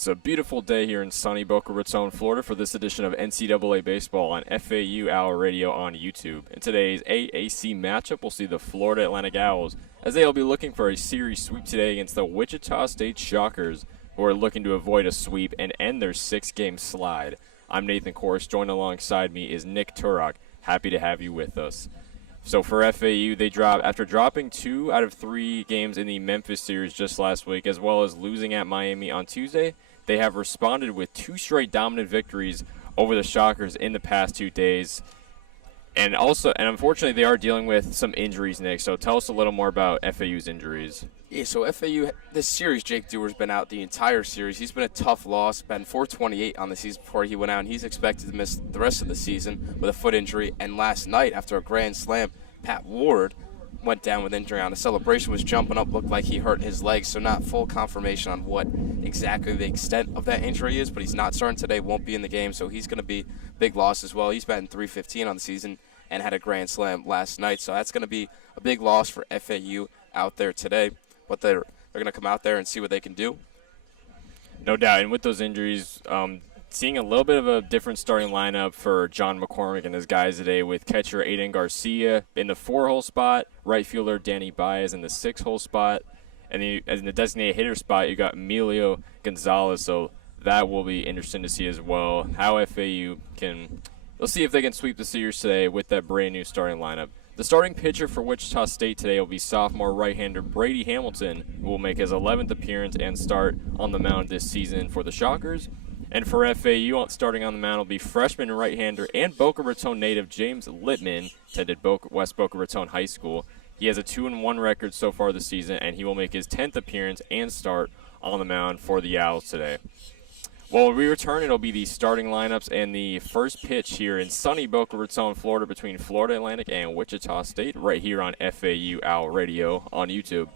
It's a beautiful day here in sunny Boca Raton, Florida for this edition of NCAA Baseball on FAU Owl Radio on YouTube. In today's AAC matchup, we'll see the Florida Atlantic Owls as they will be looking for a series sweep today against the Wichita State Shockers, who are looking to avoid a sweep and end their 6-game slide. I'm Nathan Korst. Joined alongside me is Nick Turok. Happy to have you with us. So for FAU, after dropping 2 out of 3 games in the Memphis series just last week, as well as losing at Miami on Tuesday, they have responded with 2 straight dominant victories over the Shockers in the past 2 days. And unfortunately, they are dealing with some injuries, Nick. So tell us a little more about FAU's injuries. Yeah, so FAU, this series, Jake Dewar's been out the entire series. He's been a tough loss, been 428 on the season before he went out, and he's expected to miss the rest of the season with a foot injury. And last night, after a grand slam, Pat Ward went down with injury on a celebration, was jumping up, looked like he hurt his legs, so not full confirmation on what exactly the extent of that injury is, but he's not starting today, won't be in the game, so he's going to be a big loss as well. He's batting .315 on the season and had a grand slam last night, so that's going to be a big loss for FAU out there today. But they're going to come out there and see what they can do. No doubt. And with those injuries, seeing a little bit of a different starting lineup for John McCormick and his guys today, with catcher Aiden Garcia in the 4-hole spot, right fielder Danny Baez in the 6-hole spot, and in the designated hitter spot, you got Emilio Gonzalez. So that will be interesting to see as well, how FAU can – we'll see if they can sweep the series today with that brand-new starting lineup. The starting pitcher for Wichita State today will be sophomore right-hander Brady Hamilton, who will make his 11th appearance and start on the mound this season for the Shockers. And for FAU, starting on the mound will be freshman right-hander and Boca Raton native James Littman, attended West Boca Raton High School. He has a 2-1 record so far this season, and he will make his 10th appearance and start on the mound for the Owls today. Well, when we return, it'll be the starting lineups and the first pitch here in sunny Boca Raton, Florida, between Florida Atlantic and Wichita State, right here on FAU Owl Radio on YouTube.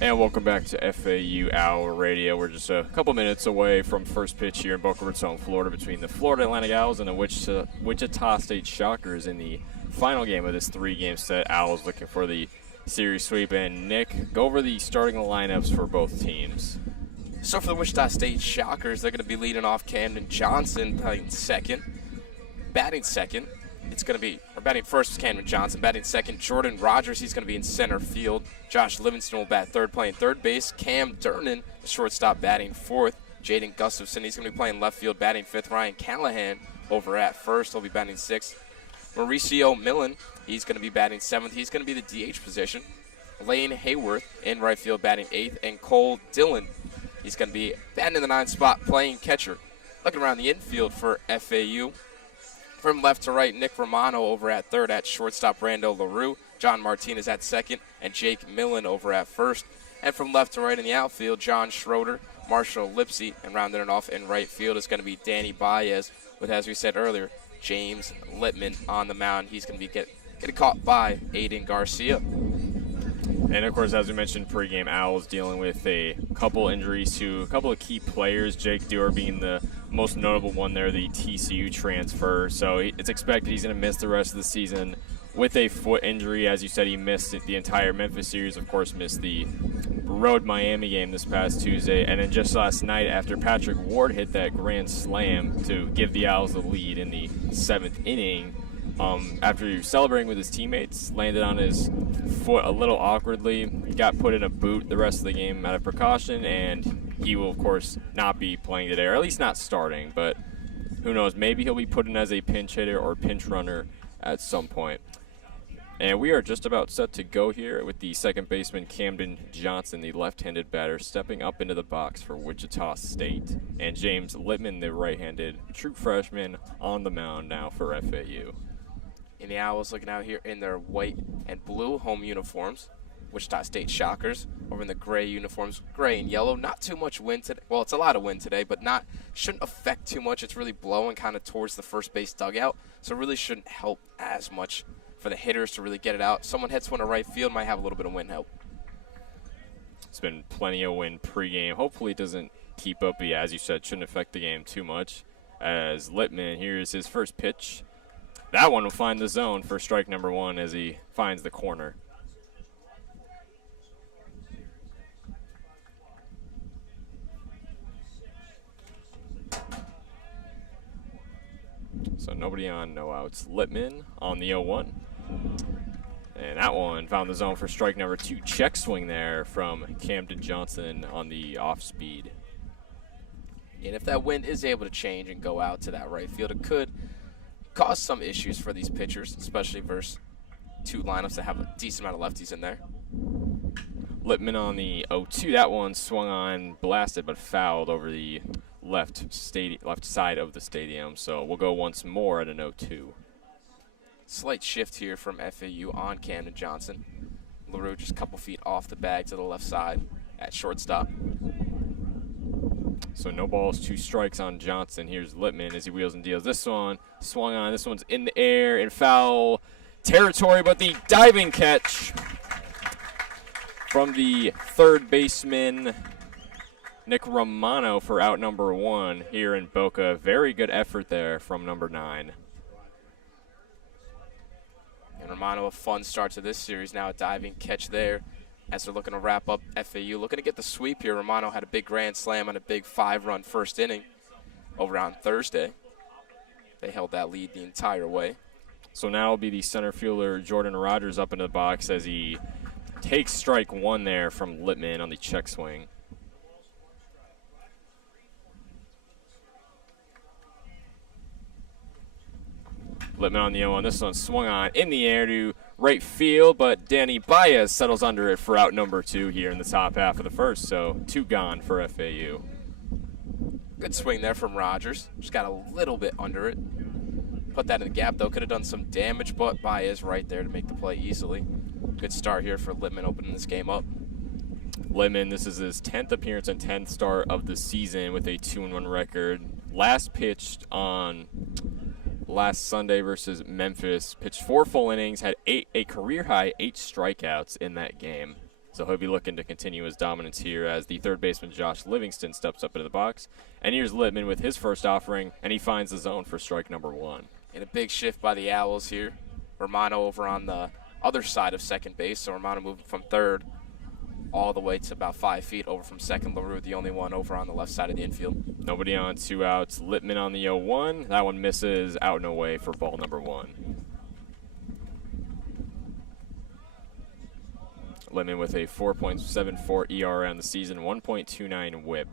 And welcome back to FAU Owl Radio. We're just a couple minutes away from first pitch here in Boca Raton, Florida, between the Florida Atlantic Owls and the Wichita State Shockers in the final game of this three-game set. Owls looking for the series sweep. And Nick, go over the starting lineups for both teams. So for the Wichita State Shockers, they're going to be leading off Camden Johnson playing second. Batting second, batting first is Camden Johnson. Batting second, Jordan Rogers. He's going to be in center field. Josh Livingston will bat third, playing third base. Cam Durnan, the shortstop, batting fourth. Jaden Gustafson, he's going to be playing left field, batting fifth. Ryan Callahan over at first. He'll be batting sixth. Mauricio Millen, he's going to be batting seventh. He's going to be the DH position. Lane Hayworth in right field, batting eighth. And Cole Dillon, he's going to be batting in the ninth spot, playing catcher. Looking around the infield for FAU. From left to right, Nick Romano over at third. At shortstop, Randall LaRue. John Martinez at second. And Jake Millen over at first. And from left to right in the outfield, John Schroeder, Marshall Lipsy. And rounding it off in right field is going to be Danny Baez with, as we said earlier, James Littman on the mound. He's going to be getting caught by Aiden Garcia. And, of course, as we mentioned, pregame, Owls dealing with a couple injuries to a couple of key players, Jake Dewar being the most notable one there, the TCU transfer. So it's expected he's going to miss the rest of the season with a foot injury. As you said, he missed the entire Memphis series, of course, missed the road Miami game this past Tuesday. And then just last night, after Patrick Ward hit that grand slam to give the Owls the lead in the seventh inning, after celebrating with his teammates, landed on his foot a little awkwardly, got put in a boot the rest of the game out of precaution, and he will, of course, not be playing today, or at least not starting, but who knows, maybe he'll be put in as a pinch hitter or pinch runner at some point. And we are just about set to go here with the second baseman, Camden Johnson, the left-handed batter, stepping up into the box for Wichita State, and James Littman, the right-handed true freshman, on the mound now for FAU. And the Owls looking out here in their white and blue home uniforms. Wichita State Shockers over in the gray uniforms, gray and yellow. Not too much wind today. Well, it's a lot of wind today, but shouldn't affect too much. It's really blowing kind of towards the first base dugout, so it really shouldn't help as much for the hitters to really get it out. Someone hits one to right field, might have a little bit of wind help. It's been plenty of wind pregame. Hopefully it doesn't keep up, but yeah, as you said, shouldn't affect the game too much. As Littman, here's his first pitch. That one will find the zone for strike number one as he finds the corner. So nobody on, no outs. Littman on the 0-1. And that one found the zone for strike number two. Check swing there from Camden Johnson on the off speed. And if that wind is able to change and go out to that right field, it could cause some issues for these pitchers, especially versus two lineups that have a decent amount of lefties in there. Littman on the 0-2. That one swung on, blasted, but fouled over the left side of the stadium. So we'll go once more at an 0-2. Slight shift here from FAU on Camden Johnson. LaRue just a couple feet off the bag to the left side at shortstop. So no balls, 2 strikes on Johnson. Here's Littman as he wheels and deals. This one swung on. This one's in the air in foul territory, but the diving catch from the third baseman, Nick Romano, for out number 1 here in Boca. Very good effort there from number 9. And Romano, a fun start to this series now, a diving catch there as they're looking to wrap up FAU. Looking to get the sweep here. Romano had a big grand slam on a big 5-run first inning over on Thursday. They held that lead the entire way. So now will be the center fielder Jordan Rogers up into the box as he takes strike 1 there from Littman on the check swing. Littman on the 0-1. This one swung on in the air to right field, but Danny Baez settles under it for out number 2 here in the top half of the first. So 2 gone for FAU. Good swing there from Rogers. Just got a little bit under it. Put that in the gap, though. Could have done some damage, but Baez right there to make the play easily. Good start here for Littman opening this game up. Littman, this is his 10th appearance and 10th start of the season with a 2-1 record. Last pitched on last Sunday versus Memphis. Pitched 4 full innings, had a career-high 8 strikeouts in that game. So he'll be looking to continue his dominance here as the third baseman Josh Livingston steps up into the box. And here's Littman with his first offering, and he finds the zone for strike number 1. And a big shift by the Owls here. Romano over on the other side of second base, so Romano moving from third all the way to about 5 feet over from second. LaRue, the only one over on the left side of the infield. Nobody on, 2 outs. Littman on the 0-1. That one misses out and away for ball number 1. Littman with a 4.74 ERA on the season, 1.29 whip.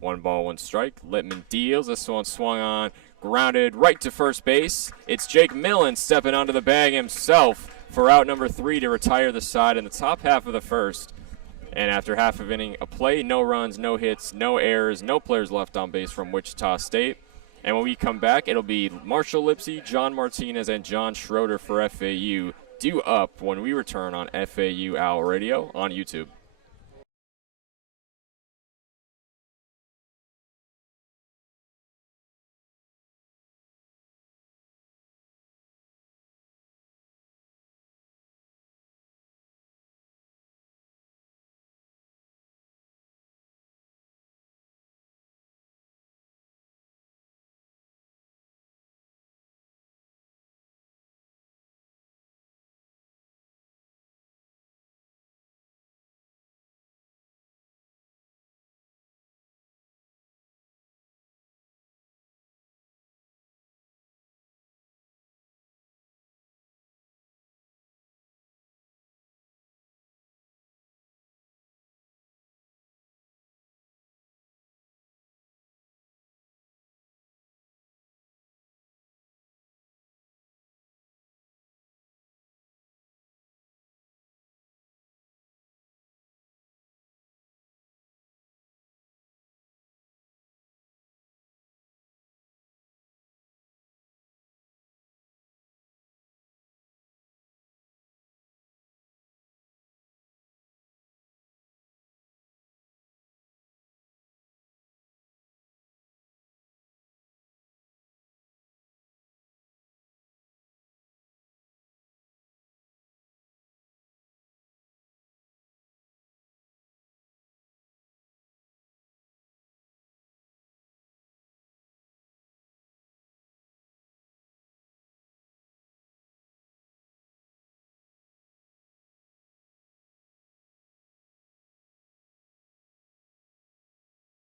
1 ball, 1 strike. Littman deals. This one swung on, grounded right to first base. It's Jake Millen stepping onto the bag himself for out number 3 to retire the side in the top half of the first. And after half of inning of play, no runs, no hits, no errors, no players left on base from Wichita State. And when we come back, it'll be Marshall Lipsy, John Martinez, and John Schroeder for FAU due up when we return on FAU Owl Radio on YouTube.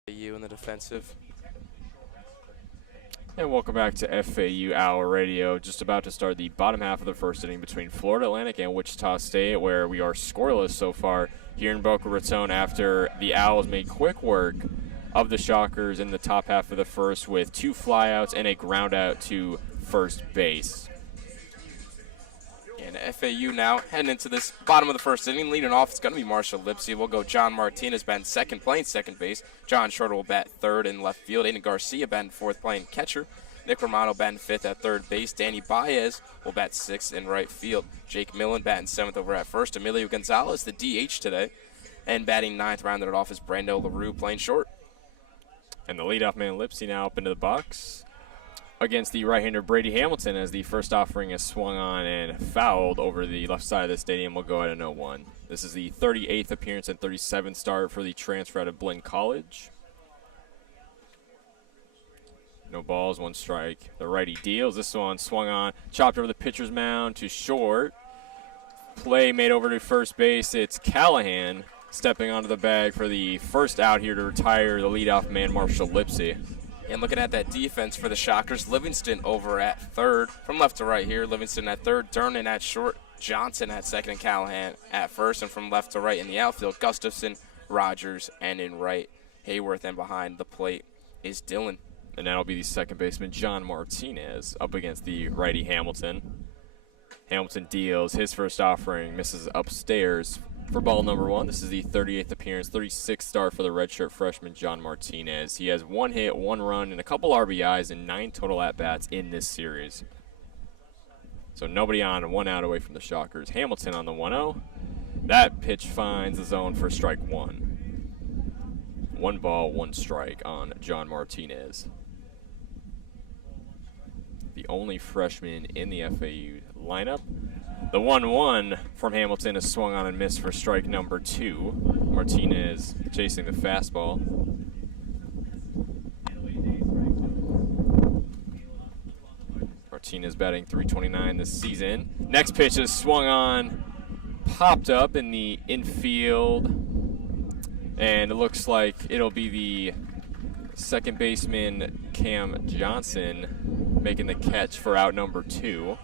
FAU in the defensive. And welcome back to FAU Owl Radio. Just about to start the bottom half of the first inning between Florida Atlantic and Wichita State, where we are scoreless so far here in Boca Raton after the Owls made quick work of the Shockers in the top half of the first with 2 flyouts and a ground out to first base. And FAU now heading into this bottom of the first inning. Leading off, it's going to be Marshall Lipsy. We'll go John Martinez batting second, playing second base. John Schroeder will bat third in left field. Aiden Garcia batting fourth, playing catcher. Nick Romano batting fifth at third base. Danny Baez will bat sixth in right field. Jake Millen batting seventh over at first. Emilio Gonzalez, the DH today. And batting ninth, rounded it off, is Brando LaRue playing short. And the leadoff man Lipsy now up into the box against the right-hander Brady Hamilton as the first offering is swung on and fouled over the left side of the stadium. Will go at an 0-1. This is the 38th appearance and 37th start for the transfer out of Blinn College. No balls, 1 strike. The righty deals. This one swung on, chopped over the pitcher's mound to short. Play made over to first base. It's Callahan stepping onto the bag for the first out here to retire the leadoff man Marshall Lipsy. And looking at that defense for the Shockers, Livingston over at third. From left to right here, Livingston at third, Durnan at short, Johnson at second, and Callahan at first. And from left to right in the outfield, Gustafson, Rogers, and in right, Hayworth. And behind the plate is Dillon. And that'll be the second baseman John Martinez up against the righty Hamilton. Hamilton deals his first offering, misses upstairs for ball number 1. This is the 38th appearance, 36th start for the redshirt freshman John Martinez. He has 1 hit, 1 run, and a couple RBIs and 9 total at-bats in this series. So nobody on, 1 out away from the Shockers. Hamilton on the 1-0. That pitch finds the zone for strike 1. 1 ball, 1 strike on John Martinez. The only freshman in the FAU lineup. The 1-1 from Hamilton is swung on and missed for strike number 2. Martinez chasing the fastball. Martinez batting .329 this season. Next pitch is swung on, popped up in the infield, and it looks like it'll be the second baseman Cam Johnson making the catch for out number 2.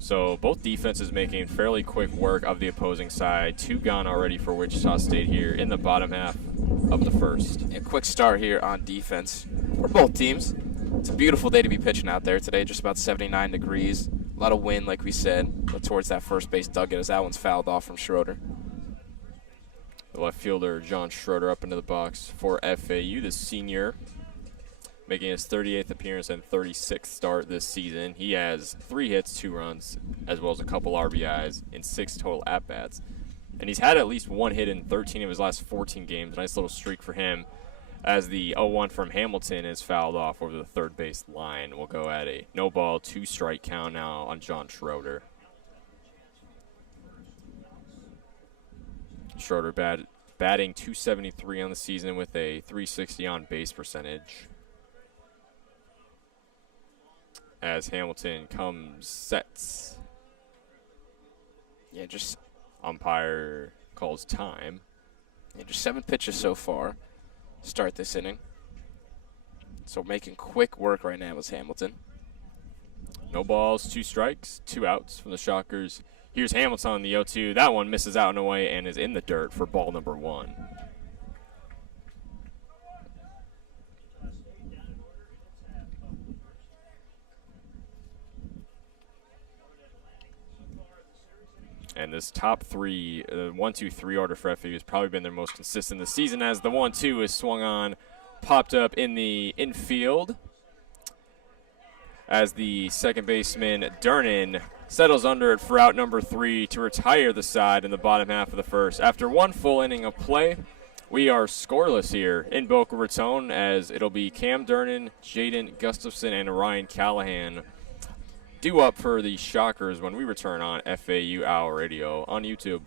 So both defenses making fairly quick work of the opposing side. 2 gone already for Wichita State here in the bottom half of the first. A quick start here on defense for both teams. It's a beautiful day to be pitching out there today, just about 79 degrees. A lot of wind, like we said, but towards that first base dugout as that one's fouled off from Schroeder. The left fielder, John Schroeder, up into the box for FAU, the senior, making his 38th appearance and 36th start this season. He has 3 hits, 2 runs, as well as a couple RBIs in 6 total at-bats. And he's had at least 1 hit in 13 of his last 14 games. Nice little streak for him as the 0-1 from Hamilton is fouled off over the third base line. We'll go at a no ball, 2 strike count now on John Schroeder. Schroeder batting .273 on the season with a .360 on base percentage. As Hamilton sets. Yeah, just umpire calls time. Yeah, just 7 pitches so far. Start this inning. So making quick work right now is Hamilton. No balls, 2 strikes, 2 outs from the Shockers. Here's Hamilton on the 0-2. That one misses out and away and is in the dirt for ball number 1. And this top 3, 1-2-3 order for FAU has probably been their most consistent this season as the 1-2 is swung on, popped up in the infield as the second baseman, Durnin, settles under it for out number 3 to retire the side in the bottom half of the first. After 1 full inning of play, we are scoreless here in Boca Raton as it'll be Cam Durnin, Jaden Gustafson, and Ryan Callahan due up for the Shockers when we return on FAU Owl Radio on YouTube.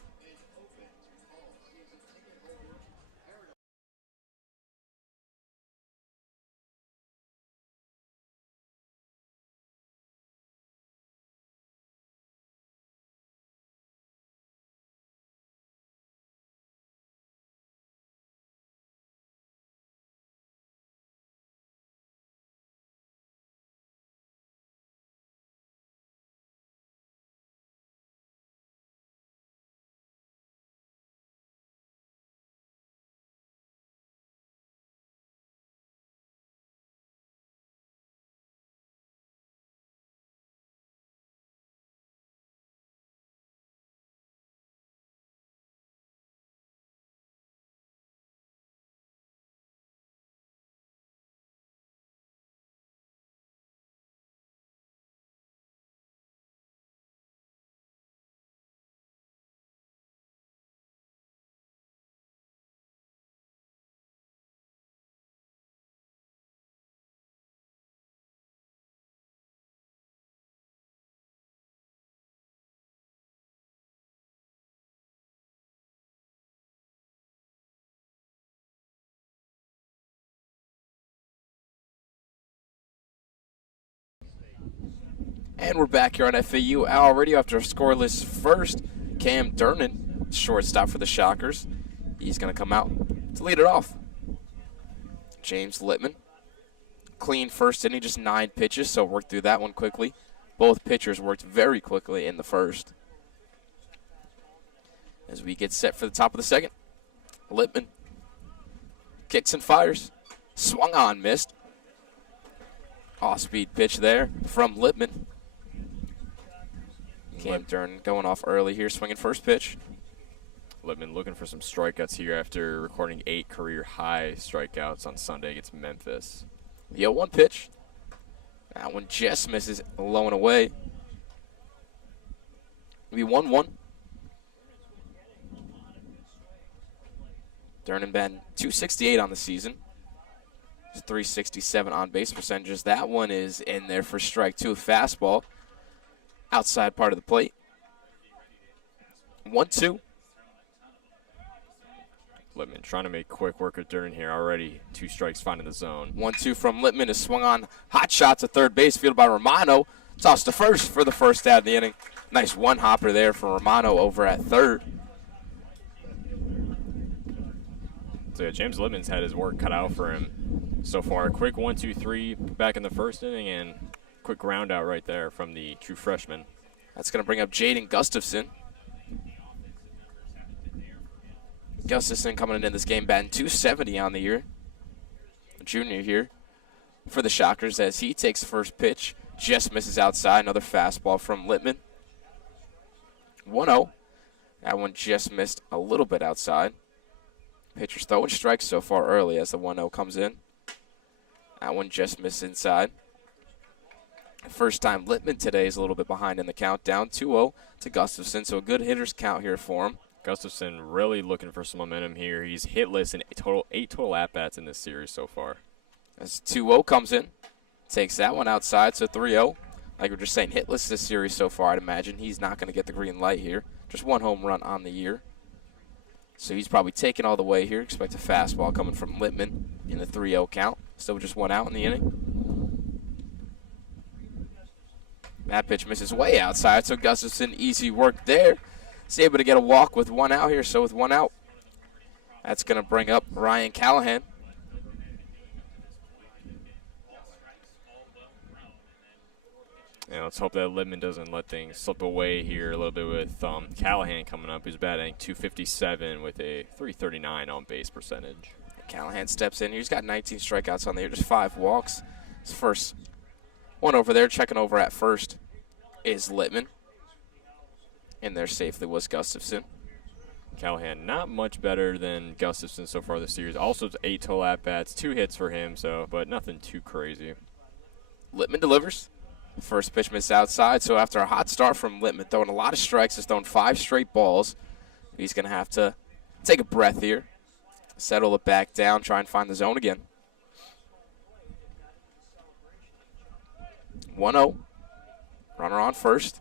And we're back here on FAU Owl Radio after a scoreless first. Cam Durnin, shortstop for the Shockers. He's going to come out to lead it off. James Littman, clean first inning, just 9 pitches, so worked through that one quickly. Both pitchers worked very quickly in the first. As we get set for the top of the second, Littman kicks and fires. Swung on, missed. Off-speed pitch there from Littman. Cam Durnin going off early here, swinging first pitch. Littman looking for some strikeouts here after recording 8 career-high strikeouts on Sunday against Memphis. The 0-1 pitch. That one just misses, low and away. It'll be 1-1. Durnin batting .268 on the season. 367 on base percentages. That one is in there for strike two. Fastball outside part of the plate. 1-2. Littman trying to make quick work of Dern here. Already 2 strikes finding the zone. 1-2 from Littman is swung on. Hot shot to third base, fielded by Romano. Tossed to first for the first out of the inning. Nice one hopper there for Romano over at third. So yeah, James Littman's had his work cut out for him so far. Quick 1-2-3 back in the first inning, and quick ground out right there from the true freshman. That's going to bring up Jaden Gustafson. Gustafson coming in this game batting .270 on the year. A junior here for the Shockers as he takes the first pitch. Just misses outside. Another fastball from Littman. 1-0. That one just missed a little bit outside. Pitcher's throwing strikes so far early as the 1-0 comes in. That one just missed inside. First time Littman today is a little bit behind in the count. Down 2-0 to Gustafson, so a good hitter's count here for him. Gustafson really looking for some momentum here. He's hitless in eight total at-bats in this series so far. As 2-0 comes in, takes that one outside, so 3-0. Like we're just saying, hitless this series so far, I'd imagine. He's not going to get the green light here. Just 1 home run on the year. So he's probably taking all the way here. Expect a fastball coming from Littman in the 3-0 count. Still just 1 out in the inning. That pitch misses way outside, so Gustafson, easy work there. He's able to get a walk with 1 out here, so with 1 out, that's going to bring up Ryan Callahan. Yeah, let's hope that Littman doesn't let things slip away here a little bit with Callahan coming up, who's batting .257 with a .339 on base percentage. Callahan steps in. He's got 19 strikeouts on the year, just 5 walks. His first one over there, checking over at first, is Littman. In there safely was Gustafson. Callahan not much better than Gustafson so far this series. Also 8 total at-bats, 2 hits for him, but nothing too crazy. Littman delivers. First pitch missed outside, so after a hot start from Littman, throwing a lot of strikes, has thrown 5 straight balls. He's going to have to take a breath here, settle it back down, try and find the zone again. 1-0. Runner on first.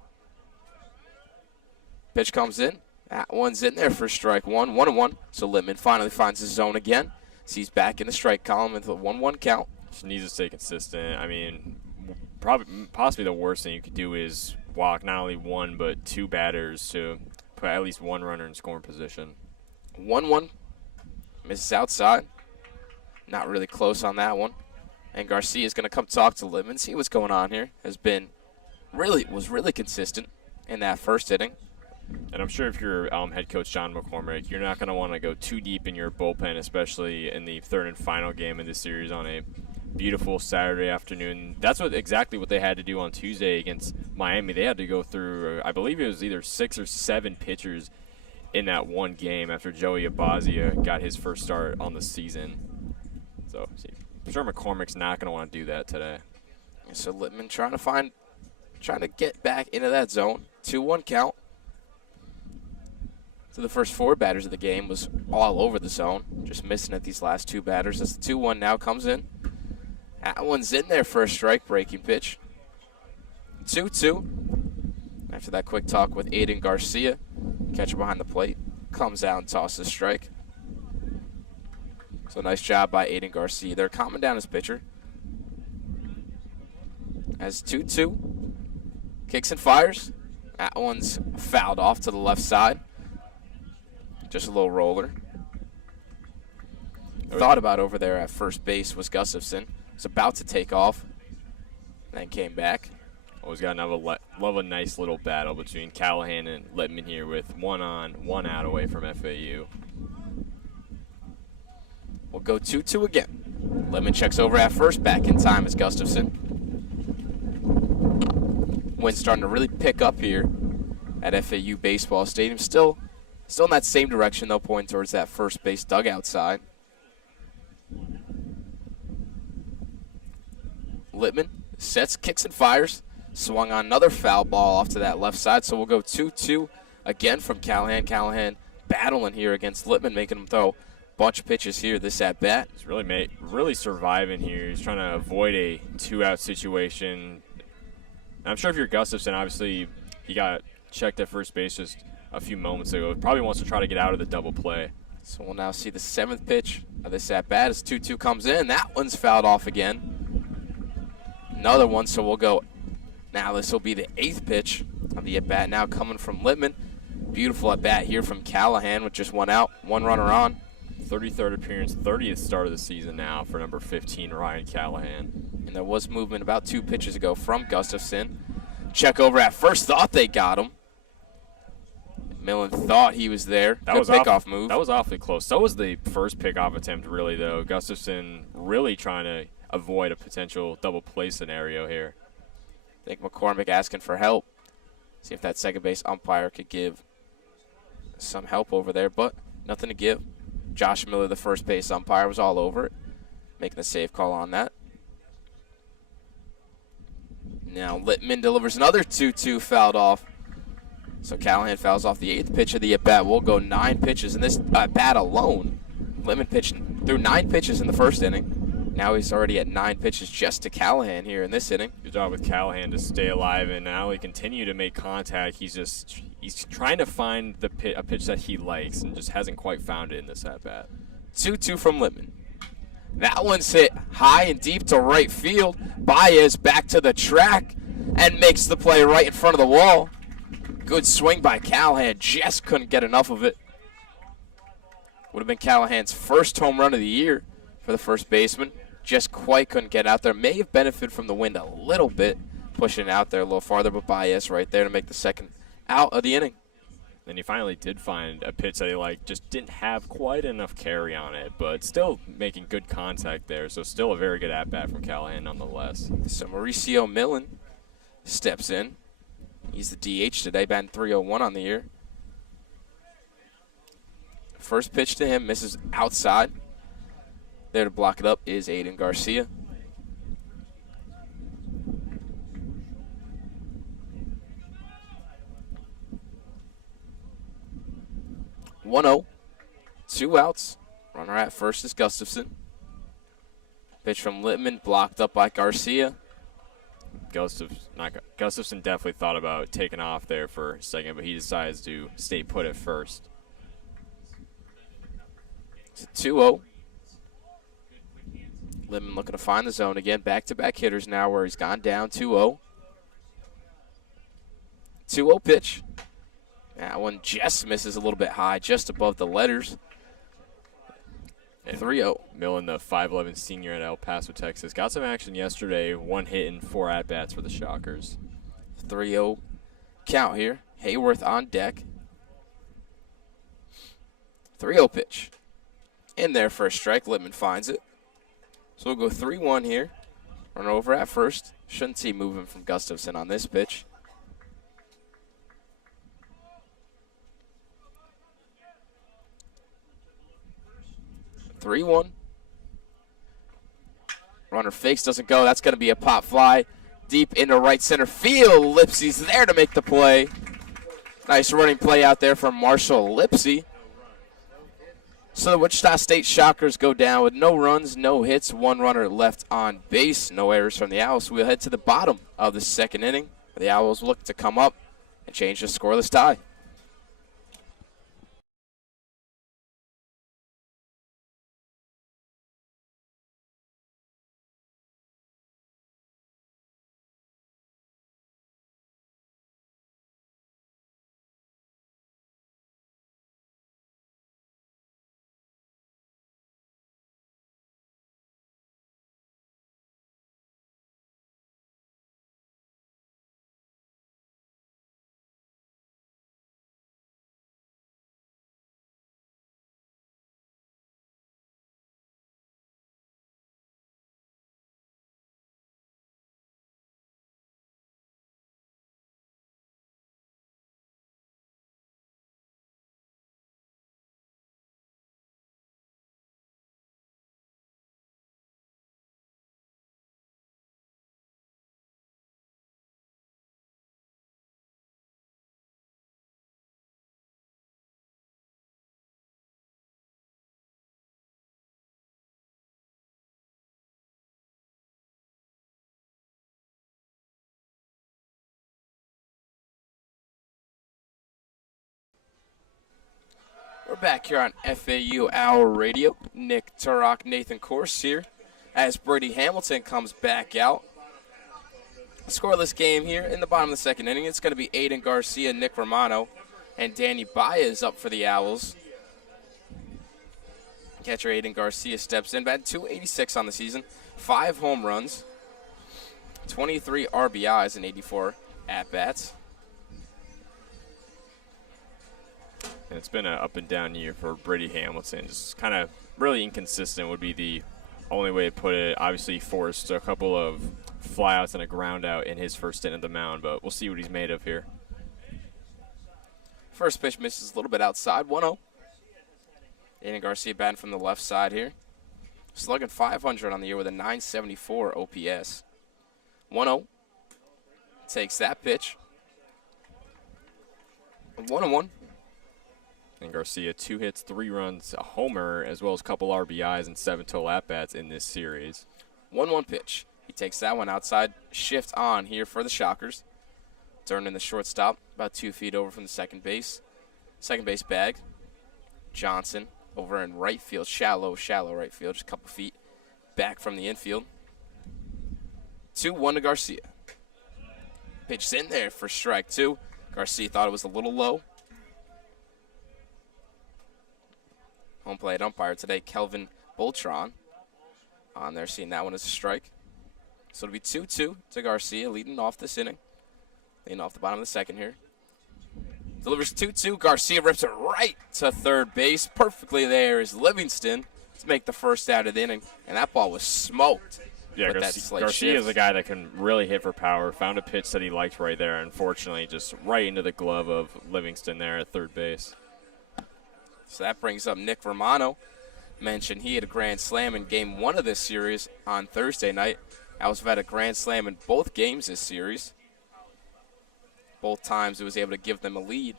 Pitch comes in. That one's in there for strike one. 1-1. So Littman finally finds his zone again. So he's back in the strike column with a 1-1 count. Just needs to stay consistent. I mean, possibly the worst thing you could do is walk not only 1 but 2 batters to put at least 1 runner in scoring position. 1-1. Misses outside. Not really close on that one. And Garcia is going to come talk to Littman, see what's going on here. Was really consistent in that first inning. And I'm sure if you're head coach John McCormick, you're not going to want to go too deep in your bullpen, especially in the third and final game of this series on a beautiful Saturday afternoon. That's exactly what they had to do on Tuesday against Miami. They had to go through, I believe it was either 6 or 7 pitchers in that one game after Joey Abazia got his first start on the season. So I'm sure McCormick's not going to want to do that today. So Littman trying to get back into that zone. 2-1 count. So the first 4 batters of the game was all over the zone, just missing at these last 2 batters. As the 2-1 now comes in. That one's in there for a strike breaking pitch. 2-2. After that quick talk with Aiden Garcia, catcher behind the plate, comes out and tosses strike. So nice job by Aiden Garcia. They're calming down his pitcher. As 2-2. Kicks and fires. That one's fouled off to the left side. Just a little roller. Thought about over there at first base was Gustafson. Was about to take off. Then came back. Always got love a nice little battle between Callahan and Littman here with 1 on, 1 out away from FAU. We'll go 2-2 again. Littman checks over at first. Back in time is Gustafson. Wind's starting to really pick up here at FAU Baseball Stadium. Still in that same direction, though, pointing towards that first base dugout side. Littman sets, kicks, and fires. Swung on another foul ball off to that left side, so we'll go 2-2 again from Callahan. Callahan battling here against Littman, making him throw bunch of pitches here this at bat. He's really surviving here. He's trying to avoid a 2-out situation. I'm sure if you're Gustafson, obviously he got checked at first base just a few moments ago. Probably wants to try to get out of the double play. So we'll now see the 7th pitch of this at bat as 2-2 comes in. That one's fouled off again. Another one, so we'll go. Now this will be the 8th pitch of the at bat now coming from Littman. Beautiful at bat here from Callahan with just 1 out, 1 runner on. 33rd appearance, 30th start of the season now for number 15, Ryan Callahan. And there was movement about 2 pitches ago from Gustafson. Check over at first, thought they got him. Millen thought he was there. That Good was pickoff move. That was awfully close. So was the first pickoff attempt, really, though. Gustafson really trying to avoid a potential double play scenario here. I think McCormick asking for help. See if that second base umpire could give some help over there, but nothing to give. Josh Miller, the first base umpire, was all over it, making the save call on that. Now Littman delivers another 2-2 fouled off. So Callahan fouls off the 8th pitch of the at-bat. We'll go 9 pitches in this at-bat alone. Littman pitched through 9 pitches in the first inning. Now he's already at 9 pitches just to Callahan here in this inning. Good job with Callahan to stay alive and not only continue to make contact. He's trying to find a pitch that he likes and just hasn't quite found it in this at-bat. 2-2 from Littman. That one's hit high and deep to right field. Baez back to the track and makes the play right in front of the wall. Good swing by Callahan, just couldn't get enough of it. Would have been Callahan's first home run of the year for the first baseman. Just quite couldn't get out there. May have benefited from the wind a little bit, pushing it out there a little farther, but Baez right there to make the second out of the inning. Then he finally did find a pitch that he liked, just didn't have quite enough carry on it, but still making good contact there, so still a very good at-bat from Callahan nonetheless. So Mauricio Millen steps in. He's the DH today, batting .301 on the year. First pitch to him, misses outside. There to block it up is Aiden Garcia. (1-0), 2 outs. Runner at first is Gustafson. Pitch from Littman, blocked up by Garcia. Gustafson definitely thought about taking off there for a second, but he decides to stay put at first. It's a 2-0. Littman looking to find the zone again. Back-to-back hitters now where he's gone down 2-0. 2-0 pitch. That one just misses a little bit high, just above the letters. And 3-0. Millen, the 5'11 senior at El Paso, Texas, got some action yesterday. 1 hit and 4 at-bats for the Shockers. 3-0 count here. Hayworth on deck. 3-0 pitch. In there for a strike. Littman finds it. So we'll go 3-1 here. Runner over at first. Shouldn't see movement from Gustafson on this pitch. 3-1. Runner fakes, doesn't go. That's going to be a pop fly deep into right center field. Lipsey's there to make the play. Nice running play out there from Marshall Lipsey. So the Wichita State Shockers go down with no runs, no hits, 1 runner left on base. No errors from the Owls. We'll head to the bottom of the second inning. The Owls look to come up and change the scoreless tie. back here on FAU Hour Radio. Nick Turok, Nathan Korst here as Brady Hamilton comes back out. Scoreless game here in the bottom of the second inning. It's going to be Aiden Garcia, Nick Romano, and Danny Baez up for the Owls. Catcher Aiden Garcia steps in, batting .286 on the season, 5 home runs, 23 RBIs, and 84 at-bats. And it's been an up and down year for Brady Hamilton. Just kind of really inconsistent would be the only way to put it. Obviously, he forced a couple of flyouts and a ground out in his first stint at the mound, but we'll see what he's made of here. First pitch misses a little bit outside, 1-0. Aiden Garcia batting from the left side here. Slugging .500 on the year with a .974 OPS. 1-0. Takes that pitch. 1-1. And Garcia, 2 hits, 3 runs, a homer, as well as a couple RBIs and 7 total at-bats in this series. 1-1 pitch. He takes that one outside. Shift on here for the Shockers. Turning the shortstop, about 2 feet over from the second base. Second base bag. Johnson over in right field. Shallow right field. Just a couple feet back from the infield. 2-1 to Garcia. Pitched in there for strike 2. Garcia thought it was a little low. Home plate umpire today, Kelvin Boltron. On there, seeing that one as a strike. So it'll be 2-2 to Garcia, leading off this inning. Leading off the bottom of the second here. Delivers 2-2. Garcia rips it right to third base. Perfectly there is Livingston to make the first out of the inning. And that ball was smoked. Yeah, Garcia is a guy that can really hit for power. Found a pitch that he liked right there. Unfortunately, just right into the glove of Livingston there at third base. So that brings up Nick Romano. Mentioned he had a grand slam in game 1 of this series on Thursday night. Owls have had a grand slam in both games this series. Both times it was able to give them a lead.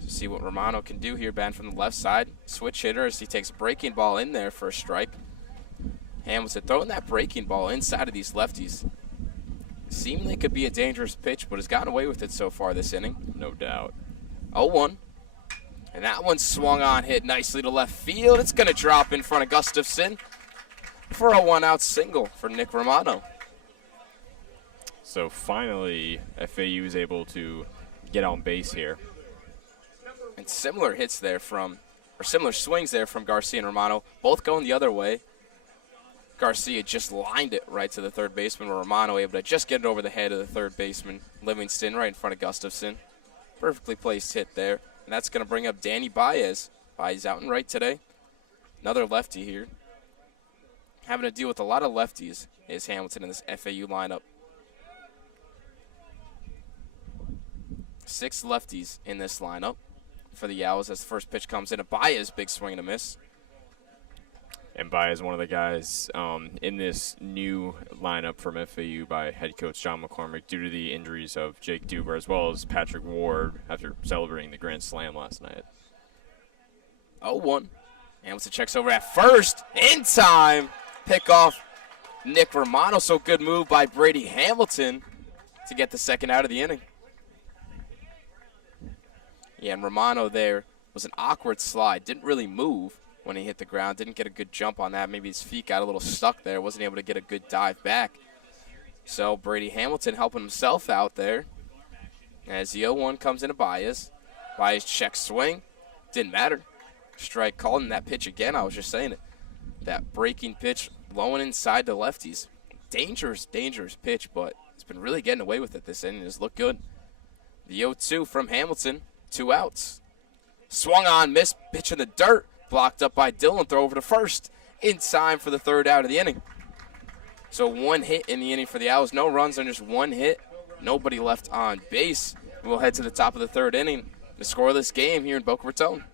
So see what Romano can do here, batting from the left side. Switch hitter as he takes a breaking ball in there for a strike. Hamilton throwing that breaking ball inside of these lefties. Seemingly could be a dangerous pitch, but has gotten away with it so far this inning. No doubt. 0-1. And that one swung on, hit nicely to left field. It's going to drop in front of Gustafson for a 1-out single for Nick Romano. So finally, FAU is able to get on base here. And similar hits there similar swings there from Garcia and Romano, both going the other way. Garcia just lined it right to the third baseman, where Romano able to just get it over the head of the third baseman, Livingston, right in front of Gustafson. Perfectly placed hit there. And that's going to bring up Danny Baez. Baez out and right today. Another lefty here. Having to deal with a lot of lefties is Hamilton in this FAU lineup. 6 lefties in this lineup for the Owls as the first pitch comes in. A Baez, big swing and a miss. And Baez, one of the guys in this new lineup from FAU by head coach John McCormick due to the injuries of Jake Duber as well as Patrick Ward after celebrating the Grand Slam last night. 0-1. Hamilton checks over at first. In time. Pick off Nick Romano. So good move by Brady Hamilton to get the second out of the inning. Yeah, and Romano there was an awkward slide. Didn't really move when he hit the ground. Didn't get a good jump on that. Maybe his feet got a little stuck there. Wasn't able to get a good dive back. So Brady Hamilton helping himself out there. As the 0-1 comes into Baez. Baez check swing. Didn't matter. Strike called in that pitch again. I was just saying it. That breaking pitch blowing inside the lefties. Dangerous, dangerous pitch, but it's been really getting away with it this inning. It's looked good. The 0-2 from Hamilton. 2 outs. Swung on, missed, pitch in the dirt. Blocked up by Dillon, throw over to first. In time for the third out of the inning. So 1 hit in the inning for the Owls. No runs on just 1 hit. Nobody left on base. We'll head to the top of the third inning. The scoreless game here in Boca Raton.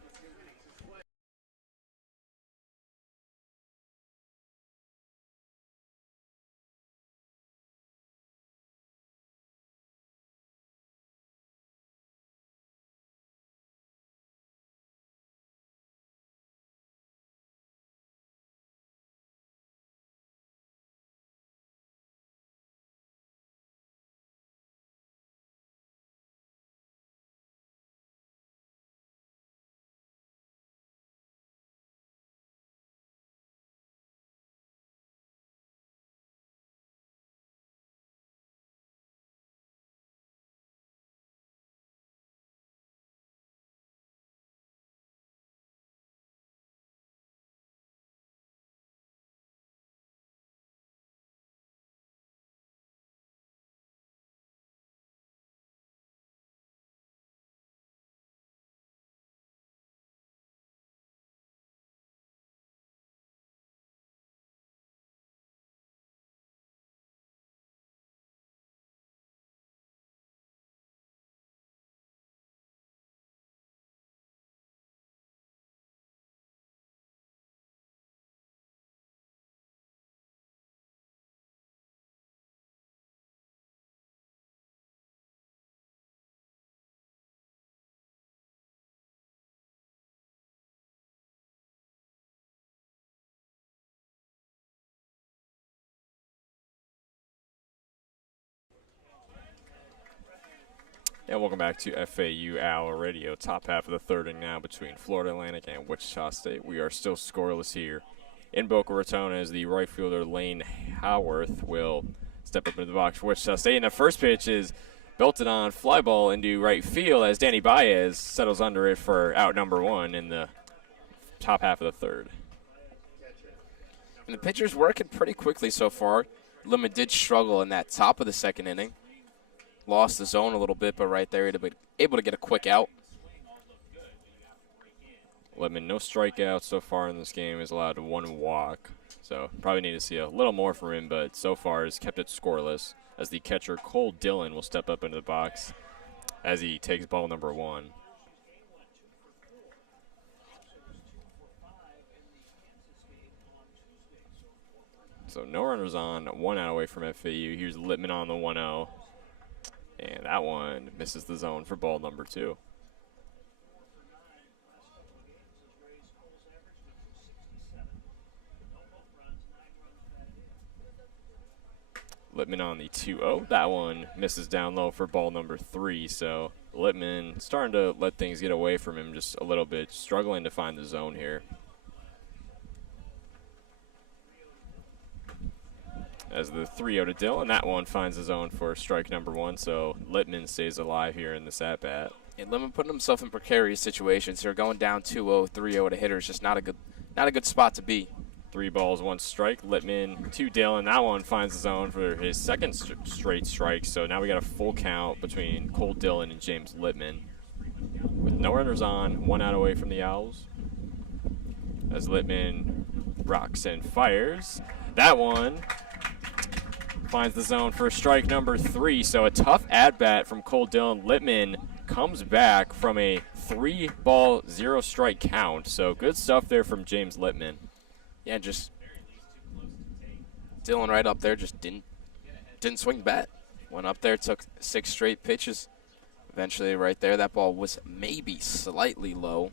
And welcome back to FAU Hour Radio. Top half of the third inning now between Florida Atlantic and Wichita State. We are still scoreless here in Boca Raton as the right fielder Lane Howarth will step up into the box for Wichita State. And the first pitch is belted on, fly ball into right field as Danny Baez settles under it for out number one in the top half of the third. And the pitcher's working pretty quickly so far. Lemon did struggle in that top of the second inning. Lost the zone a little bit, but right there, able to get a quick out. Littman, no strikeouts so far in this game, is allowed one walk. So probably need to see a little more from him, but so far has kept it scoreless as the catcher Cole Dillon will step up into the box as he takes ball number one. So no runners on, 1 out away from FAU. Here's Littman on the 1-0. And that one misses the zone for ball number two. Littman on the 2-0. That one misses down low for ball number three. So Littman starting to let things get away from him just a little bit, struggling to find the zone here. As the 3-0 to Dillon, that one finds the zone for strike number one, so Littman stays alive here in this at-bat. And Littman putting himself in precarious situations here, going down 2-0, 3-0 to hitter is just not a good spot to be. 3 balls, 1 strike. Littman to Dillon. That one finds the zone for his second straight strike, so now we got a full count between Cole Dillon and James Littman. With no runners on, 1 out away from the Owls. As Littman rocks and fires. That one finds the zone for strike number 3. So a tough at-bat from Cole Dillon. Littman comes back from a 3-ball, 0-strike count. So good stuff there from James Littman. Yeah, just Dillon right up there just didn't swing the bat. Went up there, took 6 straight pitches. Eventually right there, that ball was maybe slightly low,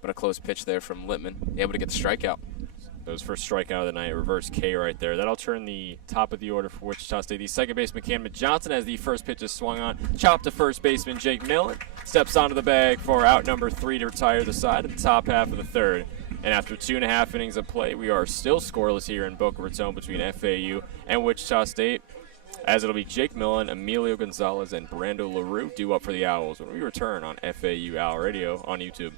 but a close pitch there from Littman, able to get the strikeout. That was first strikeout of the night, reverse K right there. That'll turn the top of the order for Wichita State. The second baseman, Cameron Johnson, as the first pitch is swung on. Chopped to first baseman, Jake Millen. Steps onto the bag for out number 3 to retire the side of the top half of the third. And after 2.5 innings of play, we are still scoreless here in Boca Raton between FAU and Wichita State, as it'll be Jake Millen, Emilio Gonzalez, and Brando LaRue due up for the Owls when we return on FAU Owl Radio on YouTube.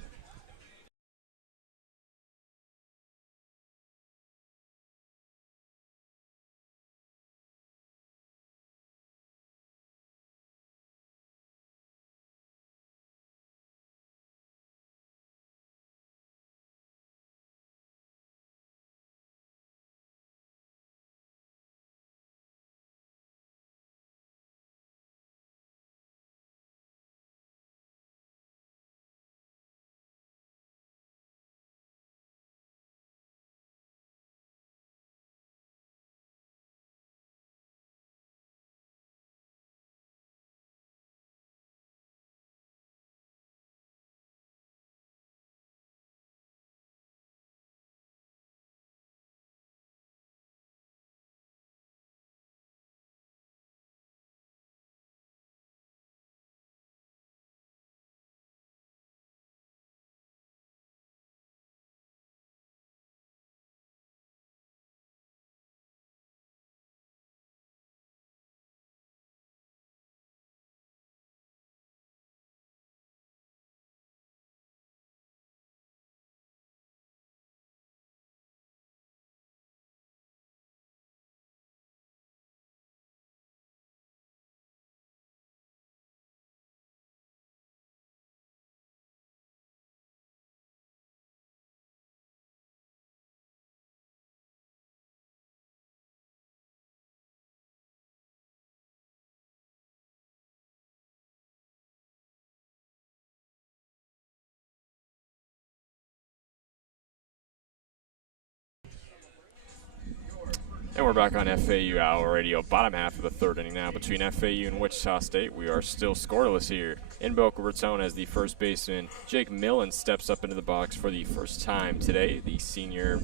And we're back on FAU Owl Radio, bottom half of the third inning now between FAU and Wichita State. We are still scoreless here in Boca Raton as the first baseman, Jake Millen, steps up into the box for the first time today. The senior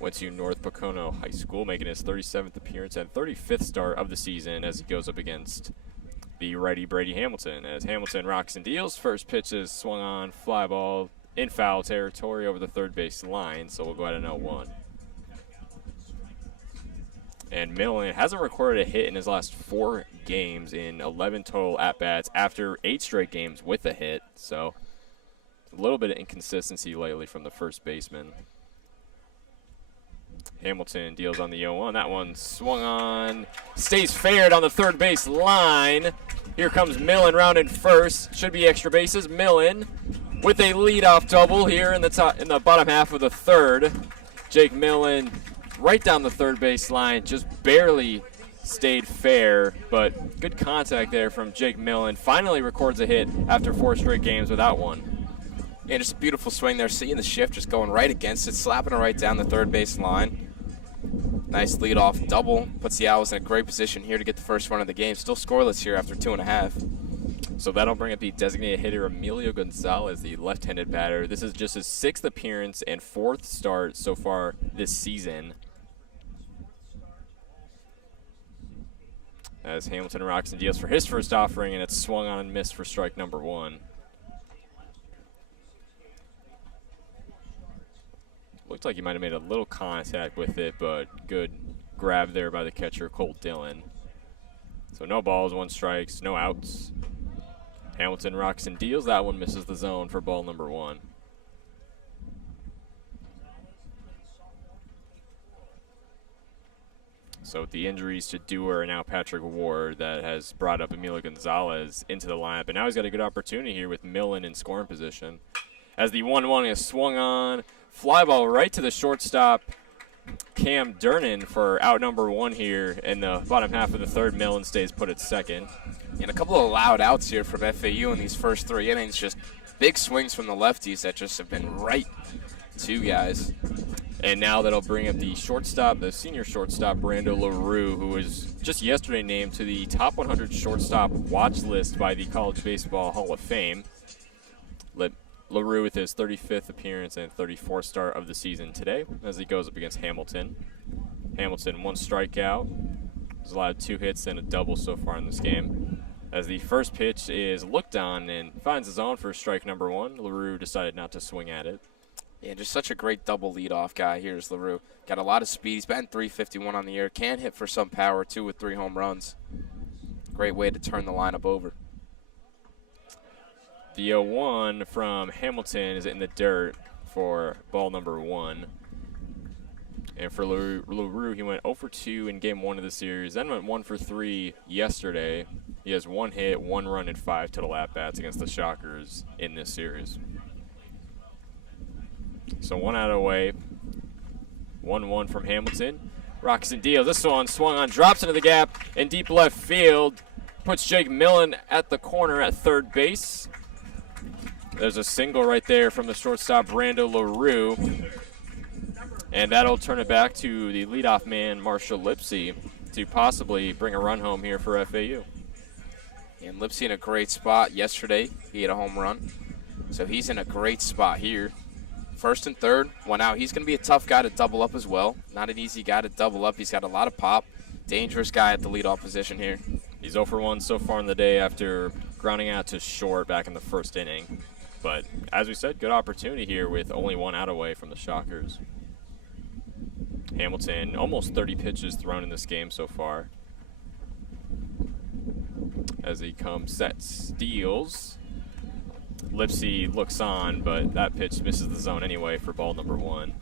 went to North Pocono High School, making his 37th appearance and 35th start of the season as he goes up against the righty Brady Hamilton. As Hamilton rocks and deals, first pitch is swung on, fly ball in foul territory over the third base line, so we'll go ahead and 0-1. And Millen hasn't recorded a hit in his last 4 games in 11 total at-bats after 8 straight games with a hit. So a little bit of inconsistency lately from the first baseman. Hamilton deals on the 0-1. That one swung on, stays fair on the third base line. Here comes Millen rounding first. Should be extra bases. Millen with a leadoff double here in the bottom half of the third. Jake Millen right down the third base line, just barely stayed fair, but good contact there from Jake Millen. Finally records a hit after 4 straight games without one. Yeah, just a beautiful swing there. Seeing the shift, just going right against it, slapping it right down the third base line. Nice leadoff double. Puts the Owls in a great position here to get the first run of the game. Still scoreless here after 2.5. So that'll bring up the designated hitter Emilio Gonzalez, the left-handed batter. This is just his 6th appearance and 4th start so far this season. As Hamilton rocks and deals for his first offering, and it's swung on and missed for strike number 1. Looked like he might have made a little contact with it, but good grab there by the catcher, Colt Dillon. So no balls, 1 strikes, no outs. Hamilton rocks and deals. That one misses the zone for ball number 1. So with the injuries to Dewar and now Patrick Ward, that has brought up Emilio Gonzalez into the lineup. And now he's got a good opportunity here with Millen in scoring position. As the 1-1 is swung on, fly ball right to the shortstop, Cam Durnan, for out number 1 here in the bottom half of the third. Millen stays put at second. And a couple of loud outs here from FAU in these first 3 innings. Just big swings from the lefties that just have been right to guys. And now that'll bring up the shortstop, the senior shortstop, Brando LaRue, who was just yesterday named to the top 100 shortstop watch list by the College Baseball Hall of Fame. LaRue with his 35th appearance and 34th start of the season today as he goes up against Hamilton. Hamilton, 1 strikeout. He's allowed 2 hits and a double so far in this game. As the first pitch is looked on and finds his own for strike number 1, LaRue decided not to swing at it. Yeah, just such a great double leadoff guy. Here's LaRue. Got a lot of speed. He's batting .351 on the year. Can hit for some power, too, with 3 home runs. Great way to turn the lineup over. The 0-1 from Hamilton is in the dirt for ball number 1. And for LaRue, he went 0 for 2 in game 1 of the series, then went 1 for 3 yesterday. He has 1 hit, 1 run, and 5 total at-bats against the Shockers in this series. So 1 out of the way. 1-1 from Hamilton. Rocks and deals. This one swung on, drops into the gap in deep left field. Puts Jake Millen at the corner at third base. There's a single right there from the shortstop, Brando LaRue. And that'll turn it back to the leadoff man, Marshall Lipsy, to possibly bring a run home here for FAU. And Lipsy in a great spot. Yesterday, he had a home run. So he's in a great spot here. First and third, 1 out. He's going to be a tough guy to double up as well. Not an easy guy to double up. He's got a lot of pop. Dangerous guy at the leadoff position here. He's 0 for 1 so far in the day after grounding out to short back in the first inning. But as we said, good opportunity here with only 1 out away from the Shockers. Hamilton, almost 30 pitches thrown in this game so far. As he comes, sets, steals. Lipsy looks on, but that pitch misses the zone anyway for ball number 1.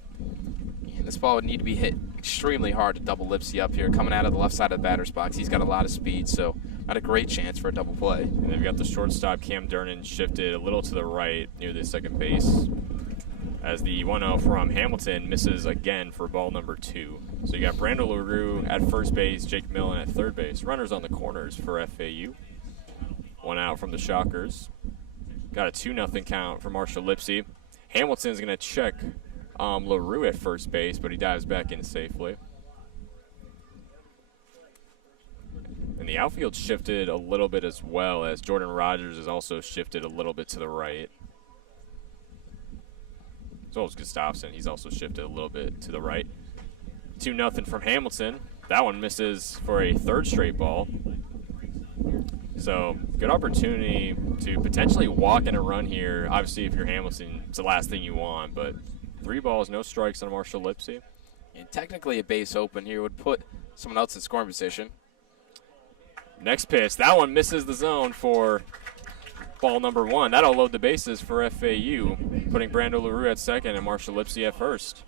And this ball would need to be hit extremely hard to double Lipsy up here. Coming out of the left side of the batter's box, he's got a lot of speed, so not a great chance for a double play. And then we've got the shortstop, Cam Durnan, shifted a little to the right near the second base. As the 1-0 from Hamilton misses again for ball number 2. So you got Brando LaRue at first base, Jake Millen at third base. Runners on the corners for FAU. 1 out from the Shockers. Got a 2-0 count for Marshall Lipsy. Hamilton's going to check LaRue at first base, but he dives back in safely. And the outfield shifted a little bit as well, as Jordan Rogers has also shifted a little bit to the right. As well as Gustafson, he's also shifted a little bit to the right. 2-0 from Hamilton. That one misses for a third straight ball. So good opportunity to potentially walk in a run here. Obviously, if you're Hamilton, it's the last thing you want. But 3 balls, no strikes on Marshall Lipsy. And technically a base open here would put someone else in scoring position. Next pitch, that one misses the zone for ball number 1. That'll load the bases for FAU, putting Brando LaRue at second and Marshall Lipsy at first.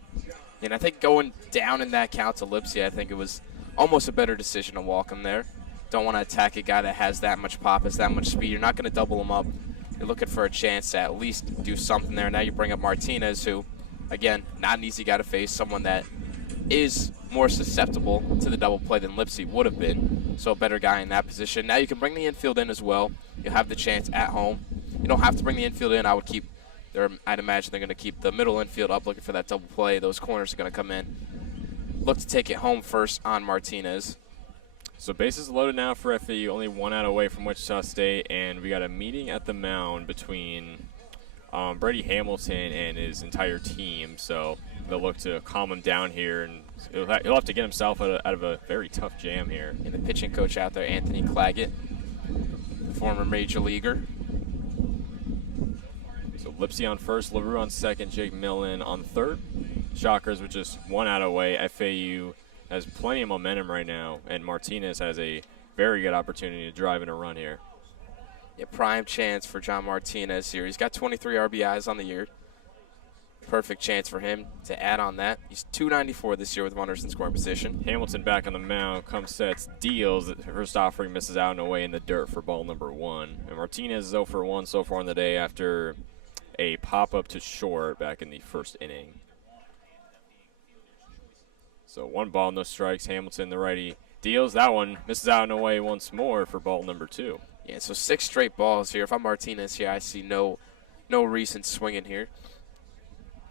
And I think going down in that count to Lipsy, I think it was almost a better decision to walk him there. Don't want to attack a guy that has that much pop, has that much speed. You're not going to double him up. You're looking for a chance to at least do something there. Now you bring up Martinez, who, again, not an easy guy to face, someone that is more susceptible to the double play than Lipsy would have been. So a better guy in that position. Now you can bring the infield in as well. You'll have the chance at home. You don't have to bring the infield in. I'd imagine they're going to keep the middle infield up looking for that double play. Those corners are going to come in. Look to take it home first on Martinez. So bases loaded now for FAU, only 1 out away from Wichita State, and we got a meeting at the mound between Brady Hamilton and his entire team. So they'll look to calm him down here, and he'll have to get himself out of a very tough jam here. And the pitching coach out there, Anthony Claggett, former major leaguer. So Lipsy on first, LaRue on second, Jake Millen on third. Shockers with just 1 out away. FAU has plenty of momentum right now, and Martinez has a very good opportunity to drive in a run here. Yeah, prime chance for John Martinez here. He's got 23 RBIs on the year. Perfect chance for him to add on that. He's .294 this year with runners in scoring position. Hamilton back on the mound, comes, sets, deals. First offering misses out and away in the dirt for ball number 1. And Martinez is 0 for 1 so far in the day after a pop-up to short back in the first inning. So 1 ball, no strikes. Hamilton, the righty, deals. That one misses out and away once more for ball number 2. Yeah, so 6 straight balls here. If I'm Martinez here, I see no recent swinging here.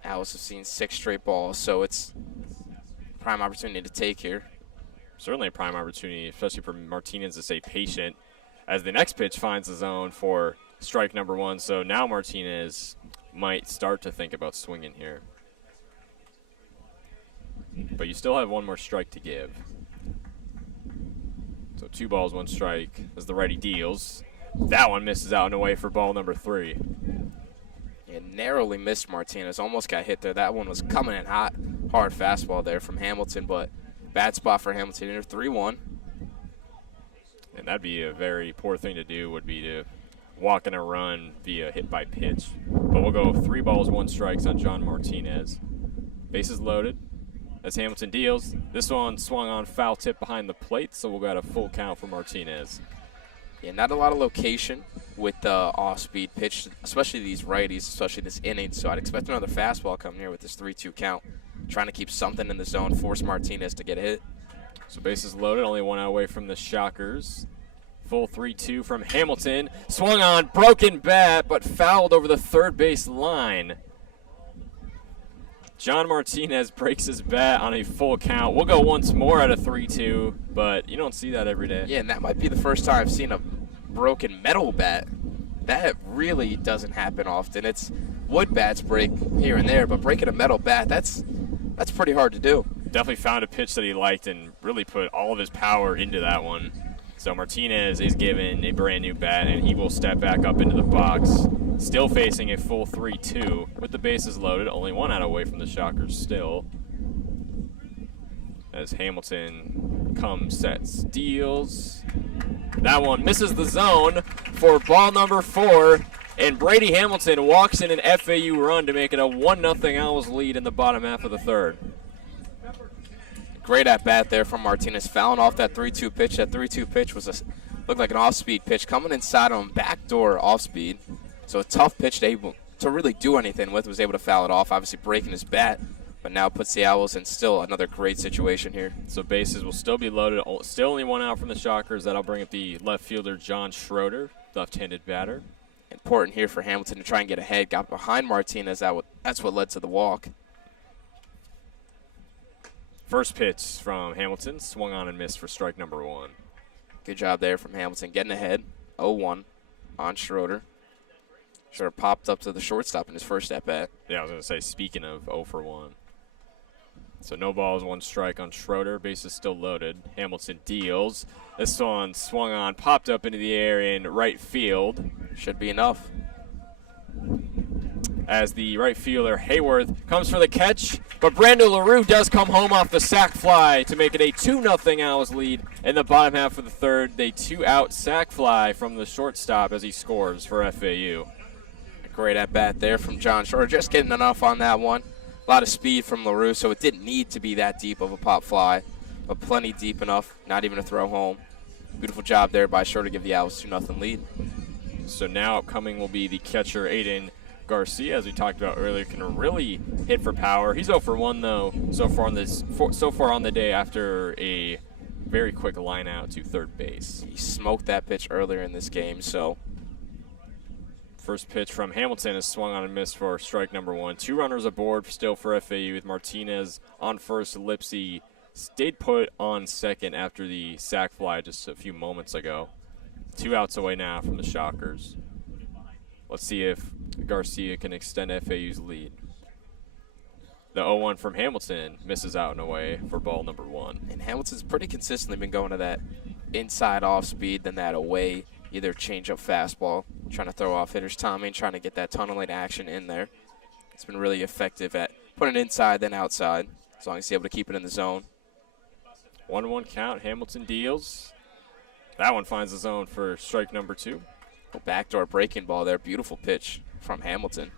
Owls have seen 6 straight balls, so it's prime opportunity to take here. Certainly a prime opportunity, especially for Martinez to stay patient as the next pitch finds the zone for strike number 1. So now Martinez might start to think about swinging here. But you still have 1 more strike to give. So 2 balls, 1 strike as the righty deals. That one misses out and away for ball number 3. And narrowly missed Martinez. Almost got hit there. That one was coming in hot. Hard fastball there from Hamilton, but bad spot for Hamilton here. 3-1. And that'd be a very poor thing to do, would be to walk in a run via hit by pitch. But we'll go 3 balls, 1 strikes on John Martinez. Bases loaded as Hamilton deals. This one swung on, foul tip behind the plate, so we'll got a full count for Martinez. Yeah, not a lot of location with the off-speed pitch, especially these righties, especially this inning. So I'd expect another fastball coming here with this 3-2 count. Trying to keep something in the zone, force Martinez to get a hit. So bases loaded, only 1 out away from the Shockers. Full 3-2 from Hamilton. Swung on, broken bat, but fouled over the third base line. John Martinez breaks his bat on a full count. We'll go once more at a 3-2, but you don't see that every day. Yeah, and that might be the first time I've seen a broken metal bat. That really doesn't happen often. It's wood bats break here and there, but breaking a metal bat, that's pretty hard to do. Definitely found a pitch that he liked and really put all of his power into that one. So Martinez is given a brand new bat, and he will step back up into the box, still facing a full 3-2 with the bases loaded, only 1 out away from the Shockers still. As Hamilton comes, sets, deals. That one misses the zone for ball number 4, and Brady Hamilton walks in an FAU run to make it a 1-0 Owls lead in the bottom half of the 3rd. Great at bat there from Martinez, fouling off that 3-2 pitch. That 3-2 pitch looked like an off-speed pitch coming inside on backdoor off-speed. So a tough pitch to really do anything with. Was able to foul it off, obviously breaking his bat, but now puts the Owls in still another great situation here. So bases will still be loaded. Still only 1 out from the Shockers. That'll bring up the left fielder John Schroeder, left-handed batter. Important here for Hamilton to try and get ahead. Got behind Martinez. That's what led to the walk. First pitch from Hamilton, swung on and missed for strike number 1. Good job there from Hamilton, getting ahead, 0-1 on Schroeder. Schroeder popped up to the shortstop in his first at-bat. Yeah, I was going to say, speaking of 0 for 1. So no balls, 1 strike on Schroeder. Base is still loaded. Hamilton deals. This one swung on, popped up into the air in right field. Should be enough. As the right fielder Hayworth comes for the catch, but Brando LaRue does come home off the sac fly to make it a 2-0 Owls lead in the bottom half of the third. They 2-out sac fly from the shortstop as he scores for FAU. A great at-bat there from John Schroeder, just getting enough on that one. A lot of speed from LaRue, so it didn't need to be that deep of a pop fly, but plenty deep enough, not even a throw home. Beautiful job there by Schroeder to give the Owls 2-0 lead. So now upcoming will be the catcher Aiden Garcia, as we talked about earlier, can really hit for power. He's 0 for 1 though so far on the day after a very quick line out to third base. He smoked that pitch earlier in this game, so first pitch from Hamilton is swung on and missed for strike number 1. 2 runners aboard still for FAU with Martinez on first. Lipsy stayed put on second after the sac fly just a few moments ago. 2 outs away now from the Shockers. Let's see if Garcia can extend FAU's lead. The 0-1 from Hamilton misses out and away for ball number 1. And Hamilton's pretty consistently been going to that inside off speed, then that away, either change up fastball, trying to throw off hitters' timing, trying to get that tunneling action in there. It's been really effective at putting it inside, then outside, as long as he's able to keep it in the zone. 1-1 count, Hamilton deals. That one finds the zone for strike number 2. Backdoor breaking ball there. Beautiful pitch from Hamilton.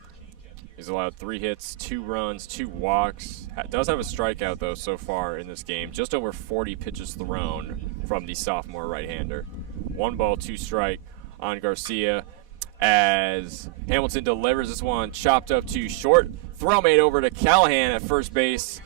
He's allowed 3 hits, 2 runs, 2 walks. Does have a strikeout, though, so far in this game. Just over 40 pitches thrown from the sophomore right-hander. 1 ball, 2 strike on Garcia as Hamilton delivers this one. Chopped up to short. Throw made over to Callahan at first base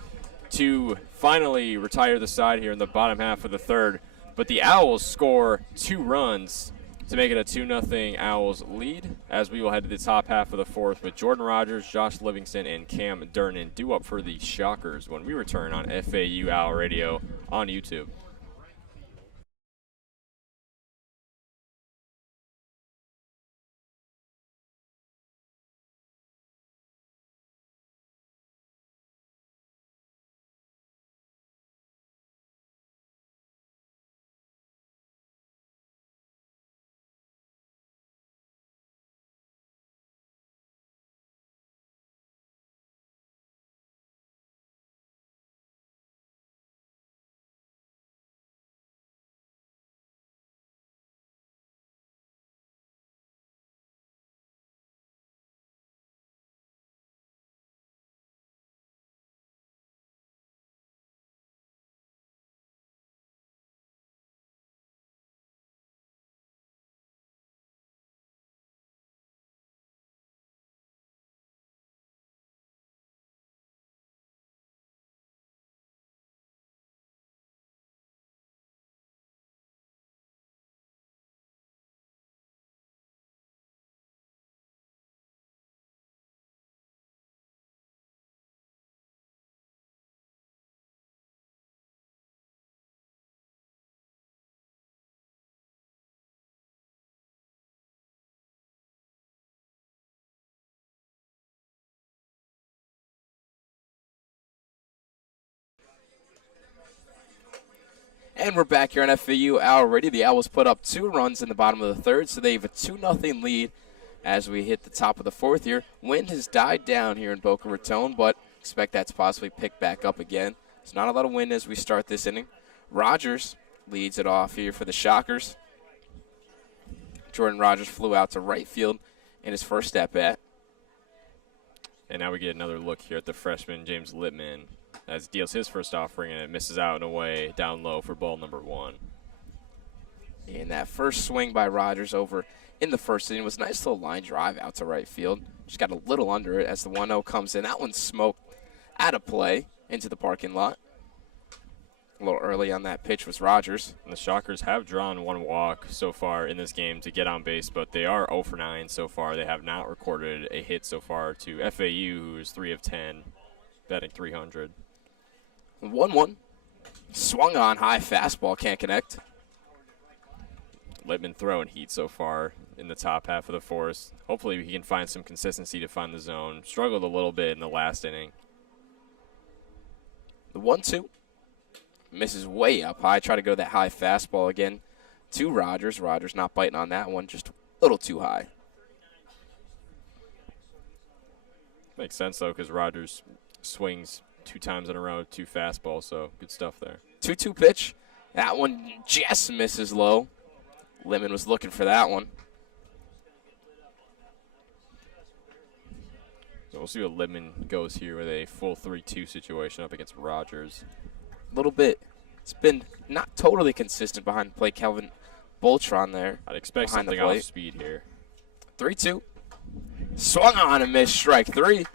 to finally retire the side here in the bottom half of the third. But the Owls score 2 runs to make it a 2-0 Owls lead, as we will head to the top half of the fourth with Jordan Rogers, Josh Livingston, and Cam Durnan due up for the Shockers when we return on FAU Owl Radio on YouTube. And we're back here on FAU Owl Radio. The Owls put up 2 runs in the bottom of the third, so they have a 2-0 lead as we hit the top of the fourth here. Wind has died down here in Boca Raton, but expect that to possibly pick back up again. There's not a lot of wind as we start this inning. Rogers leads it off here for the Shockers. Jordan Rogers flew out to right field in his first at-bat. And now we get another look here at the freshman, James Littman, as deals his first offering and it misses out and away down low for ball number 1. And that first swing by Rogers over in the first inning was a nice little line drive out to right field. Just got a little under it as the 1-0 comes in. That one smoked out of play into the parking lot. A little early on that pitch was Rogers. And the Shockers have drawn 1 walk so far in this game to get on base, but they are 0 for 9 so far. They have not recorded a hit so far to FAU, who is 3 of 10, batting .300. 1-1. Swung on high fastball, can't connect. Littman throwing heat so far in the top half of the fourth. Hopefully he can find some consistency to find the zone. Struggled a little bit in the last inning. The 1-2 misses way up high. Try to go that high fastball again to Rogers. Rogers not biting on that one, just a little too high. Makes sense, though, because Rogers swings 2 times in a row, 2 fastballs, so good stuff there. 2-2 pitch. That one just misses low. Lemon was looking for that one. So we'll see what Littman goes here with a full 3-2 situation up against Rogers. A little bit. It's been not totally consistent behind the plate. Kelvin Boltron there. I'd expect something off speed here. 3-2. Swung on and missed strike 3.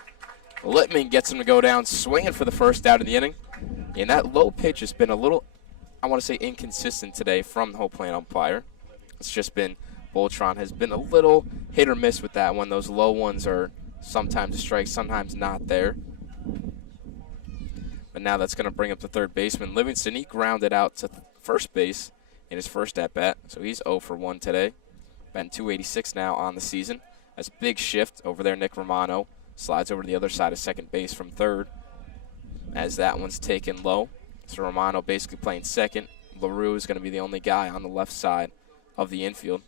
Littman gets him to go down swinging for the first out of the inning. And that low pitch has been a little, I want to say, inconsistent today from the whole plate umpire. It's just been, Boltron has been a little hit or miss with that one. Those low ones are sometimes a strike, sometimes not there. But now that's going to bring up the third baseman. Livingston, he grounded out to first base in his first at-bat, so he's 0 for 1 today. Batting .286 now on the season. That's a big shift over there. Nick Romano slides over to the other side of second base from third as that one's taken low. So Romano basically playing second. LaRue is going to be the only guy on the left side of the infield.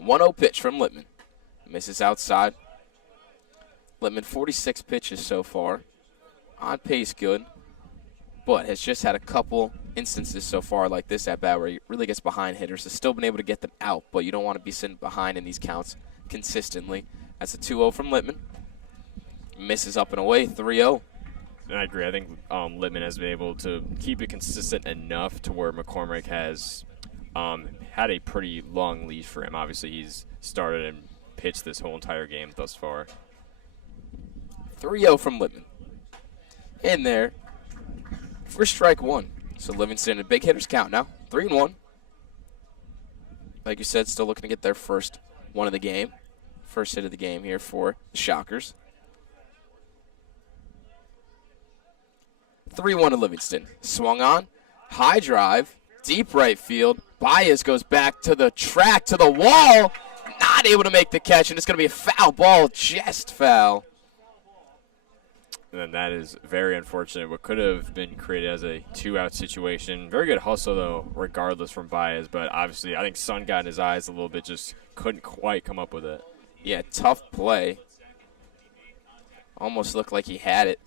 1-0 pitch from Littman. Misses outside. Littman 46 pitches so far. On pace good, but has just had a couple instances so far like this at bat where he really gets behind hitters. Has still been able to get them out, but you don't want to be sitting behind in these counts consistently. That's a 2-0 from Littman. Misses up and away, 3-0. I agree. I think Littman has been able to keep it consistent enough to where McCormick has had a pretty long leash for him. Obviously, he's started and pitched this whole entire game thus far. 3-0 from Littman. In there for strike 1. So Livingston, a big hitter's count now. 3-1. Like you said, still looking to get their first one of the game. First hit of the game here for the Shockers. 3-1 to Livingston. Swung on. High drive. Deep right field. Baez goes back to the track, to the wall. Not able to make the catch, and it's going to be a foul ball. Just foul. And that is very unfortunate. What could have been created as a 2-out situation. Very good hustle, though, regardless from Baez. But obviously, I think sun got in his eyes a little bit, just couldn't quite come up with it. Yeah, tough play. Almost looked like he had it.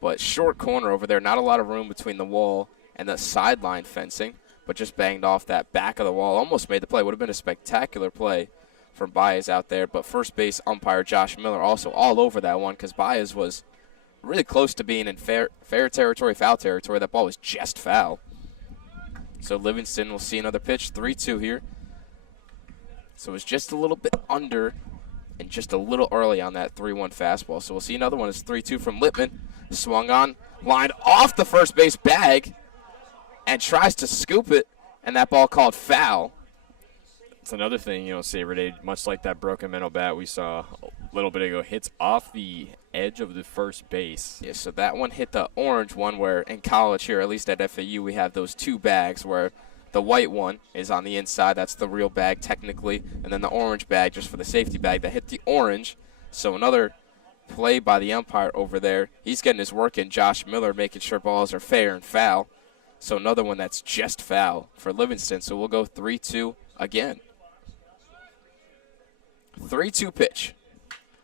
But short corner over there, not a lot of room between the wall and the sideline fencing, but just banged off that back of the wall. Almost made the play. Would have been a spectacular play from Baez out there. But first base umpire Josh Miller also all over that one because Baez was really close to being in fair territory, foul territory. That ball was just foul. So Livingston will see another pitch, 3-2 here. So it was just a little bit under and just a little early on that 3-1 fastball. So we'll see another one. It's 3-2 from Littman. Swung on, lined off the first base bag, and tries to scoop it, and that ball called foul. It's another thing, Sabre Day, much like that broken mental bat we saw a little bit ago, hits off the edge of the first base. Yeah, so that one hit the orange one where in college here, at least at FAU, we have those 2 bags where the white one is on the inside. That's the real bag technically. And then the orange bag just for the safety bag that hit the orange. So another play by the umpire over there. He's getting his work in. Josh Miller making sure balls are fair and foul. So another one that's just foul for Livingston. So we'll go 3-2 again. 3-2 pitch.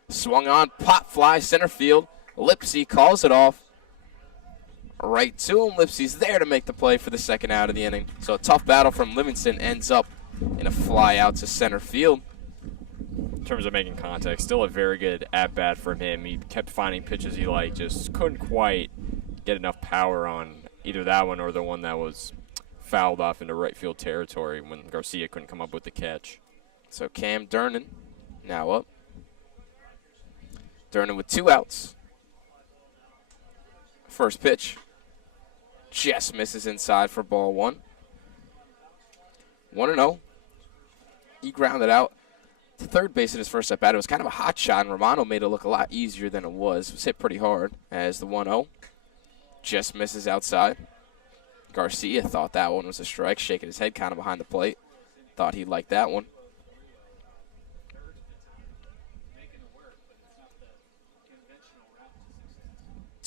Swung on, pop fly, center field. Lipsy calls it off. Right to him. Lipsy's there to make the play for the second out of the inning. So a tough battle from Livingston ends up in a fly out to center field. In terms of making contact, still a very good at-bat from him. He kept finding pitches he liked, just couldn't quite get enough power on either that one or the one that was fouled off into right field territory when Garcia couldn't come up with the catch. So Cam Durnan now up. Durnan with 2 outs. First pitch. Just misses inside for ball 1. 1-0. He grounded out to third base in his first at-bat. It was kind of a hot shot, and Romano made it look a lot easier than it was. It was hit pretty hard as the 1-0. Just misses outside. Garcia thought that one was a strike, shaking his head kind of behind the plate. Thought he'd like that one.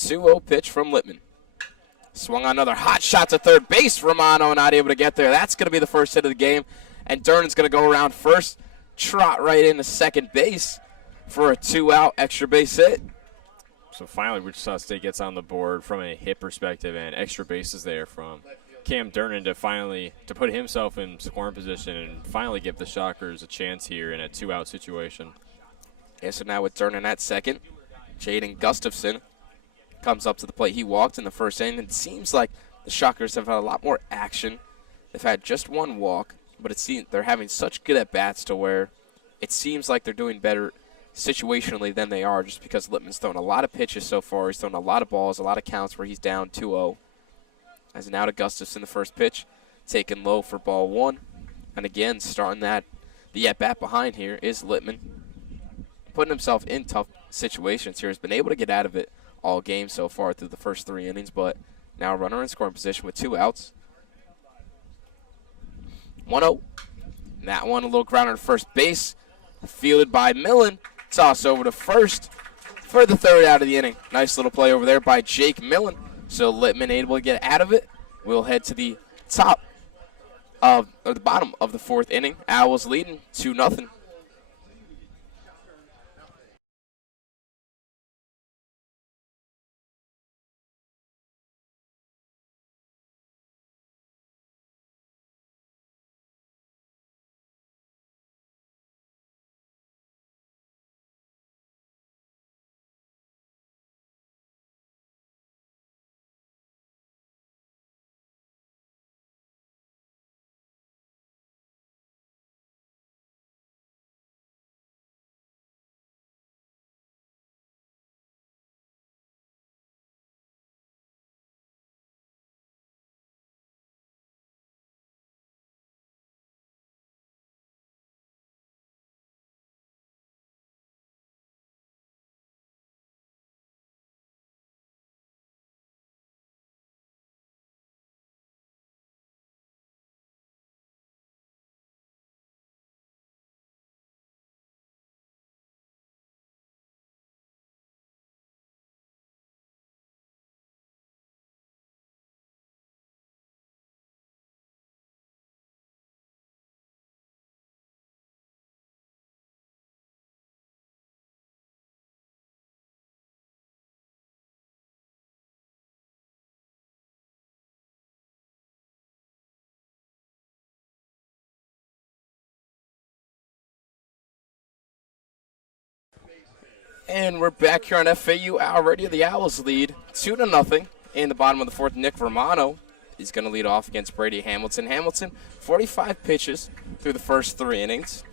2-0 pitch from Littman. Swung on another hot shot to third base. Romano not able to get there. That's going to be the first hit of the game. And Durnan's going to go around first, trot right into second base for a 2-out extra base hit. So finally, Wichita State gets on the board from a hit perspective, and extra bases there from Cam Durnan to put himself in scoring position and finally give the Shockers a chance here in a 2-out situation. Yeah, so now with Durnan at second, Jaden Gustafson comes up to the plate. He walked in the first inning. It seems like the Shockers have had a lot more action. They've had just one walk, but it seems they're having such good at-bats to where it seems like they're doing better situationally than they are, just because Littman's thrown a lot of pitches so far. He's thrown a lot of balls, a lot of counts where he's down 2-0. As now to Gustafson, the first pitch, taken low for ball one. And again, starting the at-bat behind here is Littman. Putting himself in tough situations here. Has been able to get out of it all game so far through the first 3 innings, but now a runner in scoring position with 2 outs. 1-0. And that one, a little grounder to first base. Fielded by Millen. Toss over to first for the 3rd out of the inning. Nice little play over there by Jake Millen. So Littman able to get out of it. We'll head to the the bottom of the 4th inning. Owls leading 2-0. And we're back here on FAU Owl Radio. The Owls lead 2-0 in the bottom of the 4th. Nick Romano is going to lead off against Brady Hamilton. Hamilton, 45 pitches through the first 3 innings.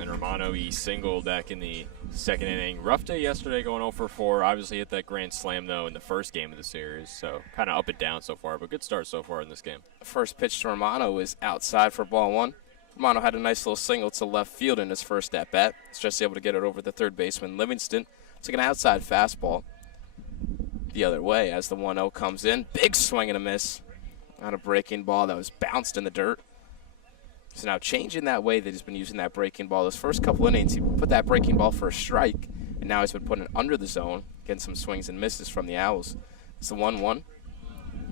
And Romano, he singled back in the 2nd inning. Rough day yesterday, going 0 for 4. Obviously hit that grand slam, though, in the first game of the series. So kind of up and down so far, but good start so far in this game. First pitch to Romano is outside for ball 1. Romano had a nice little single to left field in his first at-bat. He's just able to get it over the third baseman. Livingston took an outside fastball the other way as the 1-0 comes in. Big swing and a miss on a breaking ball that was bounced in the dirt. So now changing that way that he's been using that breaking ball. Those first couple innings, he put that breaking ball for a strike, and now he's been putting it under the zone, getting some swings and misses from the Owls. It's the 1-1.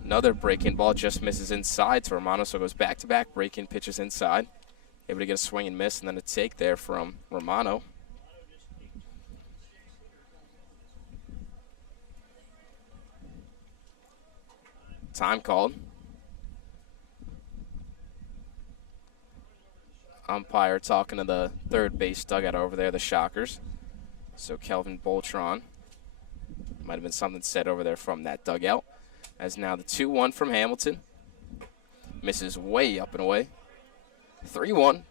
Another breaking ball just misses inside to Romano, so it goes back-to-back breaking pitches inside. Able to get a swing and miss, and then a take there from Romano. Time called. Umpire talking to the third base dugout over there, the Shockers. So Kelvin Boltron. Might have been something said over there from that dugout. As now the 2-1 from Hamilton. Misses way up and away. 3-1.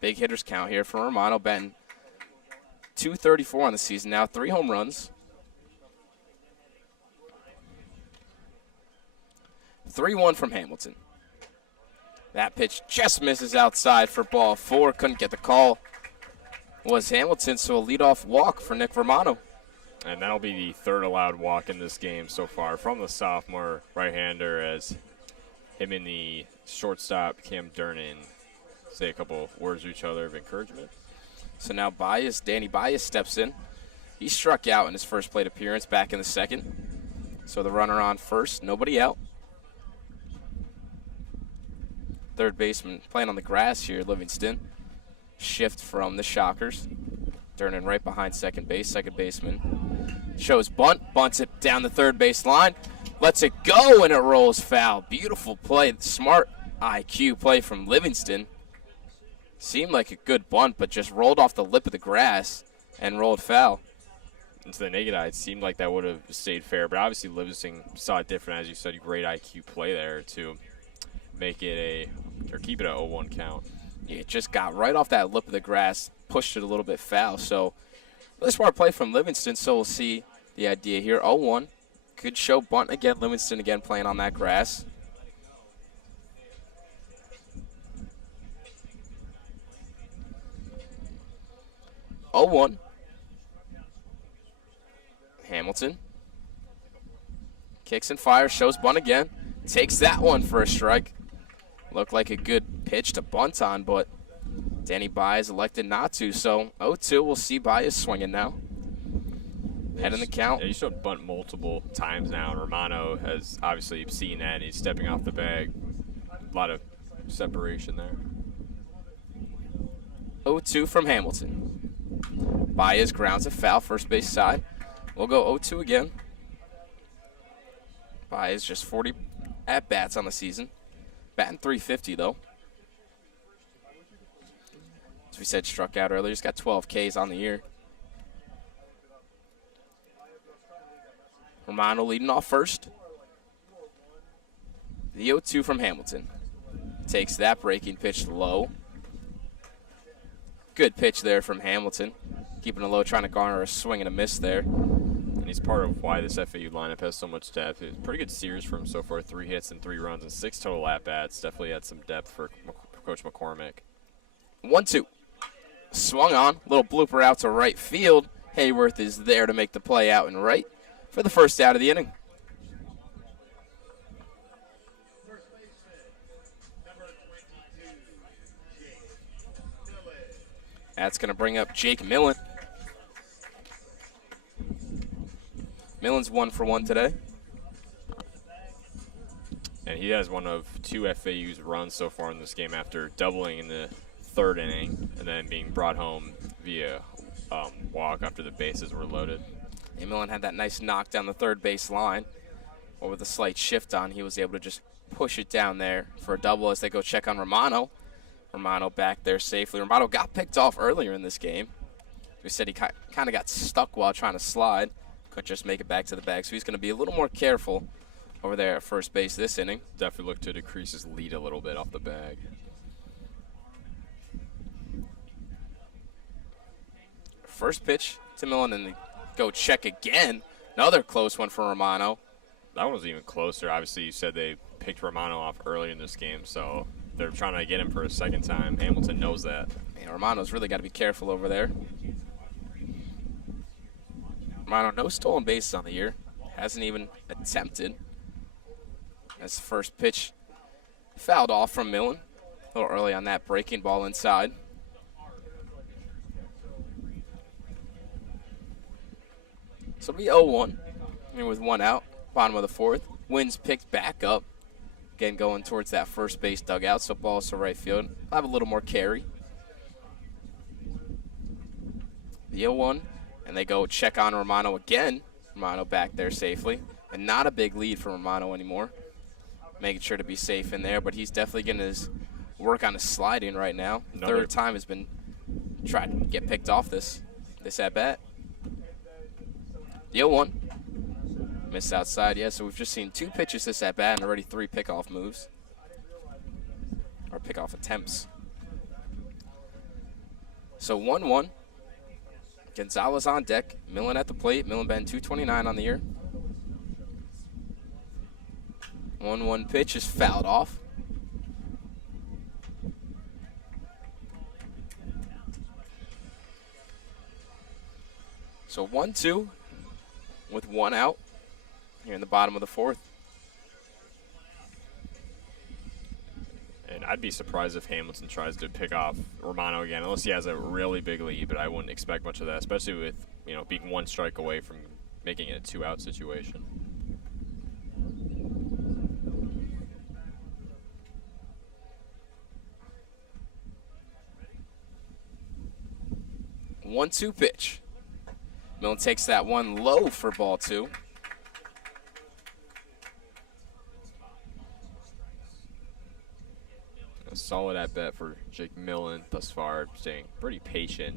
Big hitters count here for Romano. Batting .234 on the season now. 3 home runs. 3-1 from Hamilton. That pitch just misses outside for ball 4. Couldn't get the call. Was Hamilton, so a leadoff walk for Nick Romano. And that'll be the 3rd allowed walk in this game so far from the sophomore right-hander, as him and the shortstop, Cam Durnan, say a couple words to each other of encouragement. So now Danny Bias steps in. He struck out in his first plate appearance back in the second. So the runner on first, nobody out. Third baseman playing on the grass here, Livingston. Shift from the Shockers. Turning right behind second base. Second baseman shows bunt, bunts it down the third base line. Lets it go, and it rolls foul. Beautiful play, smart IQ play from Livingston. Seemed like a good bunt, but just rolled off the lip of the grass and rolled foul. And to the naked eye, it seemed like that would have stayed fair, but obviously Livingston saw it different. As you said, great IQ play there to make it keep it a 0-1 count. Yeah, it just got right off that lip of the grass, pushed it a little bit foul. So really smart play from Livingston, so we'll see the idea here. 0-1. Good show bunt again. Livingston again playing on that grass. Oh, 1. Hamilton kicks and fires, shows bunt again. Takes that one for a strike. Looked like a good pitch to bunt on, but Danny Baez elected not to. So 0-2, we'll see Baez swinging now. Head in the count. Yeah, you showed bunt multiple times now, and Romano has obviously seen that, and he's stepping off the bag. A lot of separation there. 0-2 from Hamilton. Baez grounds a foul, first base side. We'll go 0-2 again. Baez just 40 at-bats on the season. Batting .350, though. As we said, struck out earlier. He's got 12 Ks on the year. Romano leading off first. The 0-2 from Hamilton. Takes that breaking pitch low. Good pitch there from Hamilton. Keeping it low, trying to garner a swing and a miss there. And he's part of why this FAU lineup has so much depth. It's a pretty good series for him so far. 3 hits and 3 runs and 6 total at-bats. Definitely had some depth for Coach McCormick. 1-2. Swung on. Little blooper out to right field. Hayworth is there to make the play out and right for the first out of the inning. That's going to bring up Jake Millen. Millen's 1 for 1 today. And he has one of 2 FAU's runs so far in this game after doubling in the 3rd inning and then being brought home via walk after the bases were loaded. And Millen had that nice knock down the third base line. But with a slight shift on, he was able to just push it down there for a double as they go check on Romano. Romano back there safely. Romano got picked off earlier in this game. We said he kind of got stuck while trying to slide. Couldn't just make it back to the bag, so he's going to be a little more careful over there at first base this inning. Definitely look to decrease his lead a little bit off the bag. First pitch to Millen, and they go check again. Another close one for Romano. That one was even closer. Obviously, you said they picked Romano off early in this game, so they're trying to get him for a second time. Hamilton knows that. Yeah, Romano's really got to be careful over there. Romano, no stolen bases on the year. Hasn't even attempted. That's the first pitch fouled off from Millen. A little early on that breaking ball inside. So it'll be 0-1. And with 1 out, bottom of the 4th. Wind's picked back up. Again, going towards that first base dugout, so balls to right field. I'll have a little more carry. The 0-1, and they go check on Romano again. Romano back there safely. And not a big lead for Romano anymore. Making sure to be safe in there, but he's definitely getting his work on his sliding right now. Third time has been trying to get picked off this at-bat. The 0-1. Missed outside, yeah, so we've just seen 2 pitches this at-bat and already 3 pickoff moves. Or pickoff attempts. So 1-1. Gonzalez on deck. Millen at the plate. Millen batting .229 on the year. 1-1 pitch is fouled off. So 1-2 with 1 out here in the bottom of the 4th. And I'd be surprised if Hamilton tries to pick off Romano again, unless he has a really big lead, but I wouldn't expect much of that, especially with being one strike away from making it a 2-out situation. One-two pitch. Millen takes that one low for ball 2. A solid at bat for Jake Millen thus far, staying pretty patient,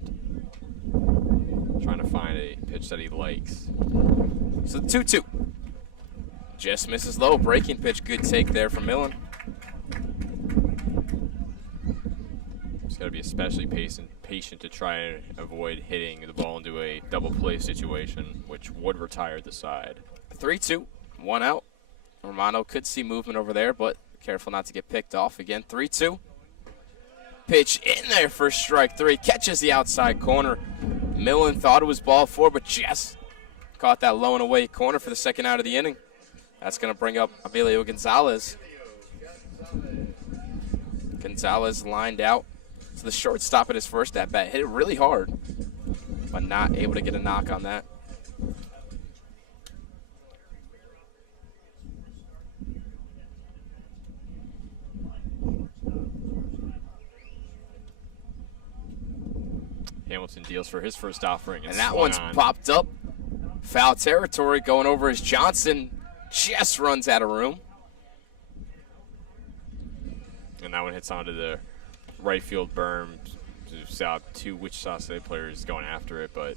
trying to find a pitch that he likes. So 2-2. Just misses low. Breaking pitch. Good take there from Millen. He's got to be especially patient to try and avoid hitting the ball into a double play situation, which would retire the side. 3-2. 1 out. Romano could see movement over there, but careful not to get picked off again. 3-2. Pitch in there for strike 3. Catches the outside corner. Millen thought it was ball 4, but just caught that low and away corner for the second out of the inning. That's going to bring up Emilio Gonzalez. Gonzalez lined out to the shortstop at his first at bat. Hit it really hard, but not able to get a knock on that. Hamilton deals for his first offering. And that one's popped up. Foul territory going over as Johnson just runs out of room. And that one hits onto the right field berm. Saw 2 Wichita State players going after it, but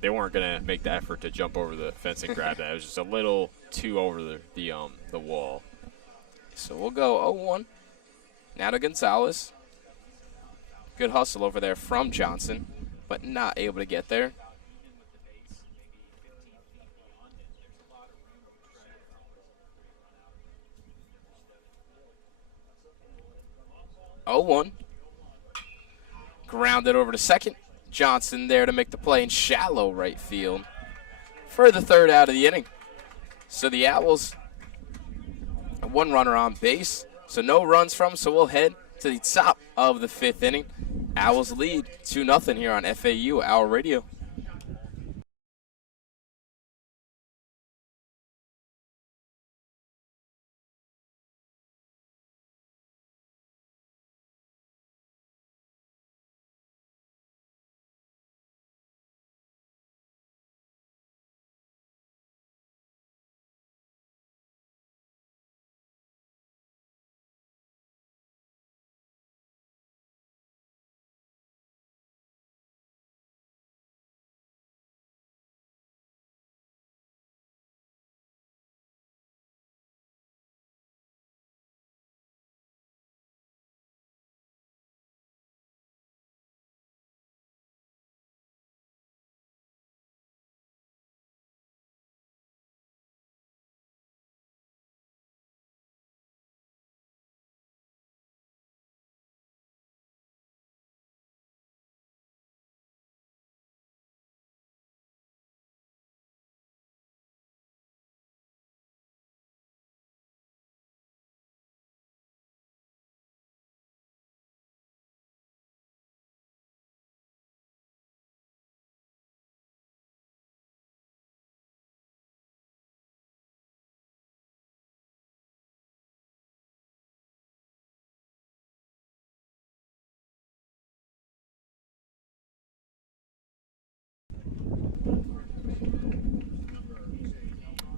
they weren't going to make the effort to jump over the fence and grab that. It was just a little too over the wall. So we'll go 0-1. Now to Gonzalez. Good hustle over there from Johnson, but not able to get there. Oh, 1. Grounded over to second. Johnson there to make the play in shallow right field for the third out of the inning. So the Owls, 1 runner on base, so no runs from, so we'll head to the top of the 5th inning. Owls lead 2-0 here on FAU Owl Radio.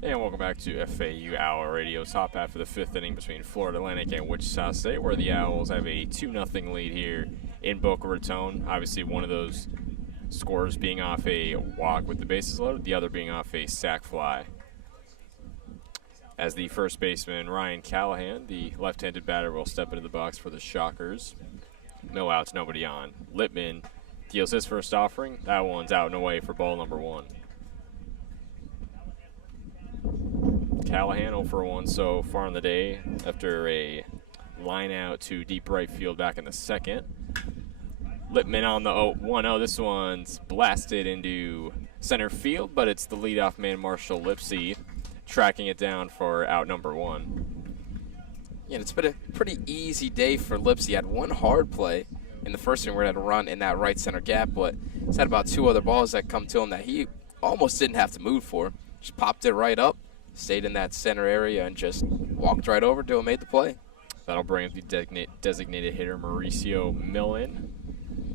And welcome back to FAU Owl Radio, top half of the 5th inning between Florida Atlantic and Wichita State, where the Owls have a 2-0 lead here in Boca Raton. Obviously, one of those scores being off a walk with the bases loaded, the other being off a sac fly. As the first baseman, Ryan Callahan, the left-handed batter, will step into the box for the Shockers. No outs, nobody on. Lippman deals his first offering. That one's out and away for ball number 1. Callahan 0 for 1 so far in the day after a line out to deep right field back in the second. Lippman on the 1-0. This one's blasted into center field, but it's the leadoff man, Marshall Lipsy, tracking it down for out number 1. Yeah, it's been a pretty easy day for Lipsy. He had 1 hard play, in the first inning where he had a run in that right center gap, but he's had about 2 other balls that come to him that he almost didn't have to move for. Just popped it right up, stayed in that center area, and just walked right over to him, made the play. That'll bring up the designated hitter, Mauricio Millen.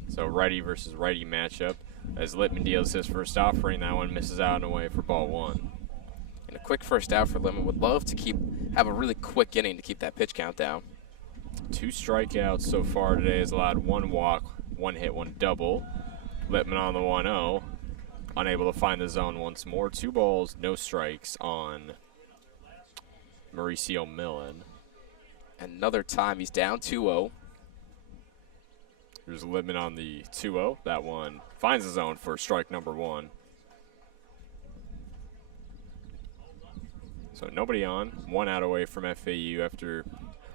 So righty versus righty matchup. As Littman deals his first offering, that one misses out and away for ball 1. And a quick first out for Littman. Would love to have a really quick inning to keep that pitch count down. 2 strikeouts so far today. Has allowed 1 walk, 1 hit, 1 double. Littman on the 1-0. Unable to find the zone once more. 2 balls, no strikes on Mauricio Millen. Another time he's down 2-0. There's Littman on the 2-0. That one finds the zone for strike number 1. So nobody on. 1 out away from FAU after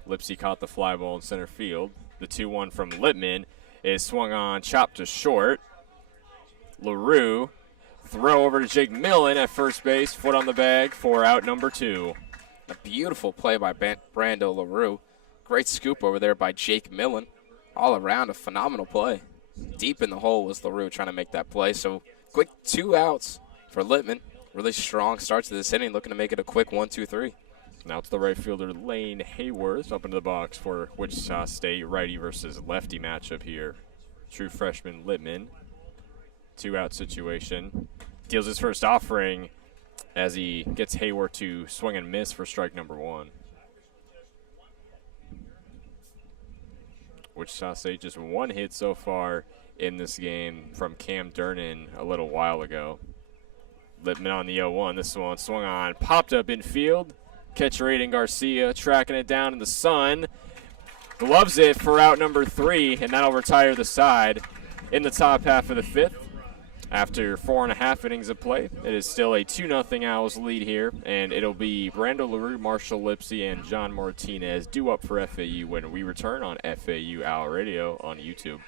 Lipsy caught the fly ball in center field. The 2-1 from Littman is swung on, chopped to short. LaRue, throw over to Jake Millen at first base, foot on the bag for out number 2. A beautiful play by Brando LaRue. Great scoop over there by Jake Millen. All around a phenomenal play. Deep in the hole was LaRue trying to make that play. So quick 2 outs for Littman. Really strong start to this inning, looking to make it a quick 1-2-3. Now it's the right fielder Lane Hayworth up into the box for Wichita State righty versus lefty matchup here. True freshman Littman. 2-out situation. Deals his first offering as he gets Hayworth to swing and miss for strike number 1. Wichita State just 1 hit so far in this game from Cam Durnan a little while ago. Littman on the 0-1. This one swung on, popped up infield. Catcher Aiden Garcia tracking it down in the sun. Gloves it for out number 3, and that'll retire the side in the top half of the 5th. After 4.5 innings of play, it is still a 2-0 Owls lead here, and it'll be Brando LaRue, Marshall Lipsy, and John Martinez due up for FAU when we return on FAU Owl Radio on YouTube.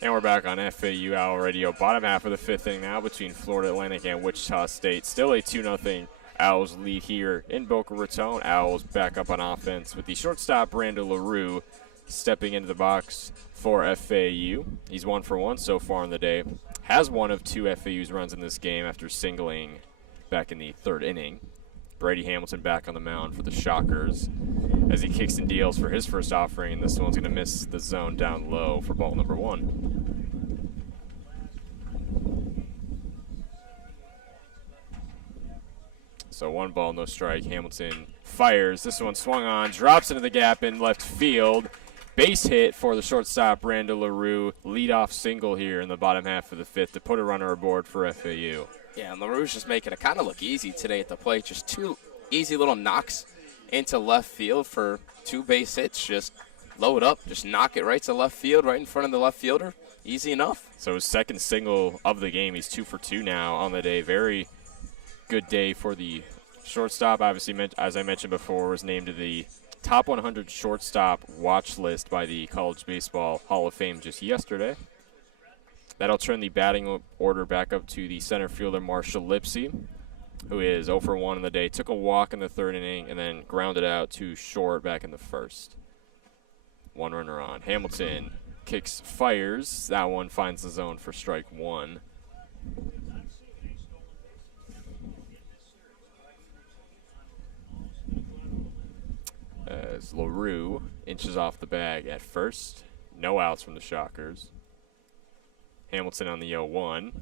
And we're back on FAU Owl Radio. Bottom half of the 5th inning now between Florida Atlantic and Wichita State. Still a 2-0 Owls lead here in Boca Raton. Owls back up on offense with the shortstop Brando LaRue stepping into the box for FAU. He's 1 for 1 so far in the day. Has one of 2 FAU's runs in this game after singling back in the 3rd inning. Brady Hamilton back on the mound for the Shockers as he kicks and deals for his first offering, and this one's going to miss the zone down low for ball number 1. So 1 ball, no strike. Hamilton fires. This one swung on, drops into the gap in left field. Base hit for the shortstop, Brando LaRue. Leadoff single here in the bottom half of the 5th to put a runner aboard for FAU. Yeah, and LaRue's just making it kind of look easy today at the plate. Just 2 easy little knocks into left field for 2 base hits. Just load up, just knock it right to left field, right in front of the left fielder. Easy enough. So his 2nd single of the game. He's 2 for 2 now on the day. Very good day for the shortstop. Obviously, as I mentioned before, was named to the top 100 shortstop watch list by the College Baseball Hall of Fame just yesterday. That'll turn the batting order back up to the center fielder Marshall Lipsy, who is 0 for 1 in the day. Took a walk in the third inning and then grounded out to short back in the first. One runner on. Hamilton kicks, fires. That one finds the zone for strike one. As LaRue inches off the bag at first. No outs from the Shockers. Hamilton on the 0-1.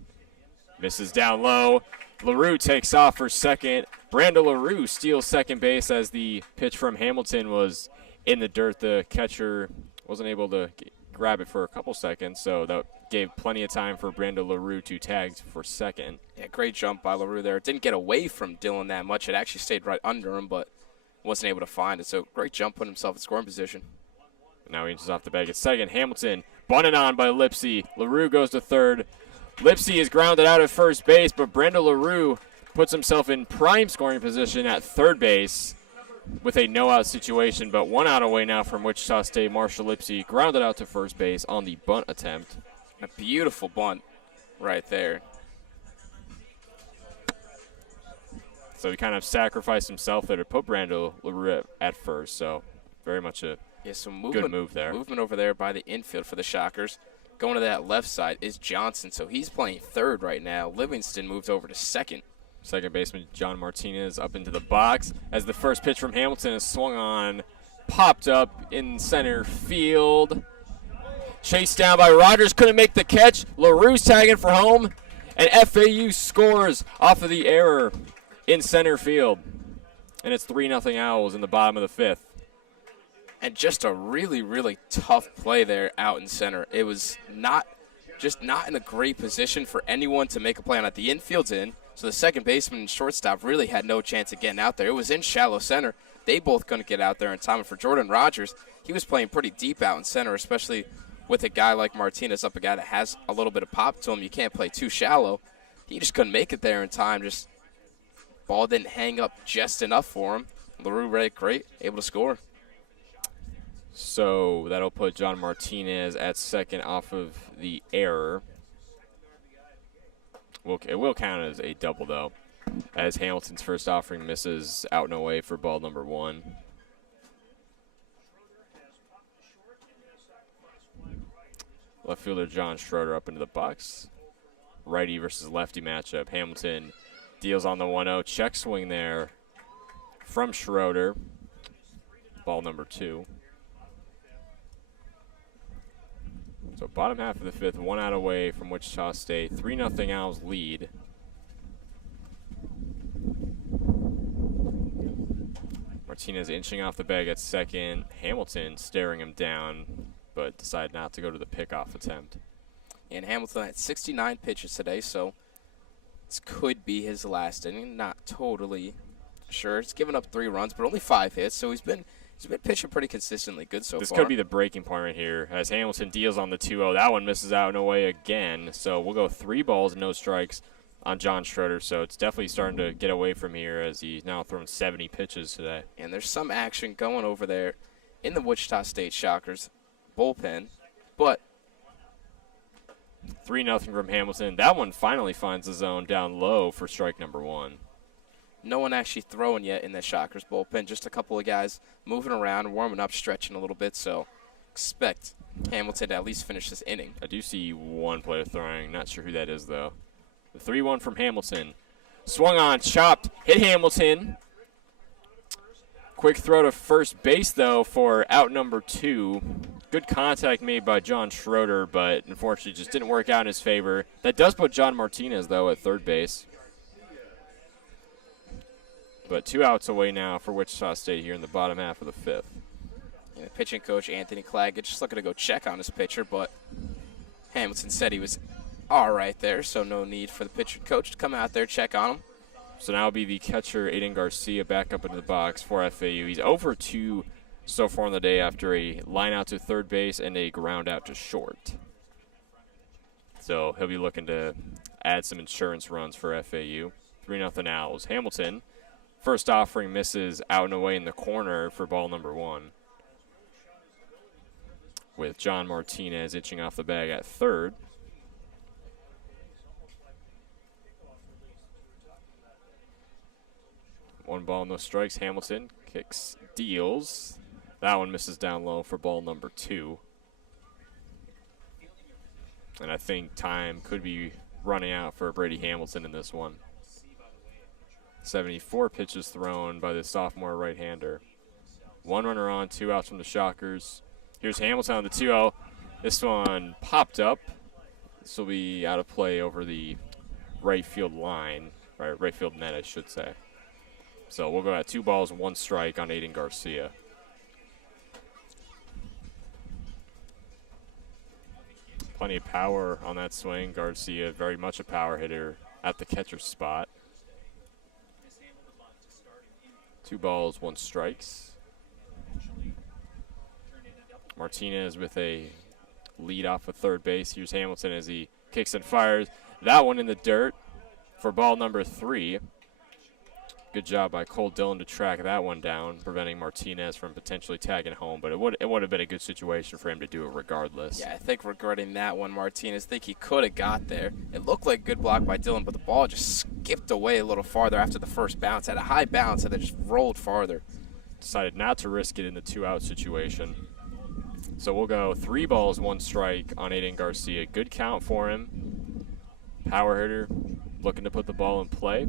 Misses down low. LaRue takes off for second. Brando LaRue steals second base as the pitch from Hamilton was in the dirt. The catcher wasn't able to grab it for a couple seconds, so that gave plenty of time for Brando LaRue to tag for second. Yeah, great jump by LaRue there. It didn't get away from Dylan that much. It actually stayed right under him, but wasn't able to find it. So great jump, put himself in scoring position. Now he inches off the bag at second. Hamilton bunted on by Lipsy. LaRue goes to third. Lipsy is grounded out at first base, but Brando LaRue puts himself in prime scoring position at third base with a no-out situation, but 1 out away now from Wichita State. Marshall Lipsy grounded out to first base on the bunt attempt. A beautiful bunt right there. So he kind of sacrificed himself there to put Brando LaRue at first, so very much a good move there. Movement over there by the infield for the Shockers. Going to that left side is Johnson, so he's playing third right now. Livingston moves over to second. Second baseman John Martinez up into the box as the first pitch from Hamilton is swung on, popped up in center field. Chased down by Rogers, couldn't make the catch. LaRue's tagging for home, and FAU scores off of the error in center field. And it's 3-0 Owls in the bottom of the fifth. And just a really, really tough play there out in center. It was not in a great position for anyone to make a play on it. The infield's in, so the second baseman and shortstop really had no chance of getting out there. It was in shallow center. They both couldn't get out there in time. And for Jordan Rogers, he was playing pretty deep out in center, especially with a guy like Martinez up, a guy that has a little bit of pop to him. You can't play too shallow. He just couldn't make it there in time. Just ball didn't hang up just enough for him. LaRue read it great, able to score. So that'll put John Martinez at second off of the error. It will count as a double, though, as Hamilton's first offering misses out and away for ball number 1. Left fielder John Schroeder up into the box. Righty versus lefty matchup. Hamilton deals on the 1-0. Check swing there from Schroeder. Ball number 2. So bottom half of the fifth, 1 out away from Wichita State. 3-0 Owls lead. Martinez inching off the bag at second. Hamilton staring him down, but decided not to go to the pickoff attempt. And Hamilton had 69 pitches today, so this could be his last inning. Not totally sure. He's given up 3 runs, but only 5 hits, so he's been pitching pretty consistently good so far. This could be the breaking point right here as Hamilton deals on the 2-0. That one misses out and away again. So we'll go 3 balls, no strikes on John Schroeder. So it's definitely starting to get away from here as he's now thrown 70 pitches today. And there's some action going over there in the Wichita State Shockers bullpen. But 3-0 from Hamilton. That one finally finds the zone down low for strike number 1. No one actually throwing yet in the Shockers bullpen. Just a couple of guys moving around, warming up, stretching a little bit. So expect Hamilton to at least finish this inning. I do see one player throwing. Not sure who that is, though. The 3-1 from Hamilton. Swung on, chopped, hit Hamilton. Quick throw to first base, though, for out number 2. Good contact made by John Schroeder, but unfortunately just didn't work out in his favor. That does put John Martinez, though, at third base. But 2 outs away now for Wichita State here in the bottom half of the fifth. And the pitching coach, Anthony Claggett, just looking to go check on his pitcher, but Hamilton said he was all right there, so no need for the pitching coach to come out there, check on him. So now it'll be the catcher, Aiden Garcia, back up into the box for FAU. He's over 2 so far in the day after a line out to third base and a ground out to short. So he'll be looking to add some insurance runs for FAU. 3-0 Owls. Hamilton First offering misses out and away in the corner for ball number 1. With John Martinez inching off the bag at third. One ball, no strikes. Hamilton kicks, deals. That one misses down low for ball number 2. And I think time could be running out for Brady Hamilton in this one. 74 pitches thrown by the sophomore right-hander. 1 runner on, 2 outs from the Shockers. Here's Hamilton on the 2-0. This one popped up. This will be out of play over the right field line, right field net, I should say. So we'll go at 2 balls, 1 strike on Aiden Garcia. Plenty of power on that swing. Garcia, very much a power hitter at the catcher's spot. 2 balls, 1 strikes. Martinez with a lead off of third base. Here's Hamilton as he kicks and fires. That one in the dirt for ball number 3. Good job by Cole Dillon to track that one down, preventing Martinez from potentially tagging home. But it would have been a good situation for him to do it regardless. Yeah, I think regarding that one, Martinez, I think he could have got there. It looked like a good block by Dillon, but the ball just skipped away a little farther after the first bounce. Had a high bounce, and then just rolled farther. Decided not to risk it in the 2-out situation. So we'll go 3 balls, 1 strike on Aiden Garcia. Good count for him. Power hitter looking to put the ball in play.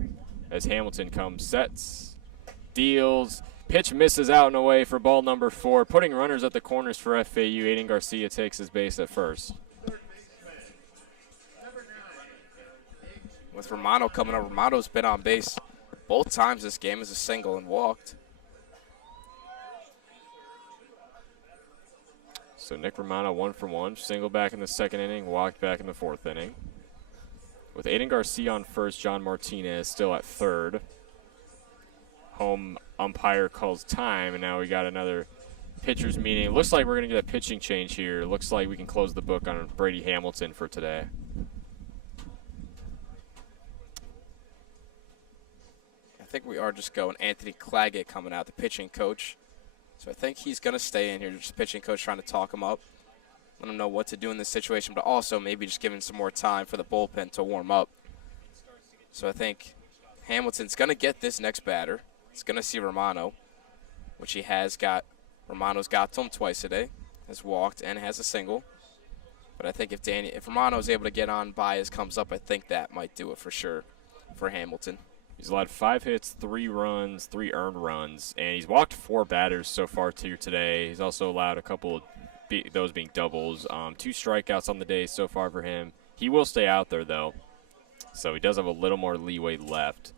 As Hamilton comes, sets, deals, pitch misses out and away for ball number 4. Putting runners at the corners for FAU. Aiden Garcia takes his base at first. With Romano coming up, Romano's been on base both times this game as a single and walked. So Nick Romano 1 for 1, single back in the 2nd inning, walked back in the 4th inning. With Aiden Garcia on first, John Martinez still at third. Home umpire calls time, and now we got another pitcher's meeting. It looks like we're going to get a pitching change here. Looks like we can close the book on Brady Hamilton for today. I think we are just going Anthony Claggett coming out, the pitching coach. So I think he's going to stay in here, just pitching coach trying to talk him up, let him know what to do in this situation, but also maybe just giving some more time for the bullpen to warm up. So I think Hamilton's going to get this next batter. He's going to see Romano, which he has got. Romano's got to him twice today, has walked and has a single. But I think if Romano's able to get on by as comes up, I think that might do it for sure for Hamilton. He's allowed 5 hits, 3 runs, 3 earned runs, and he's walked 4 batters so far today. He's also allowed a couple of those being doubles. 2 strikeouts on the day so far for him. He will stay out there, though, so he does have a little more leeway left.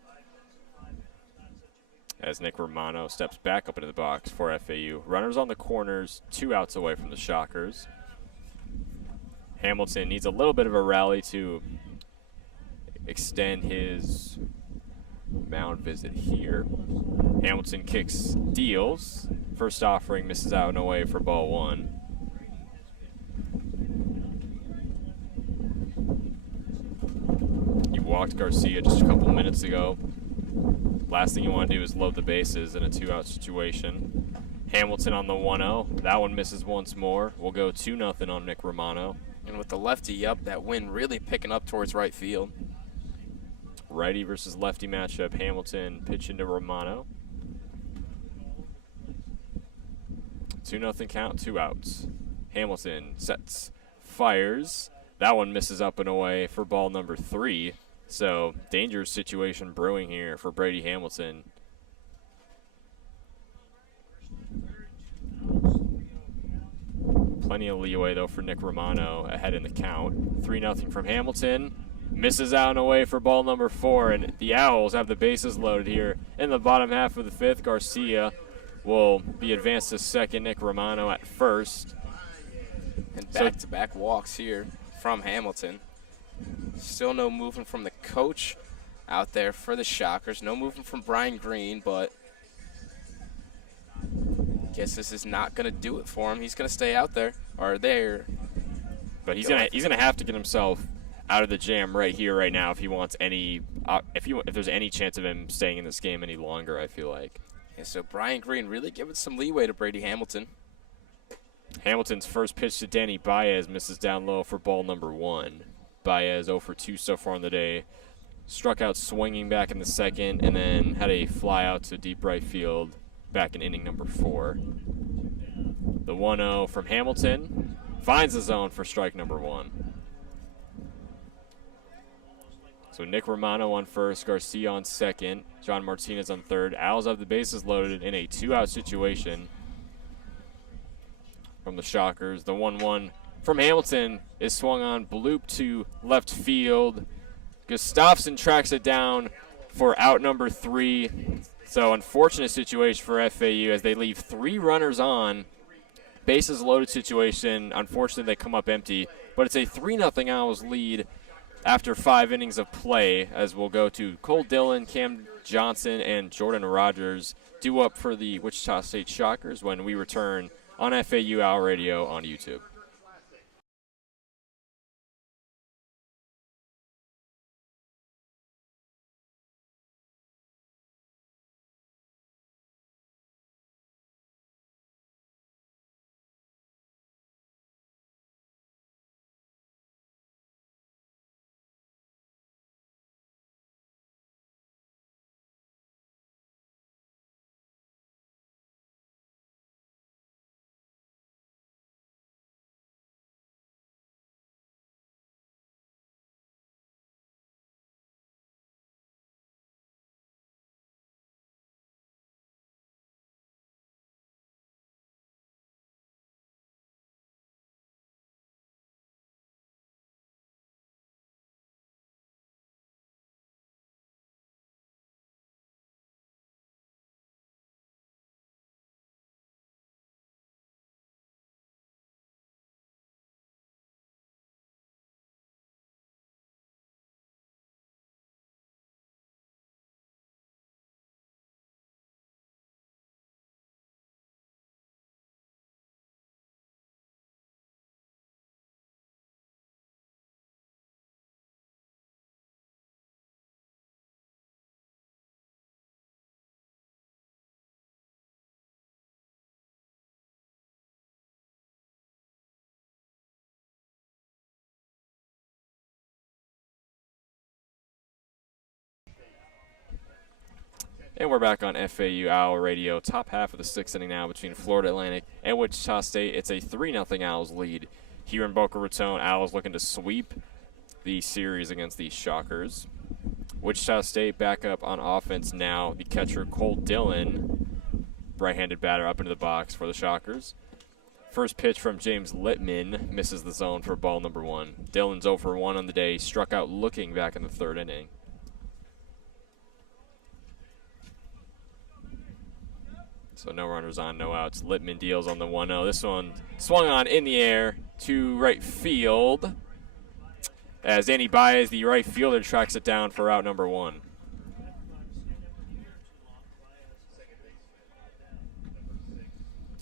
As Nick Romano steps back up into the box for FAU. Runners on the corners, 2 outs away from the Shockers. Hamilton needs a little bit of a rally to extend his mound visit here. Hamilton kicks, deals. First offering misses out and away for ball 1. You walked Garcia just a couple minutes ago. Last thing you want to do is load the bases in a 2-out situation. Hamilton on the 1-0. That one misses once more. We'll go 2-0 on Nick Romano. And with the lefty up, that wind really picking up towards right field. Righty versus lefty matchup. Hamilton pitch into Romano. 2-0 count, 2 outs. Hamilton sets, fires. That one misses up and away for ball number 3. So dangerous situation brewing here for Brady Hamilton. Plenty of leeway though for Nick Romano ahead in the count. 3-0 from Hamilton. Misses out and away for ball number 4, and the Owls have the bases loaded here in the bottom half of the 5th. Garcia will be advanced to second, Nick Romano at first. And back-to-back walks here from Hamilton. Still no movement from the coach out there for the Shockers. No movement from Brian Green, but guess this is not going to do it for him. He's going to stay out there, or there. But he's gonna have to get himself out of the jam right here, right now, if he wants any, if there's any chance of him staying in this game any longer, I feel like. Yeah, so Brian Green really giving some leeway to Brady Hamilton. Hamilton's first pitch to Danny Baez misses down low for ball number 1. Baez 0 for 2 so far in the day. Struck out swinging back in the second, and then had a fly out to deep right field back in inning number 4. The 1-0 from Hamilton finds the zone for strike number 1. So Nick Romano on first, Garcia on second, John Martinez on third. Owls have the bases loaded in a 2-out situation from the Shockers. The 1-1 from Hamilton is swung on, bloop to left field. Gustafson tracks it down for out number 3. So unfortunate situation for FAU as they leave 3 runners on. Bases loaded situation. Unfortunately, they come up empty. But it's a 3-0 Owls lead after 5 innings of play, as we'll go to Cole Dillon, Cam Johnson, and Jordan Rogers due up for the Wichita State Shockers when we return on FAU Owl Radio on YouTube. And we're back on FAU Owl Radio. Top half of the 6th inning now between Florida Atlantic and Wichita State. It's a 3-0 Owls lead here in Boca Raton. Owls looking to sweep the series against the Shockers. Wichita State back up on offense now. The catcher Cole Dillon, right-handed batter, up into the box for the Shockers. First pitch from James Littman misses the zone for ball number 1. Dillon's 0 for 1 on the day, struck out looking back in the 3rd inning. So no runners on, no outs. Littman deals on the 1-0. This one swung on in the air to right field as Danny Baez, the right fielder, tracks it down for out number 1.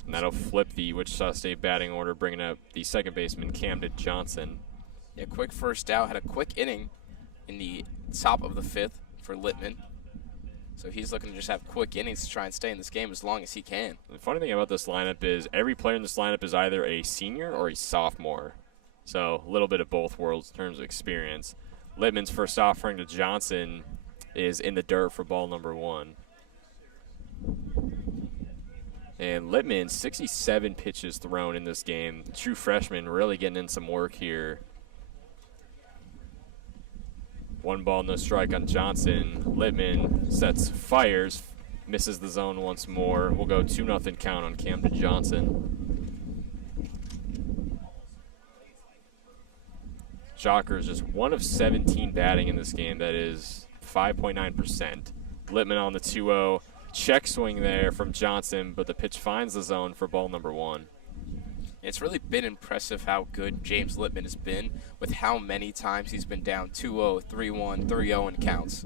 And that'll flip the Wichita State batting order, bringing up the second baseman, Camden Johnson. Yeah, quick first out. Had a quick inning in the top of the 5th for Littman. So he's looking to just have quick innings to try and stay in this game as long as he can. The funny thing about this lineup is every player in this lineup is either a senior or a sophomore. So a little bit of both worlds in terms of experience. Littman's first offering to Johnson is in the dirt for ball number 1. And Littman, 67 pitches thrown in this game. True freshman, really getting in some work here. 1 ball, no strike on Johnson. Littman sets fires, misses the zone once more. We'll go 2-0 count on Camden Johnson. Shockers just 1 of 17 batting in this game. That is 5.9%. Littman on the 2-0. Check swing there from Johnson, but the pitch finds the zone for ball number 1. It's really been impressive how good James Littman has been with how many times he's been down 2-0, 3-1, 3-0 in counts.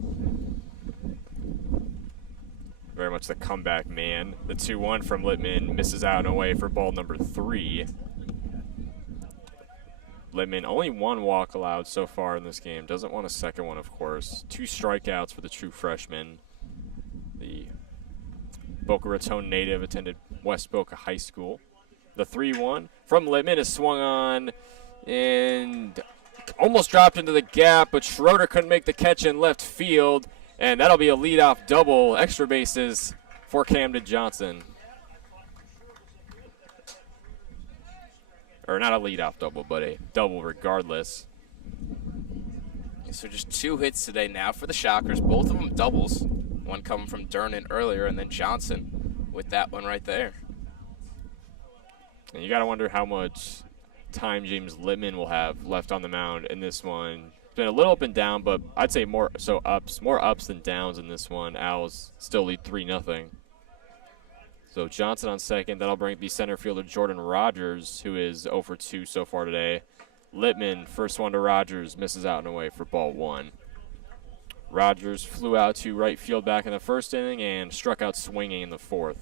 Very much the comeback man. The 2-1 from Littman misses out and away for ball number 3. Littman, only one walk allowed so far in this game. Doesn't want a second one, of course. 2 strikeouts for the true freshman. The Boca Raton native attended West Boca High School. The 3-1 from Littman is swung on and almost dropped into the gap, but Schroeder couldn't make the catch in left field, and that'll be a leadoff double, extra bases for Camden Johnson. Or not a leadoff double, but a double regardless. So just 2 hits today now for the Shockers, both of them doubles. One coming from Durnan earlier, and then Johnson with that one right there. And you got to wonder how much time James Littman will have left on the mound in this one. It's been a little up and down, but I'd say more ups than downs in this one. Owls still lead 3-0. So Johnson on second. That'll bring the center fielder Jordan Rogers, who is 0 for 2 so far today. Littman, first one to Rogers, misses out and away for ball 1. Rogers flew out to right field back in the first inning and struck out swinging in the 4th.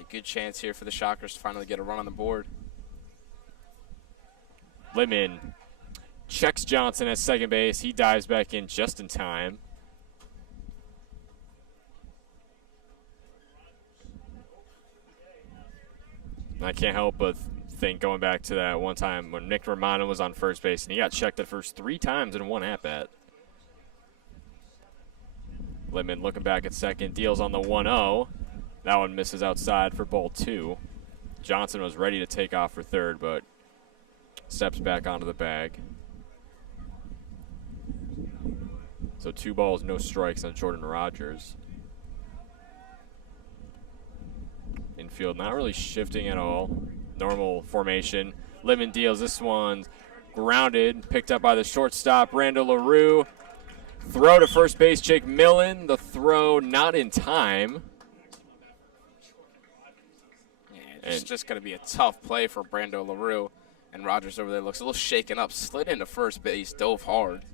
A good chance here for the Shockers to finally get a run on the board. Littman checks Johnson at second base. He dives back in just in time. And I can't help but think, going back to that one time when Nick Romano was on first base and he got checked the first 3 times in one at-bat. Littman looking back at second, deals on the 1-0. That one misses outside for ball 2. Johnson was ready to take off for third, but steps back onto the bag. So 2 balls, no strikes on Jordan Rogers. Infield not really shifting at all. Normal formation. Littman deals this one. Grounded, picked up by the shortstop, Randall LaRue. Throw to first base, Jake Millen. The throw not in time. Yeah, it's just going to be a tough play for Brando LaRue. And Rogers over there looks a little shaken up. Slid into first base, dove hard.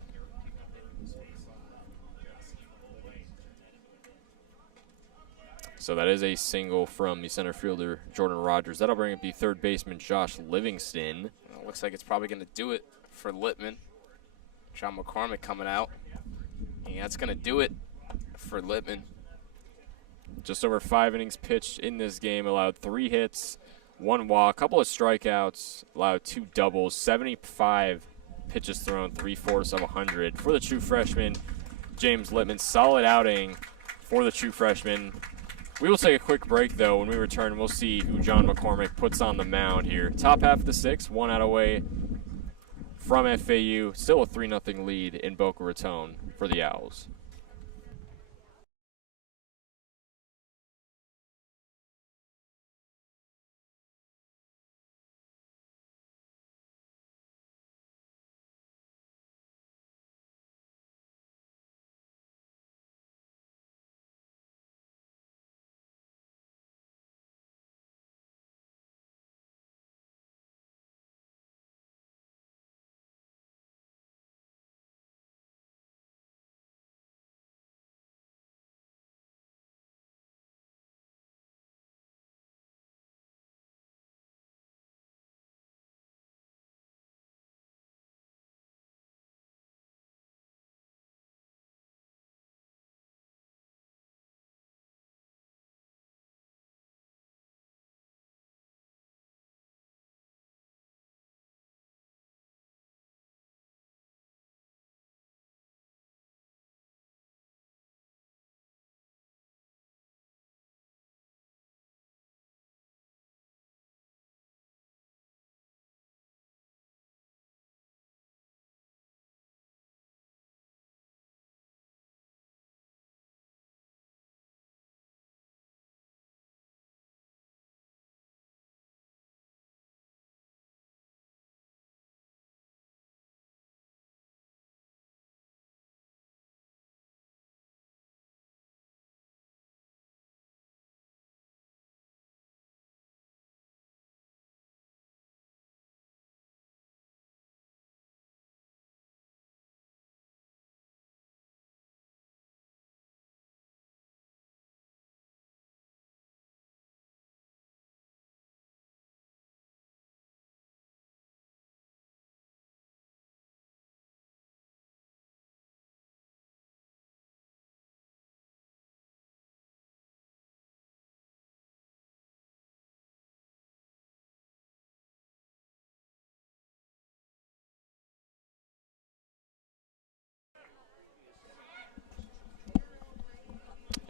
So that is a single from the center fielder, Jordan Rogers. That'll bring up the third baseman, Josh Livingston. Well, looks like it's probably going to do it for Littman. John McCormick coming out. Yeah, that's going to do it for Littman. Just over 5 innings pitched in this game, allowed 3 hits, 1 walk, couple of strikeouts, allowed 2 doubles, 75 pitches thrown, 3/4 of 100. For the true freshman, James Littman, solid outing for the true freshman. We will take a quick break, though. When we return, we'll see who John McCormick puts on the mound here. Top half of the 6th, 1 out away from FAU. Still a 3-0 lead in Boca Raton for the Owls.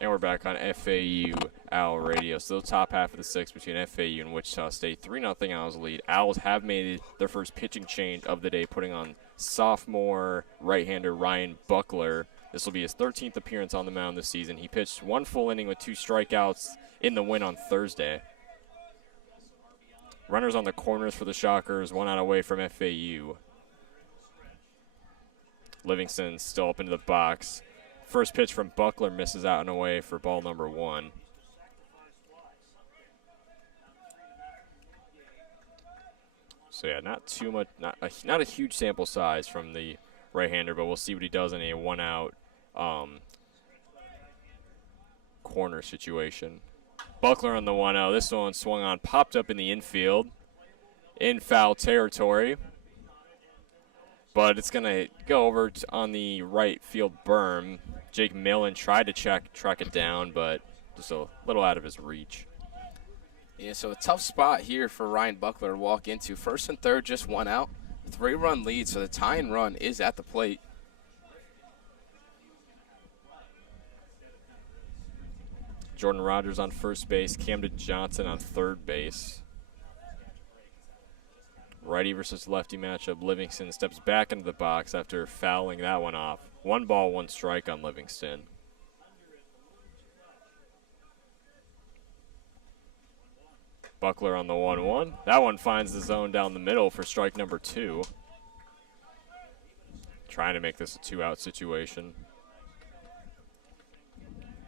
And we're back on FAU Owl Radio. Still top half of the sixth between FAU and Wichita State. 3-0 Owls lead. Owls have made their first pitching change of the day, putting on sophomore right-hander Ryan Buckler. This will be his 13th appearance on the mound this season. He pitched one full inning with 2 strikeouts in the win on Thursday. Runners on the corners for the Shockers, 1 out away from FAU. Livingston still up into the box. First pitch from Buckler misses out and away for ball number 1. So yeah, not too much, not a huge sample size from the right-hander, but we'll see what he does in a 1-out corner situation. Buckler on the 1-0. This one swung on, popped up in the infield, in foul territory. But it's going to go over on the right field berm. Jake Millen tried to track it down, but just a little out of his reach. Yeah, so a tough spot here for Ryan Buckler to walk into. First and third, just 1 out. 3-run lead, so the tying run is at the plate. Jordan Rogers on first base, Camden Johnson on third base. Righty versus lefty matchup. Livingston steps back into the box after fouling that one off. 1 ball, 1 strike on Livingston. Buckler on the 1-1. That one finds the zone down the middle for strike number 2. Trying to make this a 2-out situation.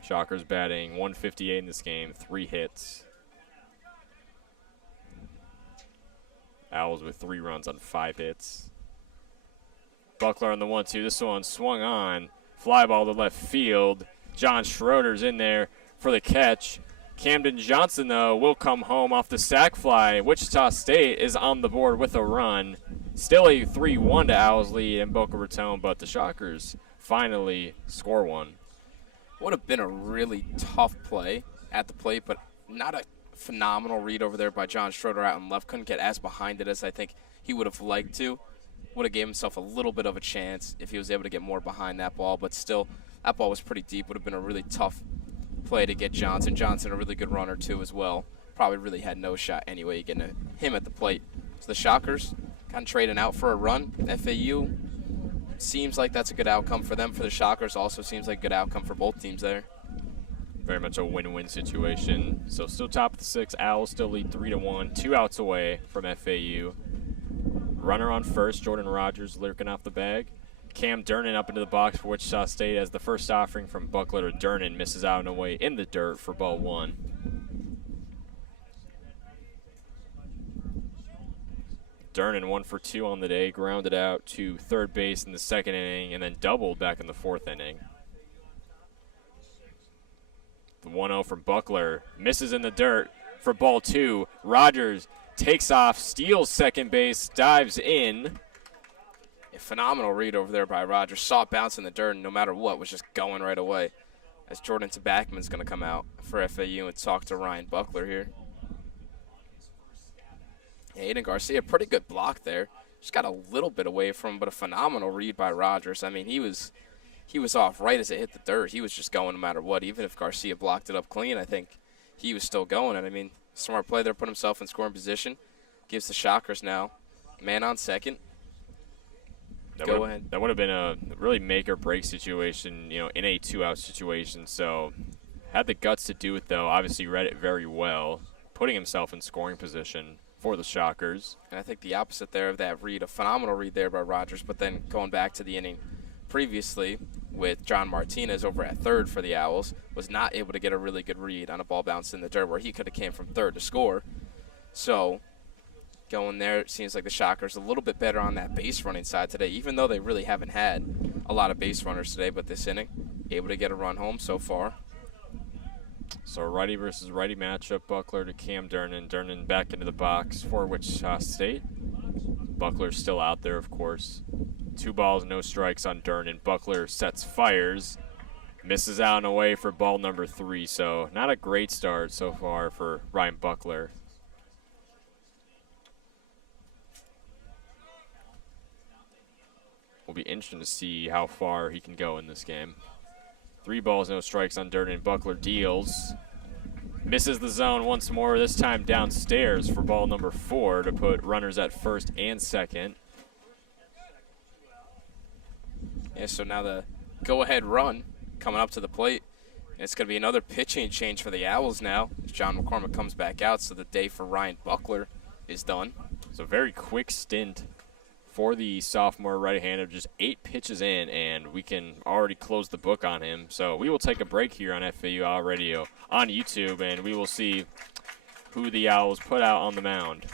Shockers batting 158 in this game, 3 hits. Owls with 3 runs on 5 hits. Buckler on the 1-2. This one swung on. Fly ball to left field. John Schroeder's in there for the catch. Camden Johnson, though, will come home off the sac fly. Wichita State is on the board with a run. Still a 3-1 to Owls lead in Boca Raton, but the Shockers finally score one. Would have been a really tough play at the plate, but not a phenomenal read over there by John Schroeder out in left. Couldn't get as behind it as I think he would have liked to. Would have gave himself a little bit of a chance if he was able to get more behind that ball, but still, that ball was pretty deep. Would have been a really tough play to get Johnson. Johnson, a really good runner, too, as well. Probably really had no shot anyway getting him at the plate. So the Shockers kind of trading out for a run. FAU seems like that's a good outcome for them. For the Shockers, also seems like a good outcome for both teams there. Very much a win-win situation. So still top of the 6. Owls still lead 3-1. 2 outs away from FAU. Runner on first. Jordan Rogers lurking off the bag. Cam Durnan up into the box for Wichita State as the first offering from Buckler to Durnan misses out and away in the dirt for ball 1. Durnan 1 for 2 on the day, grounded out to third base in the 2nd inning and then doubled back in the 4th inning. The 1-0 from Buckler misses in the dirt for ball 2. Rogers takes off, steals second base, dives in. A phenomenal read over there by Rogers. Saw it bounce in the dirt and no matter what was just going right away. As Jordan Tabachman's going to come out for FAU and talk to Ryan Buckler here. Aiden Garcia, pretty good block there. Just got a little bit away from him, but a phenomenal read by Rogers. I mean, he was off right as it hit the dirt. He was just going no matter what. Even if Garcia blocked it up clean, I think he was still going. And, I mean, smart play there, put himself in scoring position. Gives the Shockers now man on second. Go ahead. That would have been a really make-or-break situation, you know, in a 2-out situation. So had the guts to do it, though. Obviously read it very well, putting himself in scoring position for the Shockers. And I think the opposite there of that read, a phenomenal read there by Rogers, but then going back to the inning previously with John Martinez over at third for the Owls, was not able to get a really good read on a ball bounced in the dirt where he could have came from third to score. So going there, it seems like the Shockers a little bit better on that base running side today, even though they really haven't had a lot of base runners today, but this inning, able to get a run home so far. So righty versus righty matchup, Buckler to Cam Durnan. Durnan back into the box for Wichita State. Buckler still out there, of course. 2 balls, no strikes on Durnan. Buckler sets fires, misses out and away for ball number 3. So not a great start so far for Ryan Buckler. Will be interesting to see how far he can go in this game. 3 balls, no strikes on Durden. Buckler deals. Misses the zone once more, this time downstairs for ball number 4 to put runners at first and second. Yeah, so now the go-ahead run coming up to the plate. It's going to be another pitching change for the Owls now. John McCormick comes back out, so the day for Ryan Buckler is done. So very quick stint for the sophomore right-hander, just 8 pitches in, and we can already close the book on him. So we will take a break here on FAU Owl Radio on YouTube, and we will see who the Owls put out on the mound.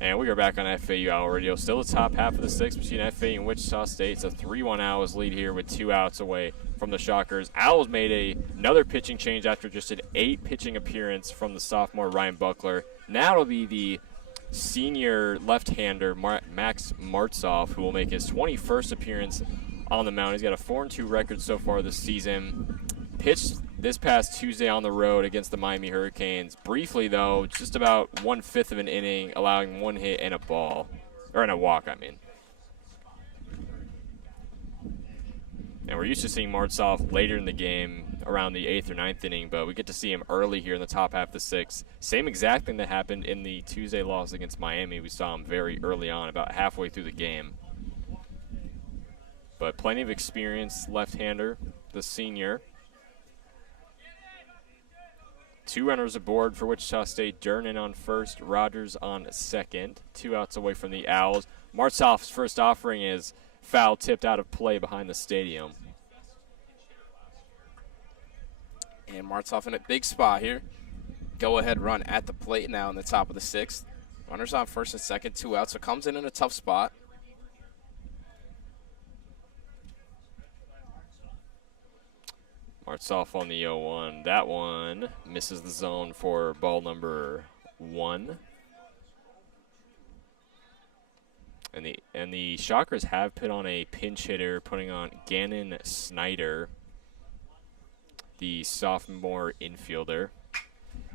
And we are back on FAU Owl Radio. Still the top half of the 6th between FAU and Wichita State. It's a 3-1 Owls lead here with 2 outs away from the Shockers. Owls made another pitching change after just an 8 pitching appearance from the sophomore Ryan Buckler. Now it'll be the senior left-hander Max Martzoff, who will make his 21st appearance on the mound. He's got a 4-2 record so far this season. Pitched this past Tuesday on the road against the Miami Hurricanes. Briefly, though, just about 1/5 of an inning, allowing 1 hit and a ball. Or in a walk, I mean. And we're used to seeing Martzoff later in the game, around the 8th or 9th inning, but we get to see him early here in the top half of the 6th. Same exact thing that happened in the Tuesday loss against Miami. We saw him very early on, about halfway through the game. But plenty of experience, left-hander, the senior. 2 runners aboard for Wichita State. Durnin on first, Rogers on second. 2 outs away from the Owls. Martzoff's first offering is foul tipped out of play behind the stadium. And Martzoff in a big spot here. Go-ahead run at the plate now in the top of the 6th. Runners on first and second, 2 outs, so comes in a tough spot. Martzoff on the 0-1. That one misses the zone for ball number 1. And the Shockers have put on a pinch hitter, putting on Gannon Snyder, the sophomore infielder.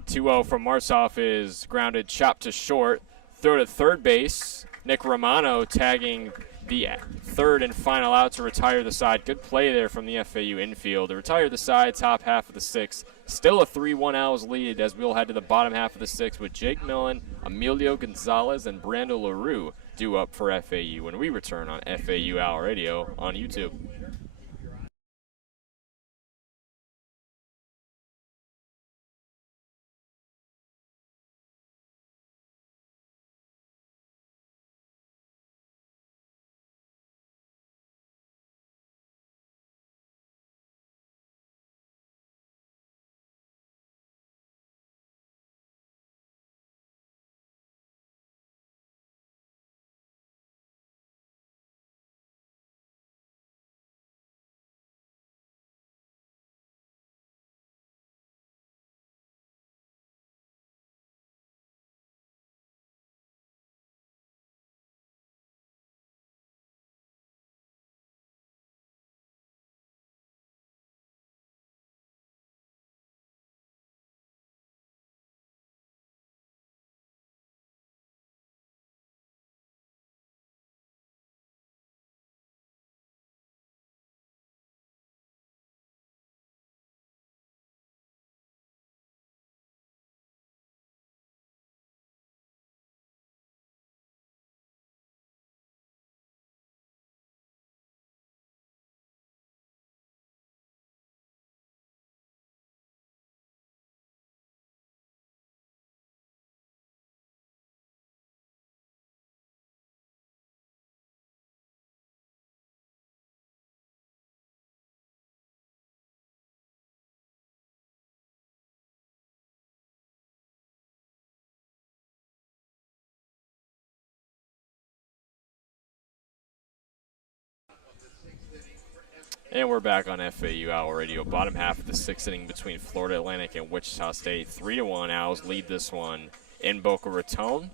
2-0 from Martzoff is grounded, chopped to short. Throw to third base. Nick Romano tagging the third and final out to retire the side. Good play there from the FAU infield to retire the side, top half of the 6th. Still a 3-1 Owls lead as we'll head to the bottom half of the 6th with Jake Millen, Emilio Gonzalez, and Brando LaRue due up for FAU when we return on FAU Owl Radio on YouTube. And we're back on FAU Owl Radio. Bottom half of the sixth inning between Florida Atlantic and Wichita State. 3-1. Owls lead this one in Boca Raton.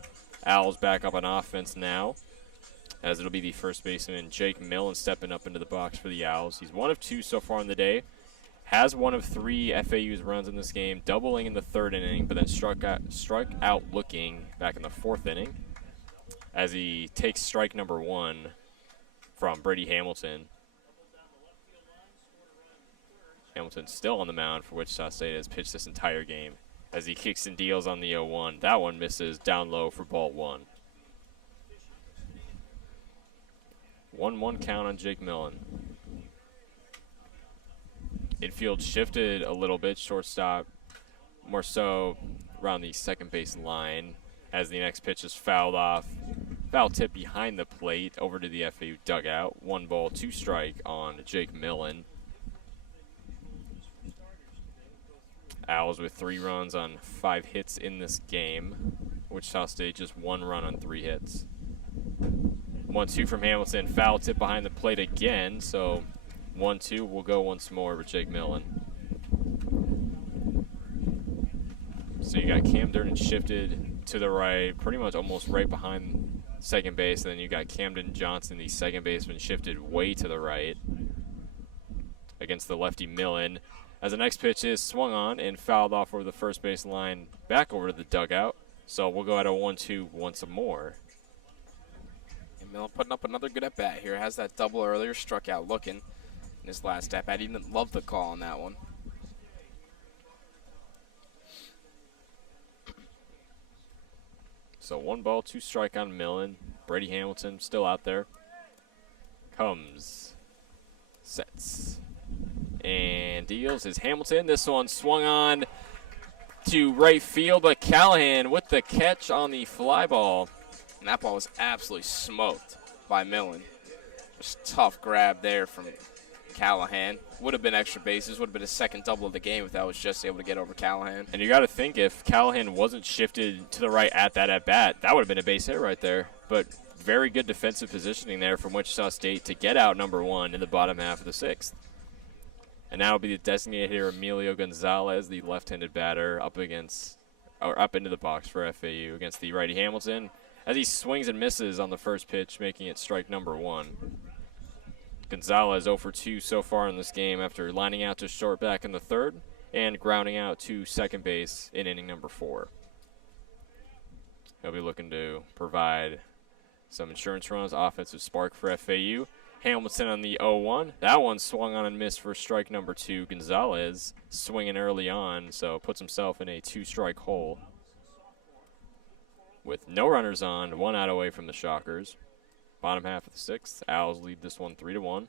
Owls back up on offense now, as it'll be the first baseman Jake Millen stepping up into the box for the Owls. He's 1 of 2 so far in the day. Has 1 of 3 FAU's runs in this game, doubling in the 3rd inning, but then struck out looking back in the 4th inning as he takes strike number 1 from Brady Hamilton. Hamilton still on the mound for Wichita State, has pitched this entire game as he kicks and deals on the 0-1. That one misses down low for ball 1. 1-1 count on Jake Millen. Infield shifted a little bit, shortstop more so around the second base line as the next pitch is fouled off. Foul tip behind the plate over to the FAU dugout. 1 ball, 2 strike on Jake Millen. Owls with 3 runs on 5 hits in this game. Wichita State just 1 run on 3 hits. 1-2 from Hamilton. Foul tip behind the plate again. So 1-2 will go once more with Jake Millen. So you got Cam Durden shifted to the right, pretty much almost right behind second base. And then you got Camden Johnson, the second baseman, shifted way to the right against the lefty Millen. As the next pitch is swung on and fouled off over the first base line back over to the dugout. So we'll go at a 1-2 once more. And Millen putting up another good at-bat here. Has that double earlier, struck out looking in his last at-bat. He didn't love the call on that one. So 1 ball, 2 strike on Millen. Brady Hamilton still out there. Comes. Sets. And deals is Hamilton. This one swung on to right field, but Callahan with the catch on the fly ball. And that ball was absolutely smoked by Millen. Just tough grab there from Callahan. Would have been extra bases, would have been a second double of the game if that was just able to get over Callahan. And you got to think, if Callahan wasn't shifted to the right at that at-bat, that would have been a base hit right there. But very good defensive positioning there from Wichita State to get out number 1 in the bottom half of the 6th. And now will be the designated hitter Emilio Gonzalez, the left-handed batter, up into the box for FAU against the righty Hamilton, as he swings and misses on the first pitch, making it strike number 1. Gonzalez 0 for 2 so far in this game after lining out to short back in the 3rd and grounding out to second base in inning number 4. He'll be looking to provide some insurance runs, offensive spark for FAU. Hamilton on the 0-1. That one swung on and missed for strike number 2. Gonzalez swinging early on, so puts himself in a 2-strike hole. With no runners on, 1 out away from the Shockers. Bottom half of the 6th. Owls lead this one 3-1.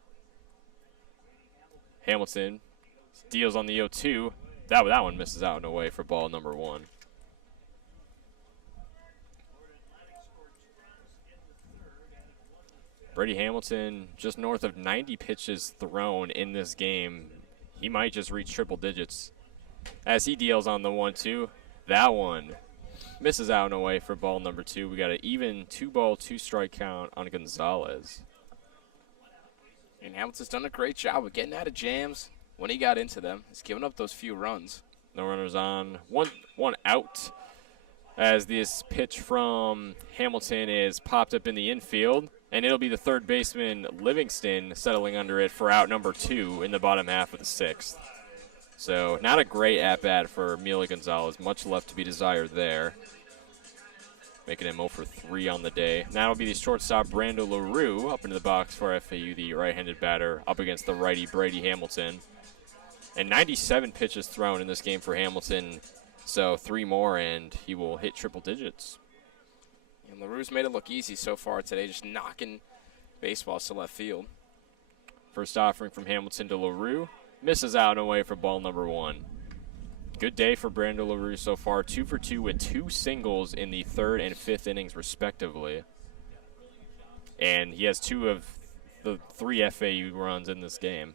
Hamilton deals on the 0-2. That one misses out and away for ball number 1. Brady Hamilton just north of 90 pitches thrown in this game. He might just reach triple digits as he deals on the 1-2. That one misses out and away for ball number 2. We got an even 2-ball, 2-strike count on Gonzalez. And Hamilton's done a great job of getting out of jams when he got into them. He's given up those few runs. No runners on. One out as this pitch from Hamilton is popped up in the infield. And it'll be the third baseman, Livingston, settling under it for out number 2 in the bottom half of the 6th. So not a great at-bat for Emilio Gonzalez. Much left to be desired there. Making him 0 for 3 on the day. Now it'll be the shortstop, Brando LaRue, up into the box for FAU, the right-handed batter, up against the righty, Brady Hamilton. And 97 pitches thrown in this game for Hamilton. So 3 more, and he will hit triple digits. And LaRue's made it look easy so far today, just knocking baseballs to left field. First offering from Hamilton to LaRue. Misses out and away for ball number 1. Good day for Brando LaRue so far. 2 for 2 with 2 singles in the 3rd and 5th innings, respectively. And he has 2 of the 3 FAU runs in this game.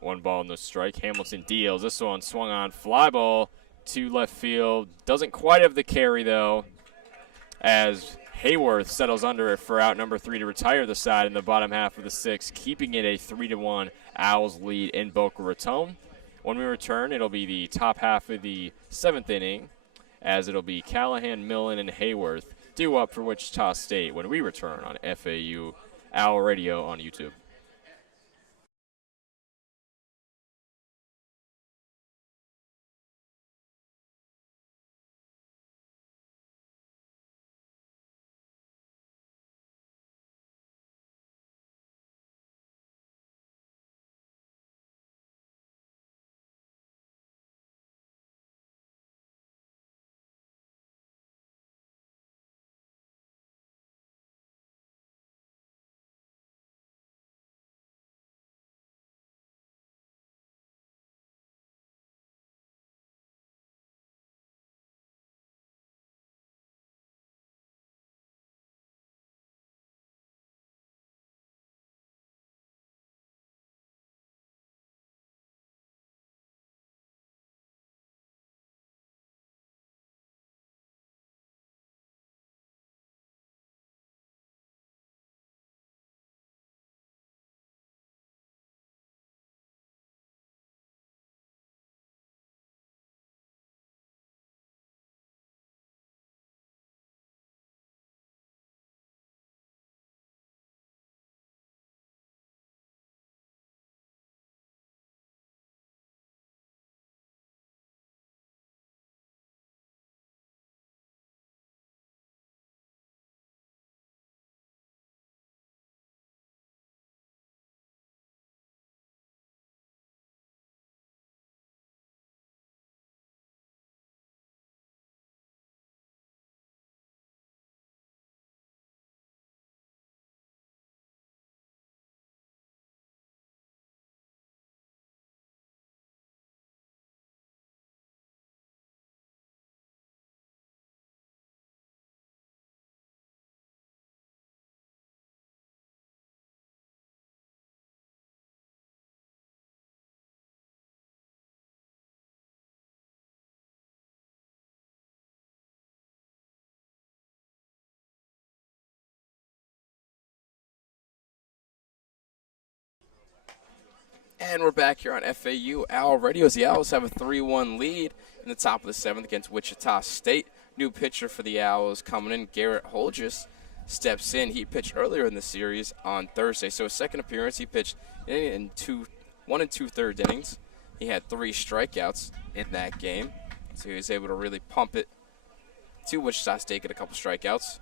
1 ball, no strike. Hamilton deals. This one swung on. Fly ball to left field. Doesn't quite have the carry, though, as Hayworth settles under it for out number 3 to retire the side in the bottom half of the 6th, keeping it a 3-1 Owls lead in Boca Raton. When we return, it'll be the top half of the 7th inning, as it'll be Callahan, Millen, and Hayworth due up for Wichita State when we return on FAU Owl Radio on YouTube. And we're back here on FAU Owl Radio as the Owls have a 3-1 lead in the top of the 7th against Wichita State. New pitcher for the Owls coming in, Garrett Holgis, steps in. He pitched earlier in the series on Thursday, so his second appearance. He pitched in 1 2/3 innings. He had 3 strikeouts in that game, so he was able to really pump it to Wichita State, get a couple strikeouts.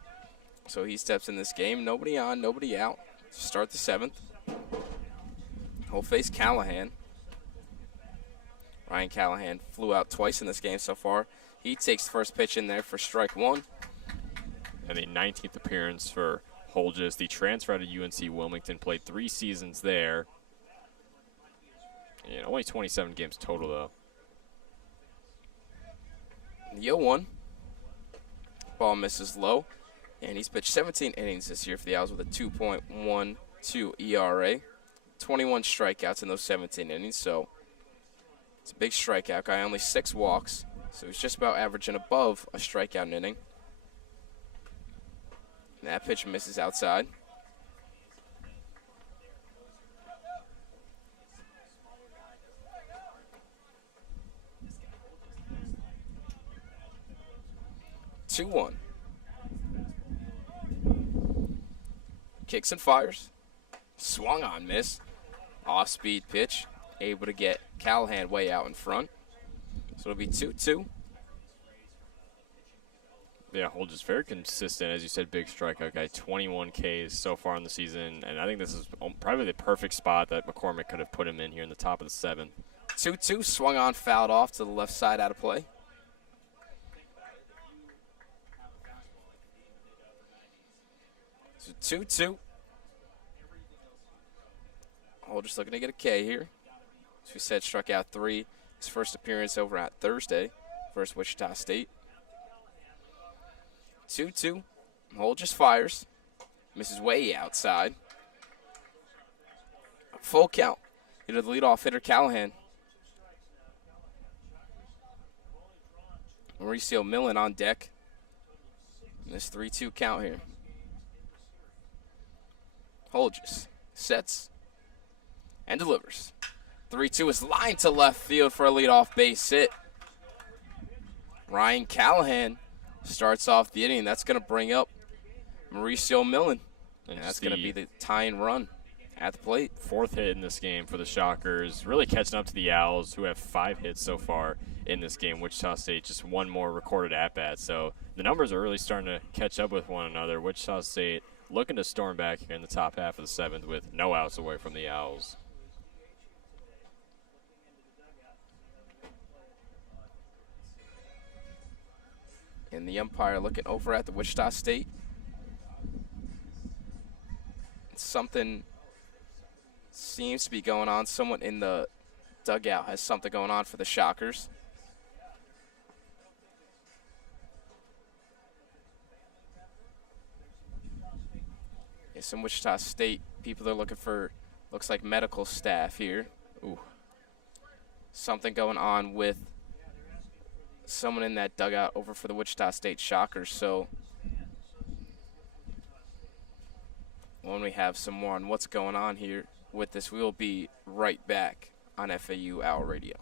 So he steps in this game. Nobody on, nobody out to start the 7th. He'll face Callahan. Ryan Callahan flew out twice in this game so far. He takes the first pitch in there for strike 1. And the 19th appearance for Holgis, the transfer out of UNC Wilmington, played 3 seasons there. And only 27 games total, though. The 0-1. Ball misses low. And he's pitched 17 innings this year for the Owls with a 2.12 ERA. 21 strikeouts in those 17 innings, so it's a big strikeout guy. Only 6 walks, so he's just about averaging above a strikeout an inning. And that pitch misses outside. Two one. Kicks and fires. Swung on, miss. Off-speed pitch, able to get Callahan way out in front. So it'll be 2-2. Yeah, Holgis very consistent, as you said, big strikeout guy, 21 Ks so far in the season, and I think this is probably the perfect spot that McCormick could have put him in here in the top of the 7th. 2-2, swung on, fouled off to the left side, out of play. So 2-2. Holgis looking to get a K here. As we said, struck out 3. His first appearance over at Thursday versus Wichita State. 2-2. Holgis fires. Misses way outside. Full count. Into the leadoff hitter, Callahan. Mauricio Millen on deck. This 3-2 count here. Holges sets and delivers. 3-2 is lined to left field for a leadoff base hit. Ryan Callahan starts off the inning. That's going to bring up Mauricio Millen. And that's going to be the tying run at the plate. 4th hit in this game for the Shockers. Really catching up to the Owls, who have 5 hits so far in this game. Wichita State just 1 more recorded at-bat. So the numbers are really starting to catch up with one another. Wichita State looking to storm back here in the top half of the 7th with no outs away from the Owls. And the umpire looking over at the Wichita State. Something seems to be going on. Someone in the dugout has something going on for the Shockers. Yeah, some Wichita State people are looking for, looks like medical staff here. Ooh. Something going on with someone in that dugout over for the Wichita State Shockers. So when we have some more on what's going on here with this, we will be right back on FAU Owl Radio.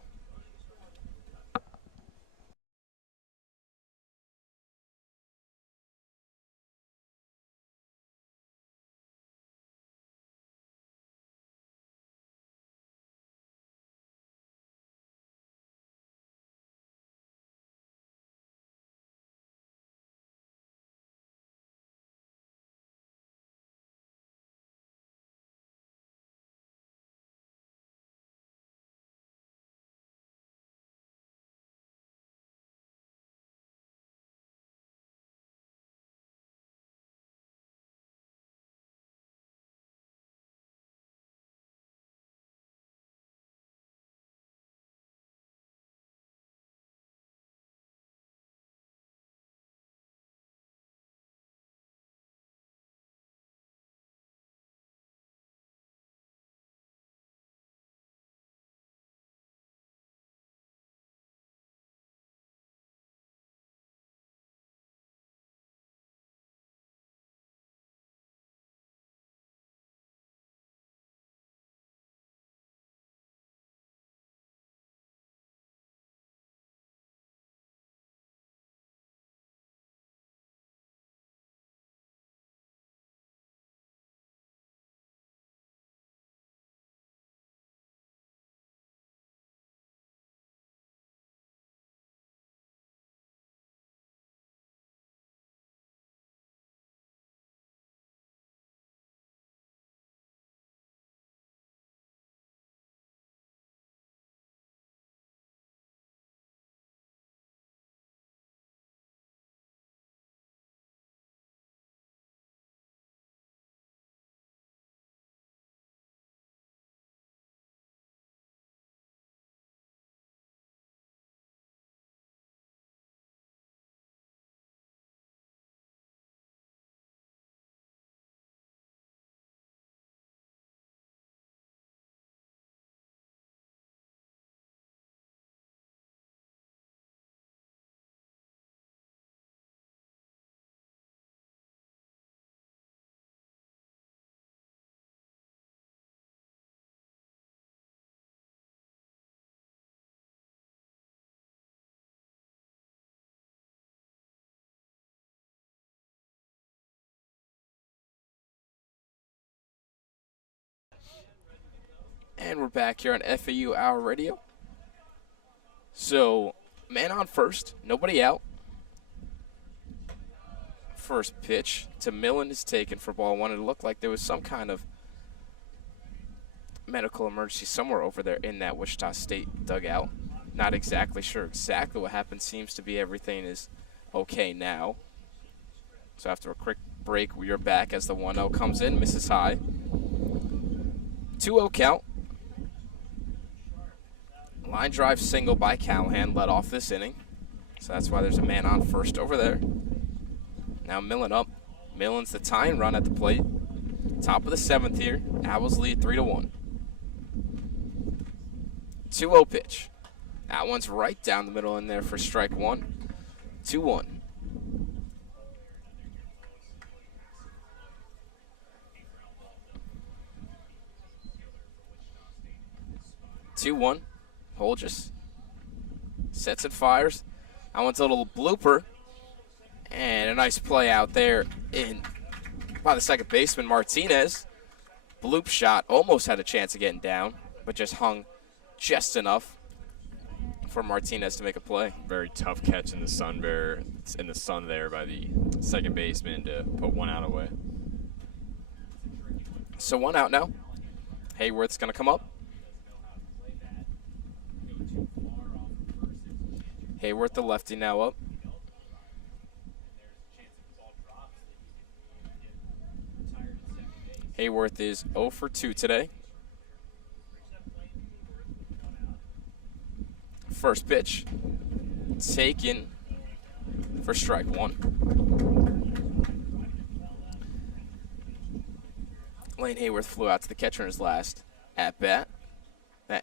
And we're back here on FAU Hour Radio. So, man on first, nobody out. First pitch to Millen is taken for ball 1. It looked like there was some kind of medical emergency somewhere over there in that Wichita State dugout. Not exactly sure exactly what happened. Seems to be everything is okay now. So after a quick break, we are back as the 1-0 comes in, misses high. 2-0 count. Line drive single by Callahan led off this inning. So that's why there's a man on first over there. Now Millen up. Millen's the tying run at the plate. Top of the 7th here. Owls lead 3-1. 2-0 pitch. That one's right down the middle in there for strike 1. 2-1. 2-1. Holgis sets and fires. That one's a little blooper. And a nice play out there by the second baseman, Martinez. Bloop shot, almost had a chance of getting down, but just hung just enough for Martinez to make a play. Very tough catch in the sun there by the second baseman to put one out away. So 1 out now. Hayworth's going to come up. Hayworth, the lefty, now up. Hayworth is 0 for 2 today. First pitch taken for strike 1. Lane Hayworth flew out to the catcher in his last at bat. That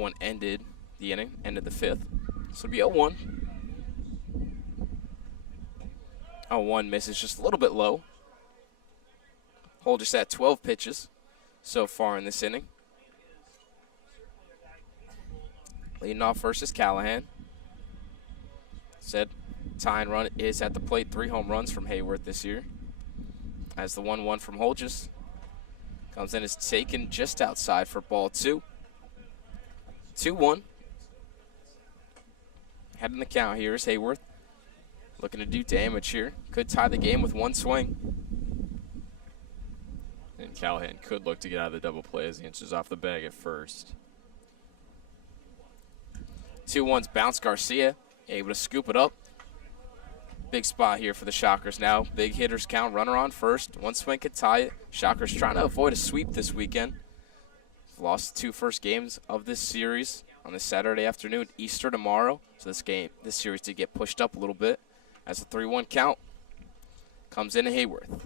one ended the inning, ended the 5th. So it'll be 0-1. 0-1 misses just a little bit low. Holgis at 12 pitches so far in this inning. Leading off first is Callahan. Said tying run is at the plate. 3 home runs from Hayworth this year. As the 1-1 from Holgis comes in, is taken just outside for ball 2. 2-1. Head in the count here is Hayworth. Looking to do damage here. Could tie the game with 1 swing. And Callahan could look to get out of the double play as he inches off the bag at first. 2-1's bounce. Garcia able to scoop it up. Big spot here for the Shockers now. Big hitters count. Runner on first. 1 swing could tie it. Shockers trying to avoid a sweep this weekend. Lost the 2 first games of this series on this Saturday afternoon. Easter tomorrow. So this series did get pushed up a little bit. As a 3-1 count comes in Hayworth.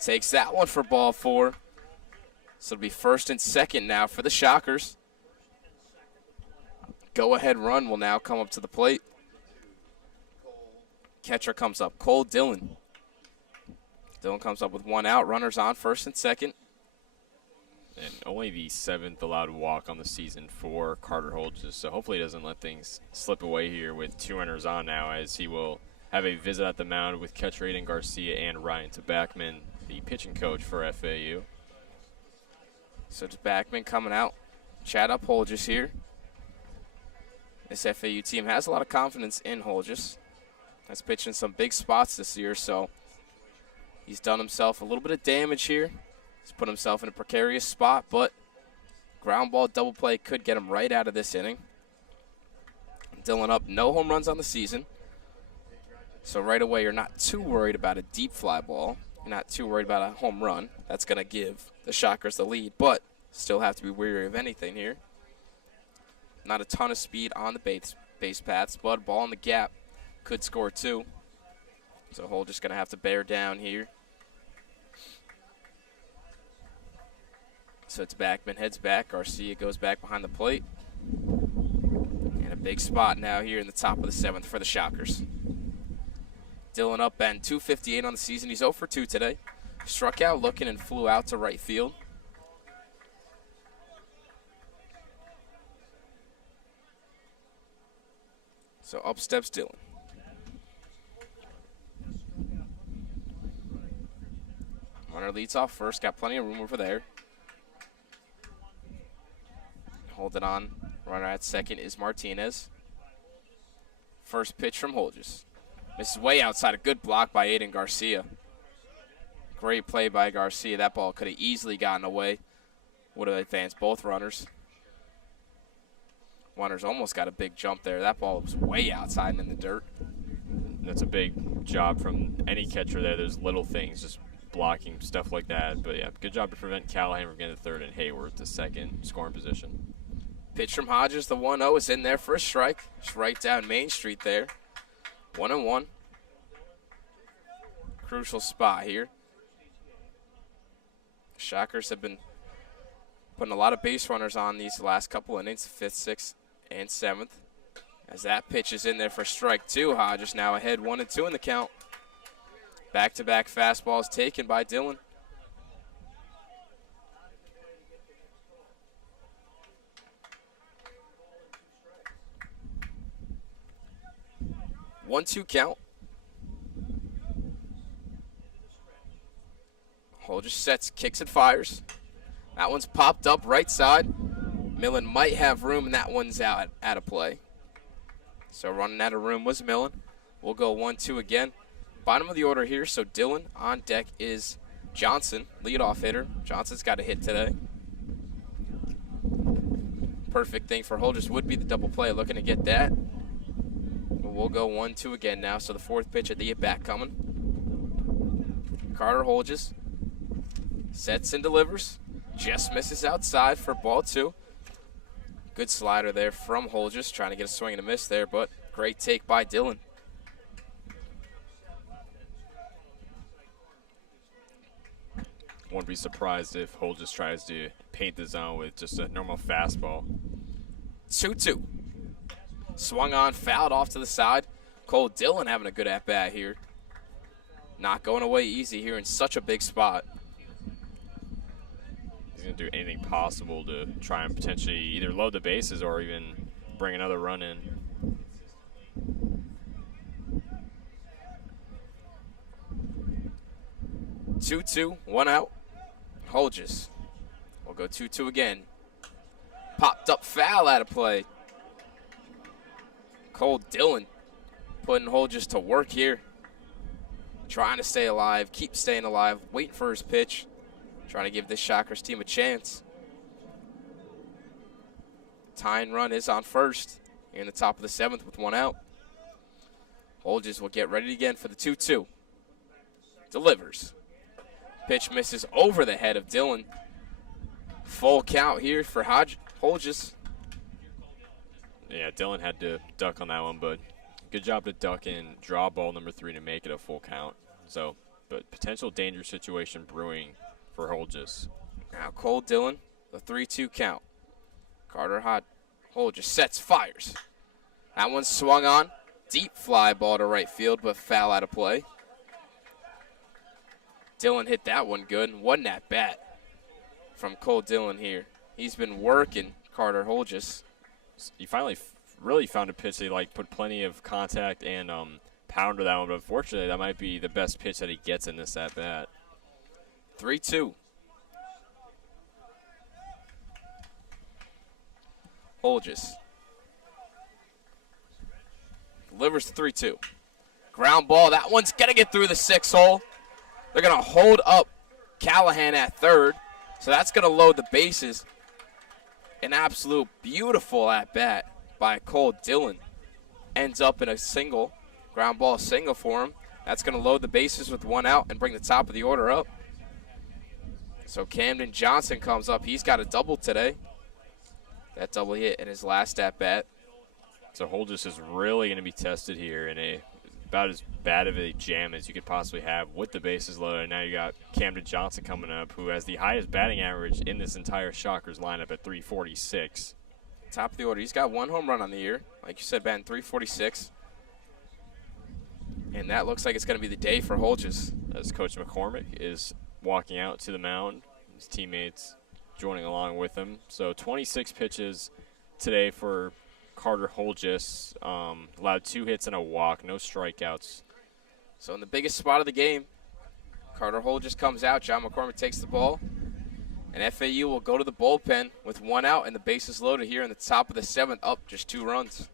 Takes that one for ball 4. So it'll be first and second now for the Shockers. Go-ahead run will now come up to the plate. Catcher comes up, Cole Dillon. Dillon comes up with 1 out. Runners on first and second. And only the 7th allowed walk on the season for Carter Holgis, so hopefully he doesn't let things slip away here with 2 runners on now, as he will have a visit at the mound with catcher Aiden Garcia and Ryan Tabachman, the pitching coach for FAU. So Tabachman coming out. Chat up Holgis here. This FAU team has a lot of confidence in Holgis. Has pitched in some big spots this year, so he's done himself a little bit of damage here. He's put himself in a precarious spot, but ground ball double play could get him right out of this inning. Dillon up, no home runs on the season. So right away, you're not too worried about a deep fly ball. You're not too worried about a home run. That's going to give the Shockers the lead, but still have to be wary of anything here. Not a ton of speed on the base paths, but ball in the gap could score 2. So Holgis going to have to bear down here. So it's Tabachman heads back. Garcia goes back behind the plate. And a big spot now here in the top of the 7th for the Shockers. Dillon up and 258 on the season. He's 0 for 2 today. Struck out looking and flew out to right field. So up steps Dillon. Runner leads off first. Got plenty of room over there. Hold it on. Runner at second is Martinez. First pitch from Holgis. Misses way outside. A good block by Aiden Garcia. Great play by Garcia. That ball could have easily gotten away. Would have advanced both runners. Runners almost got a big jump there. That ball was way outside and in the dirt. That's a big job from any catcher there. There's little things, just blocking, stuff like that. But, yeah, good job to prevent Callahan from getting the third and Hayworth the second scoring position. Pitch from Hodges, the 1-0 is in there for a strike. Just right down Main Street there. 1-1. Crucial spot here. Shockers have been putting a lot of base runners on these last couple innings, 5th, 6th, and 7th. As that pitch is in there for strike 2, Hodges now ahead 1-2 in the count. Back-to-back fastballs taken by Dillon. 1-2 count. Holgis sets, kicks and fires. That one's popped up right side. Millen might have room, and that one's out of play. So running out of room was Millen. We'll go 1-2 again. Bottom of the order here, so Dylan. On deck is Johnson, leadoff hitter. Johnson's got a hit today. Perfect thing for Holgis would be the double play. Looking to get that. We'll go 1-2 again now, so the fourth pitch at the at-bat coming. Carter Holgis sets and delivers. Just misses outside for ball 2. Good slider there from Holgis, trying to get a swing and a miss there, but great take by Dylan. Wouldn't be surprised if Holgis tries to paint the zone with just a normal fastball. 2-2. Swung on, fouled off to the side. Cole Dillon having a good at-bat here. Not going away easy here in such a big spot. He's going to do anything possible to try and potentially either load the bases or even bring another run in. Two, 1 out. Holgis will go 2-2 again. Popped up foul out of play. Cole Dillon putting Holgis to work here. Trying to stay alive, keep staying alive, waiting for his pitch. Trying to give this Shockers team a chance. Tying run is on first here in the top of the 7th with 1 out. Holgis will get ready again for the 2-2. Delivers. Pitch misses over the head of Dillon. Full count here for Holgis. Yeah, Dillon had to duck on that one, but good job to duck and draw ball number 3 to make it a full count. So, but potential danger situation brewing for Holgis. Now Cole Dillon, the 3-2 count. Carter Holgis sets, fires. That one swung on. Deep fly ball to right field, but foul out of play. Dillon hit that one good, and wasn't at bat from Cole Dillon here. He's been working Carter Holgis. He finally really found a pitch that he put plenty of contact and power to that one, but unfortunately that might be the best pitch that he gets in this at bat. 3-2. Holgis delivers 3-2. Ground ball. That one's going to get through the 6 hole. They're going to hold up Callahan at third, so that's going to load the bases. An absolute beautiful at-bat by Cole Dillon. Ends up in a single, ground ball single for him. That's going to load the bases with 1 out and bring the top of the order up. So Camden Johnson comes up. He's got a double today. That double hit in his last at-bat. So Holgis is really going to be tested here in about as bad of a jam as you could possibly have with the bases loaded. Now you got Camden Johnson coming up, who has the highest batting average in this entire Shockers lineup at 346. Top of the order. He's got 1 home run on the year. Like you said, batting 346. And that looks like it's going to be the day for Holgis. As Coach McCormick is walking out to the mound, his teammates joining along with him. So 26 pitches today for Carter Holgis. Allowed 2 hits and a walk, no strikeouts. So in the biggest spot of the game, Carter Holgis comes out. John McCormick takes the ball. And FAU will go to the bullpen with 1 out and the bases loaded here in the top of the 7th, up just 2 runs.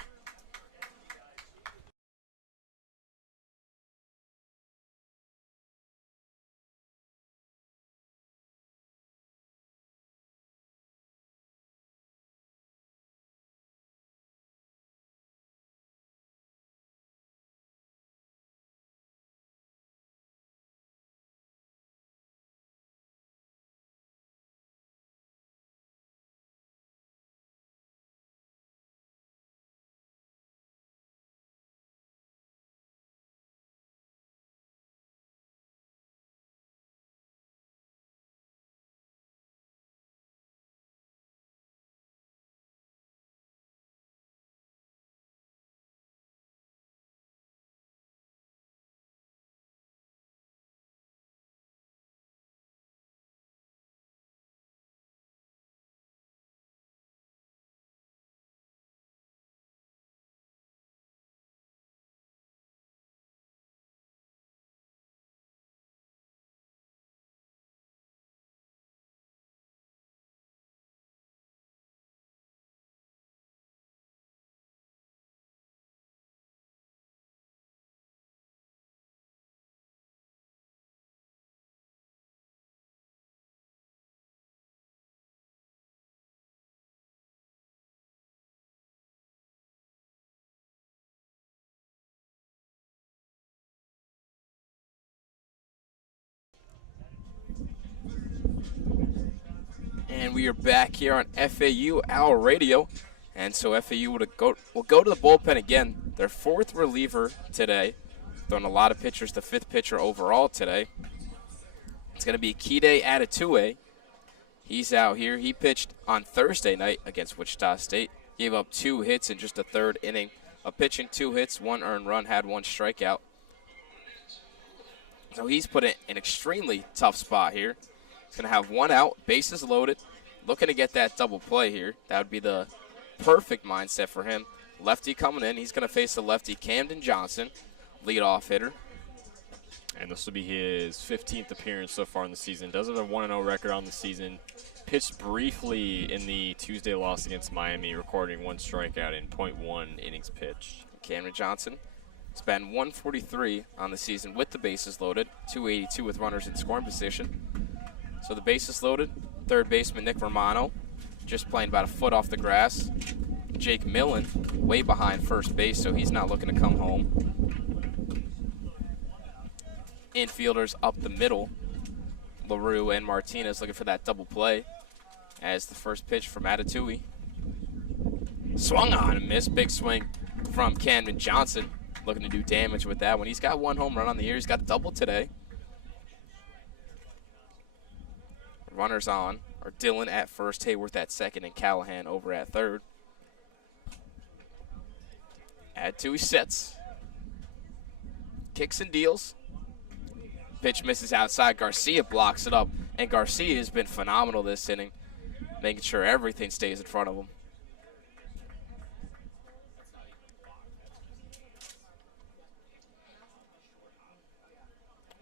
And we are back here on FAU Hour Radio. And so FAU will go to the bullpen again. Their fourth reliever today. Throwing a lot of pitchers, the fifth pitcher overall today. It's going to be Kide Atatue. He's out here. He pitched on Thursday night against Wichita State. Gave up 2 hits in just the third inning of pitching. 2 hits, 1 earned run, had 1 strikeout. So he's put in an extremely tough spot here. He's going to have 1 out, bases loaded, looking to get that double play here. That would be the perfect mindset for him. Lefty coming in. He's going to face the lefty Camden Johnson, leadoff hitter. And this will be his 15th appearance so far in the season. Does have a 1-0 record on the season. Pitched briefly in the Tuesday loss against Miami, recording 1 strikeout in .1 innings pitched. Camden Johnson has been 143 on the season with the bases loaded, 282 with runners in scoring position. So the bases loaded, third baseman Nick Romano, just playing about a foot off the grass. Jake Millen, way behind first base, so he's not looking to come home. Infielders up the middle, LaRue and Martinez looking for that double play as the first pitch from Atatue. Swung on and missed. Big swing from Camden Johnson, looking to do damage with that one. He's got 1 home run on the year. He's got a double today. Runners on are Dillon at first, Hayworth at second, and Callahan over at third. Atatue sets. Kicks and deals. Pitch misses outside. Garcia blocks it up. And Garcia has been phenomenal this inning, making sure everything stays in front of him.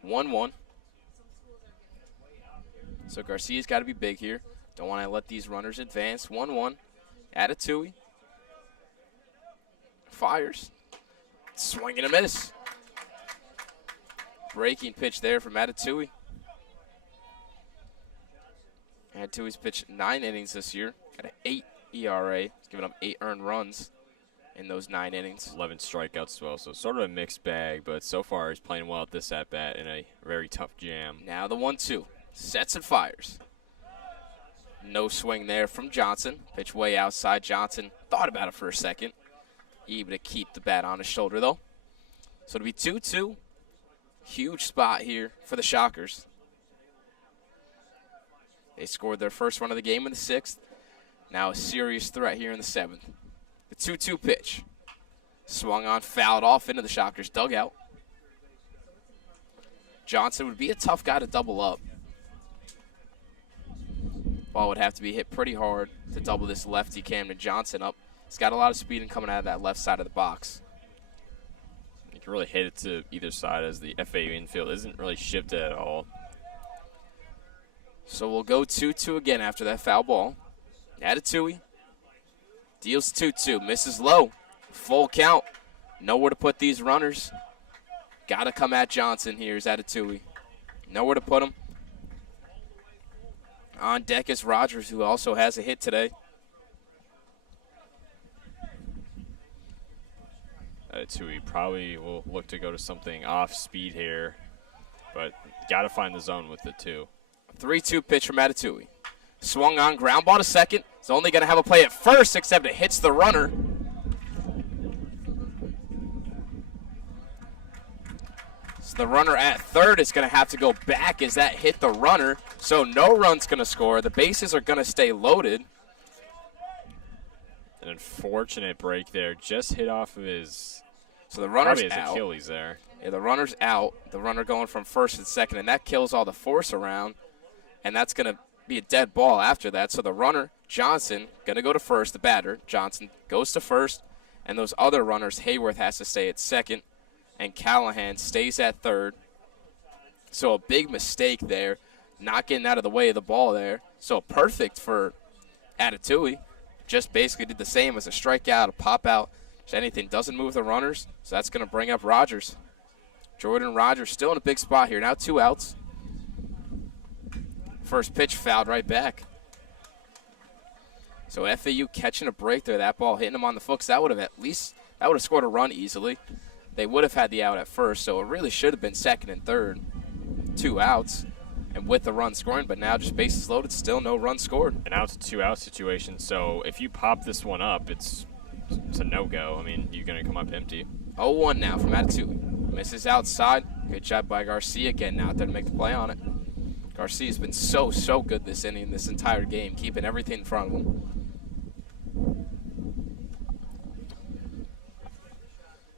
One. So Garcia's got to be big here. Don't want to let these runners advance. 1-1. Atatue. Fires. Swing and a miss. Breaking pitch there from Atatue. Atatue's pitched 9 innings this year. Got an 8 ERA. He's given up 8 earned runs in those 9 innings. 11 strikeouts as well, so sort of a mixed bag, but so far he's playing well at this at-bat in a very tough jam. Now the 1-2. Sets and fires. No swing there from Johnson. Pitch way outside. Johnson thought about it for a second. Able to keep the bat on his shoulder, though. So it'll be 2-2. Huge spot here for the Shockers. They scored their first run of the game in the 6th. Now a serious threat here in the 7th. The 2-2 pitch. Swung on, fouled off into the Shockers' dugout. Johnson would be a tough guy to double up. Ball would have to be hit pretty hard to double this lefty Camden Johnson up. He's got a lot of speed and coming out of that left side of the box. You can really hit it to either side as the FAU infield isn't really shifted at all. So we'll go 2-2 again after that foul ball. Atatue deals 2-2, misses low. Full count. Nowhere to put these runners. Got to come at Johnson here is Atatue. Nowhere to put him. On deck is Rogers, who also has a hit today. Atatue probably will look to go to something off speed here, but got to find the zone with it too. 3-2 pitch from Atatue. Swung on, ground ball to second. He's only going to have a play at first, except it hits the runner. So the runner at third is going to have to go back as that hit the runner. So no run's going to score. The bases are going to stay loaded. An unfortunate break there. Just hit off of his, so the runner's probably his out. Achilles there. Yeah, the runner's out. The runner going from first and second, and that kills all the force around. And that's going to be a dead ball after that. So the runner, Johnson, going to go to first. The batter, Johnson, goes to first. And those other runners, Hayworth has to stay at second. And Callahan stays at third. So a big mistake there. Not getting out of the way of the ball there. So perfect for Atatue. Just basically did the same as a strikeout, a pop-out. If anything, doesn't move the runners. So that's going to bring up Rogers. Jordan Rogers still in a big spot here. Now 2 outs. First pitch fouled right back. So FAU catching a break there. That ball hitting him on the foot. That would have scored a run easily. They would have had the out at first, so it really should have been second and third. 2 outs. and with the run scoring, but now just bases loaded, still no run scored. And now it's a 2-out situation, so if you pop this one up, it's a no-go. I mean, you're going to come up empty. 0-1 now from Atatui. Misses outside. Good job by Garcia getting out there to make the play on it. Garcia's been so good this inning, this entire game, keeping everything in front of him.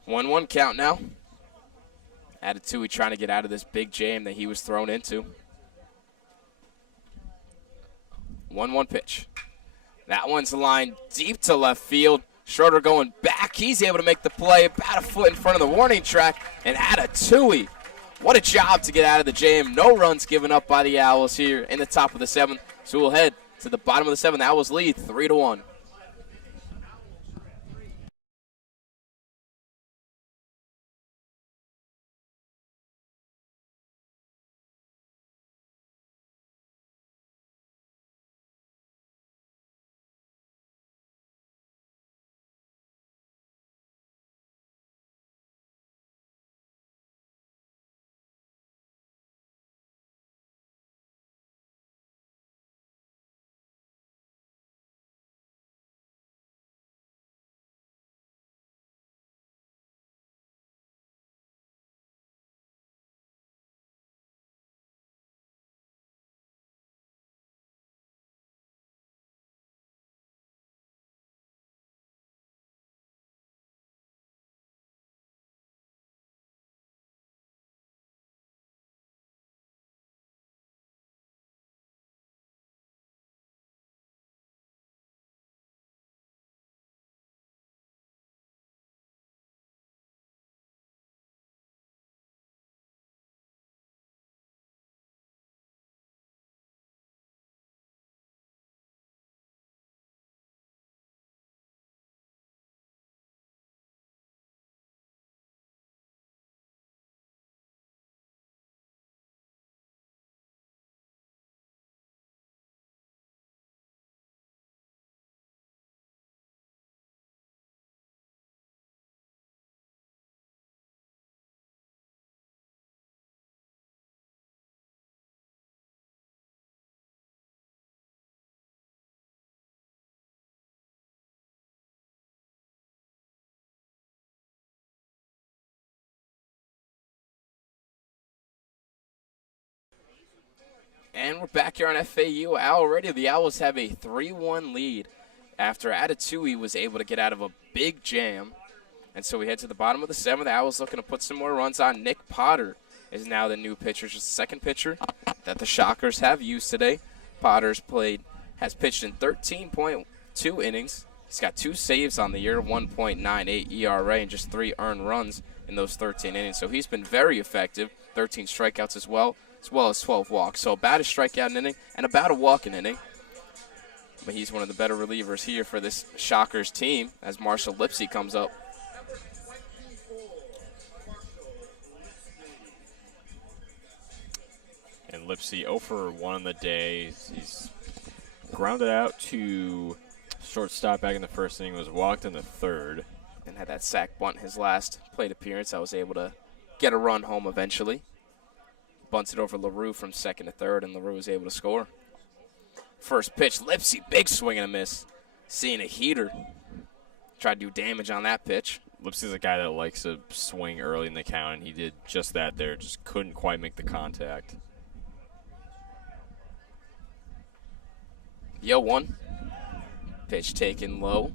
1-1 count now. Atatui trying to get out of this big jam that he was thrown into. 1-1 pitch. That one's lined deep to left field. Schroeder going back. He's able to make the play about a foot in front of the warning track. And Atatui, what a job to get out of the jam. No runs given up by the Owls here in the top of the 7th. So we'll head to the bottom of the 7th. Owls lead 3-1. And we're back here on FAU already. The Owls have a 3-1 lead after Atatui was able to get out of a big jam. And so we head to the bottom of the 7th. The Owls looking to put some more runs on. Nick Potter is now the new pitcher, just the second pitcher that the Shockers have used today. Potter's has pitched in 13.2 innings. He's got 2 saves on the year, 1.98 ERA, and just 3 earned runs in those 13 innings. So he's been very effective. 13 strikeouts as well as 12 walks. So about a strikeout inning and about a walking inning. But he's one of the better relievers here for this Shockers team as Marshall Lipsy comes up. And Lipsy 0 for 1 on the day. He's grounded out to shortstop back in the first inning, was walked in the third. And had that sac bunt his last plate appearance. I was able to get a run home eventually. Bunts it over LaRue from second to third, and LaRue was able to score. First pitch, Lipsy, big swing and a miss. Seeing a heater. Tried to do damage on that pitch. Lipsy's a guy that likes to swing early in the count, and he did just that there. Just couldn't quite make the contact. Yo, 1. Pitch taken low.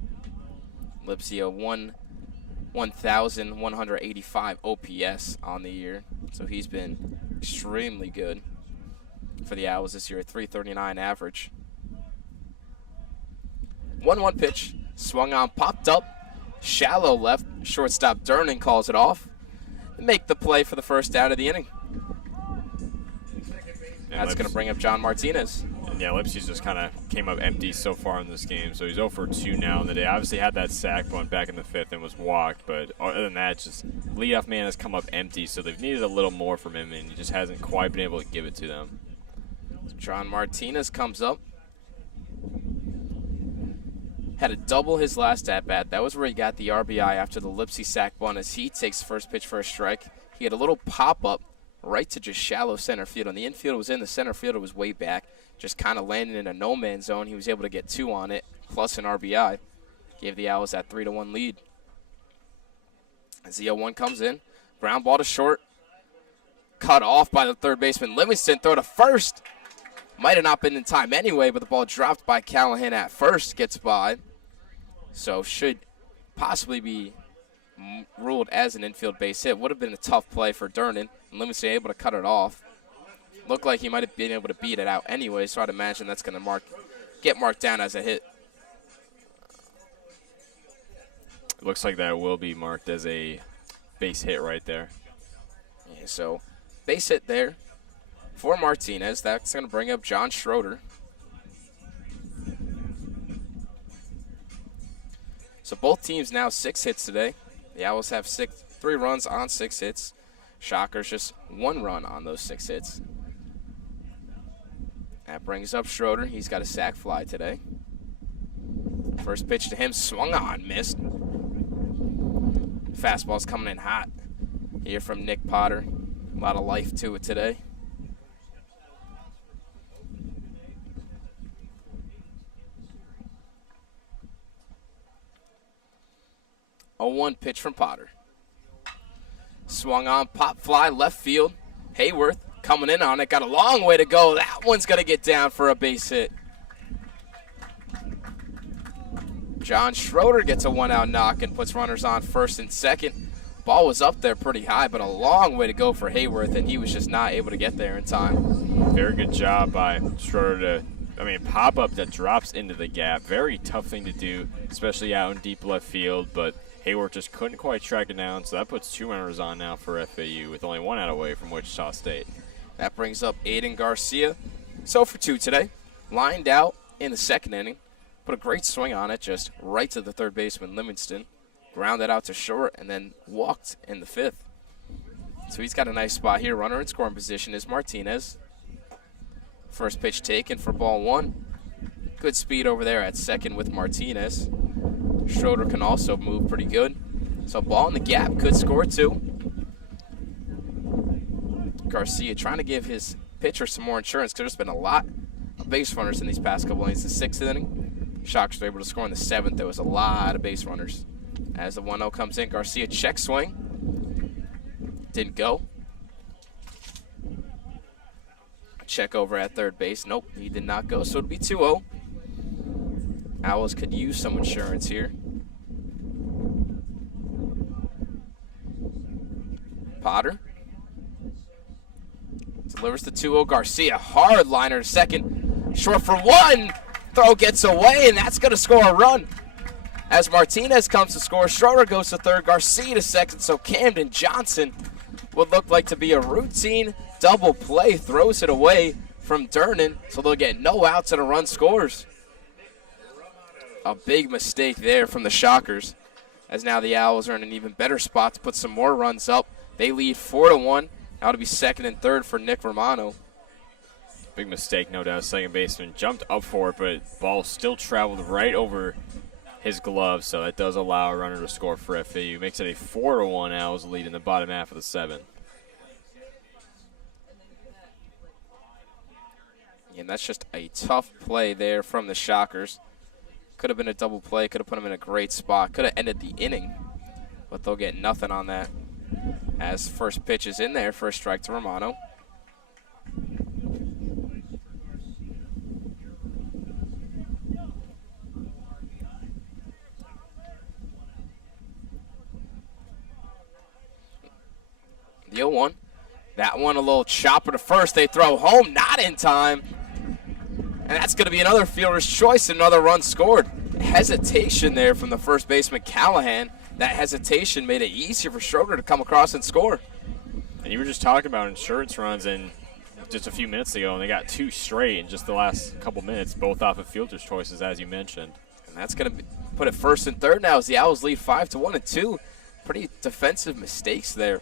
Lipsy a 1,185 OPS on the year. So he's been extremely good for the Owls this year, a 339 average. 1-1 pitch. Swung on, popped up. Shallow left. Shortstop Durnan calls it off. Make the play for the first out of the inning. That's going to bring up John Martinez. And yeah, Lipsy's just kind of came up empty so far in this game. So he's 0 for 2 now in the day. Obviously had that sac bunt back in the 5th and was walked. But other than that, just leadoff man has come up empty. So they've needed a little more from him, and he just hasn't quite been able to give it to them. John Martinez comes up. Had to double his last at-bat. That was where he got the RBI after the Lipsy sac bunt as he takes the first pitch for a strike. He had a little pop-up right to just shallow center field. And the infield was in, the center fielder was way back, just kind of landing in a no-man's zone. He was able to get 2 on it, plus an RBI. Gave the Owls that 3-1 lead. As the 0-1 comes in, ground ball to short. Cut off by the third baseman. Livingston throw to first. Might have not been in time anyway, but the ball dropped by Callahan at first, gets by. So should possibly be ruled as an infield base hit. Would have been a tough play for Durnan, and Livingston able to cut it off. Looked like he might have been able to beat it out anyway, so I'd imagine that's going to get marked down as a hit. Looks like that will be marked as a base hit right there. Yeah, so base hit there for Martinez. That's going to bring up John Schroeder. So both teams now 6 hits today. The Owls have 3 runs on 6 hits. Shockers just 1 run on those 6 hits. That brings up Schroeder. He's got a sac fly today. First pitch to him, swung on, missed. Fastball's coming in hot here from Nick Potter. A lot of life to it today. A 1 pitch from Potter. Swung on, pop fly, left field. Hayworth coming in on it, got a long way to go. That one's going to get down for a base hit. John Schroeder gets a 1-out knock and puts runners on first and second. Ball was up there pretty high, but a long way to go for Hayworth, and he was just not able to get there in time. Very good job by Schroeder to, pop up that drops into the gap. Very tough thing to do, especially out in deep left field, but Hayworth just couldn't quite track it down, so that puts 2 runners on now for FAU with only 1 out away from Wichita State. That brings up Aiden Garcia. So for 2 today. Lined out in the second inning. Put a great swing on it, just right to the third baseman, Livingston. Grounded out to short and then walked in the 5th. So he's got a nice spot here. Runner in scoring position is Martinez. First pitch taken for ball 1. Good speed over there at second with Martinez. Schroeder can also move pretty good. So ball in the gap, could score 2. Garcia trying to give his pitcher some more insurance. There's been a lot of base runners in these past couple innings. The 6th inning, Shockers were able to score in the 7th. There was a lot of base runners. As the 1-0 comes in, Garcia check swing. Didn't go. Check over at third base. Nope, he did not go. So it'll be 2-0. Owls could use some insurance here. Potter delivers the 2-0. Garcia, hard liner to second. Short for 1. Throw gets away, and that's going to score a run. As Martinez comes to score, Schroeder goes to third, Garcia to second, so Camden Johnson would look like to be a routine double play. Throws it away from Durnan, so they'll get no outs and a run scores. A big mistake there from the Shockers, as now the Owls are in an even better spot to put some more runs up. They lead 4-1. Now to be second and third for Nick Romano. Big mistake, no doubt. Second baseman jumped up for it, but ball still traveled right over his glove, so that does allow a runner to score for FAU. Makes it a 4-1 Owls lead in the bottom half of the 7th. And that's just a tough play there from the Shockers. Could have been a double play, could have put them in a great spot, could have ended the inning, but they'll get nothing on that. As first pitch is in there for a strike to Romano. The 0-1. That one a little chopper to first. They throw home, not in time. And that's going to be another fielder's choice, another run scored. Hesitation there from the first baseman, Callahan. That hesitation made it easier for Schroeder to come across and score. And you were just talking about insurance runs and just a few minutes ago, and they got 2 straight in just the last couple minutes, both off of fielder's choices, as you mentioned. And that's going to put it first and third now as the Owls lead 5-1 and 2. Pretty defensive mistakes there.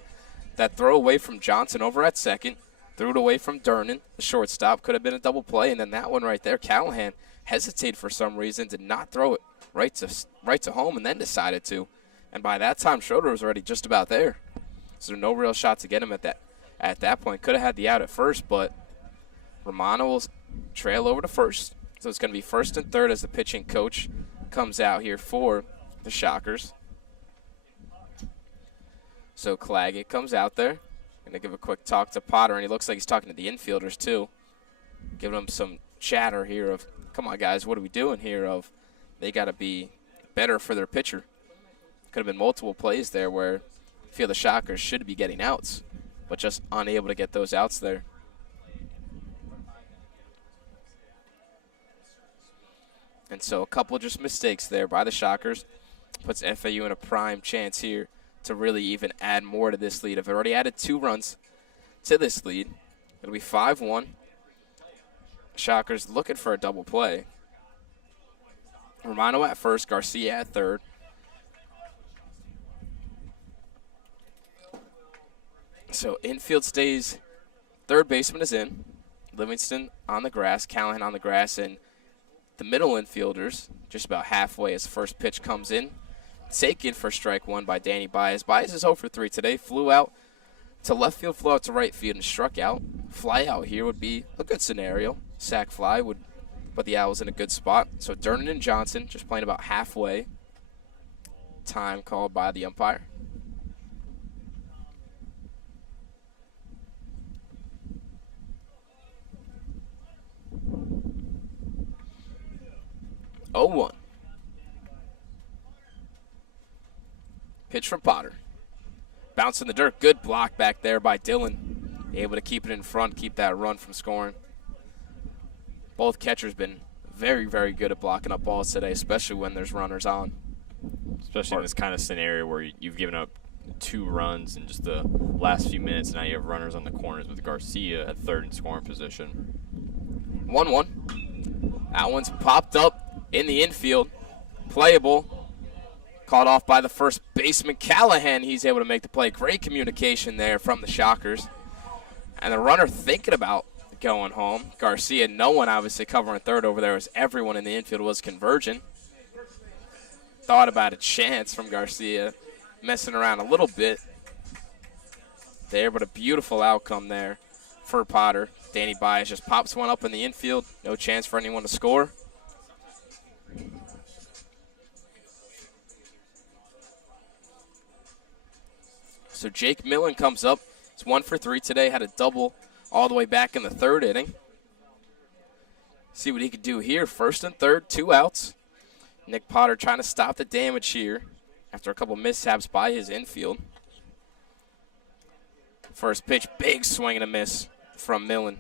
That throw away from Johnson over at second. Threw it away from Durnan, the shortstop. Could have been a double play. And then that one right there, Callahan hesitated for some reason, did not throw it right to home, and then decided to. And by that time, Schroeder was already just about there. So no real shot to get him at at that point. Could have had the out at first, but Romano will trail over to first. So it's going to be first and third as the pitching coach comes out here for the Shockers. So Claggett comes out there. Going to give a quick talk to Potter, and he looks like he's talking to the infielders too. Giving them some chatter here of, come on, guys, what are we doing here? Of they got to be better for their pitcher. Could have been multiple plays there where I feel the Shockers should be getting outs, but just unable to get those outs there. And so a couple just mistakes there by the Shockers. Puts FAU in a prime chance here to really even add more to this lead. If it already added 2 runs to this lead, it'll be 5-1. Shockers looking for a double play. Romano at first, Garcia at third. So infield stays, third baseman is in. Livingston on the grass, Callahan on the grass, and the middle infielders just about halfway as the first pitch comes in. Taken for strike 1 by Danny Baez. Baez is 0 for 3 today. Flew out to left field, flew out to right field, and struck out. Fly out here would be a good scenario. Sack fly would put the Owls in a good spot. So Durnan and Johnson just playing about halfway. Time called by the umpire. Oh, 1. Pitch from Potter. Bounce in the dirt. Good block back there by Dillon. Able to keep it in front, keep that run from scoring. Both catchers been very, very good at blocking up balls today, especially when there's runners on. Especially in this kind of scenario where you've given up 2 runs in just the last few minutes, and now you have runners on the corners with Garcia at third in scoring position. 1-1. That one's popped up in the infield. Playable. Caught off by the first baseman, Callahan. He's able to make the play. Great communication there from the Shockers. And the runner thinking about going home. Garcia, no one obviously covering third over there as everyone in the infield was converging. Thought about a chance from Garcia. Messing around a little bit there, but a beautiful outcome there for Potter. Danny Baez just pops one up in the infield. No chance for anyone to score. So Jake Millen comes up. He's 1 for 3 today. Had a double all the way back in the 3rd inning. See what he could do here. First and third, 2 outs. Nick Potter trying to stop the damage here after a couple mishaps by his infield. First pitch, big swing and a miss from Millen.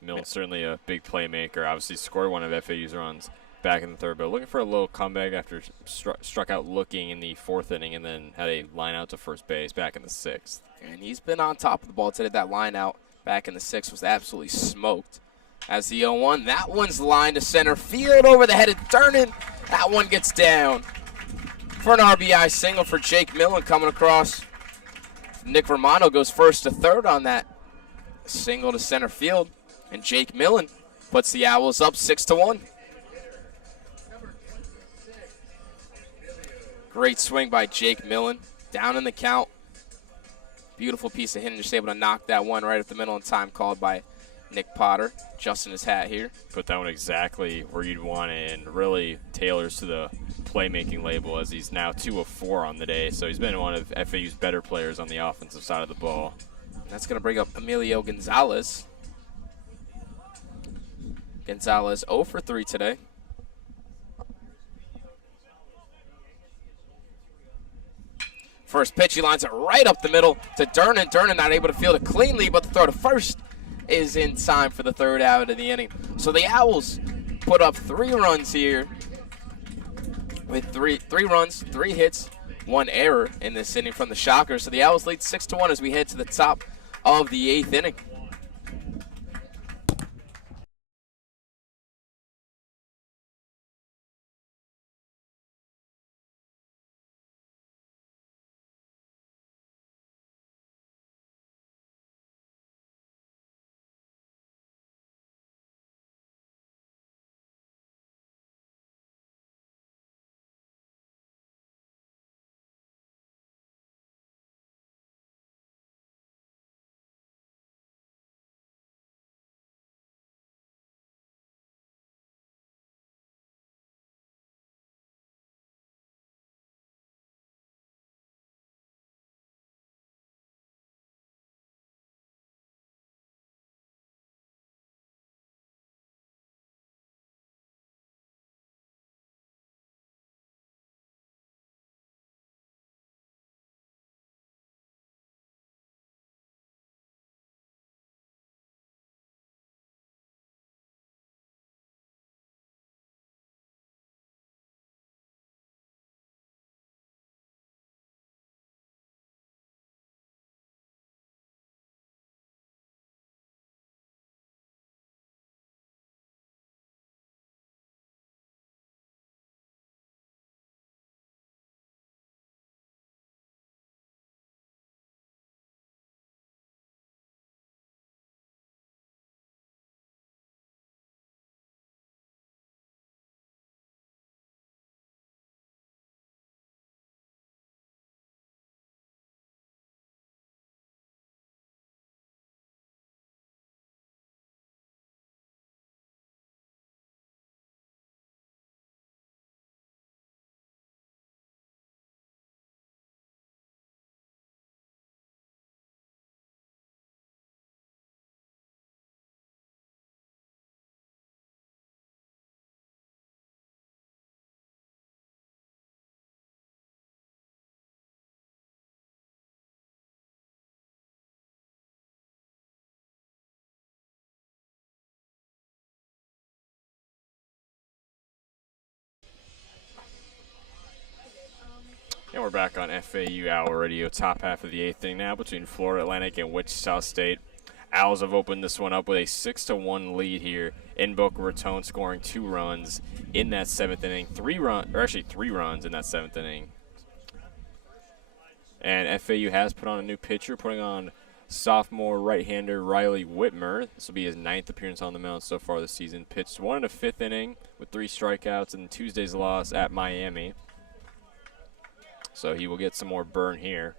Millen's certainly a big playmaker. Obviously scored one of FAU's runs back in the 3rd, but looking for a little comeback after struck out looking in the 4th inning and then had a line out to first base back in the 6th. And he's been on top of the ball today. That line out back in the 6th was absolutely smoked. As the 0-1, that one's lined to center field over the head of Durnan. That one gets down for an RBI single for Jake Millen coming across. Nick Romano goes first to third on that single to center field. And Jake Millen puts the Owls up 6-1. Great swing by Jake Millen. Down in the count. Beautiful piece of hitting, just able to knock that one right at the middle in time called by Nick Potter. Adjusting his hat here. Put that one exactly where you'd want it and really tailors to the playmaking label as he's now 2 of 4 on the day. So he's been one of FAU's better players on the offensive side of the ball. That's going to bring up Emilio Gonzalez. Gonzalez 0 for 3 today. First pitch, he lines it right up the middle to Durnan. Durnan not able to field it cleanly, but the throw to first is in time for the 3rd out of the inning. So the Owls put up 3 runs here with three runs, 3 hits, 1 error in this inning from the Shockers. So the Owls lead 6-1 as we head to the top of the 8th inning. we're back on FAU Owl Radio, top half of the 8th inning now between Florida Atlantic and Wichita State. Owls have opened this one up with a 6-1 lead here in Boca Raton, scoring 2 runs in that 7th inning. 3 runs in that 7th inning. And FAU has put on a new pitcher, putting on sophomore right-hander Riley Whitmer. This will be his 9th appearance on the mound so far this season. Pitched 1 in the 5th inning with 3 strikeouts in Tuesday's loss at Miami. So he will get some more burn here.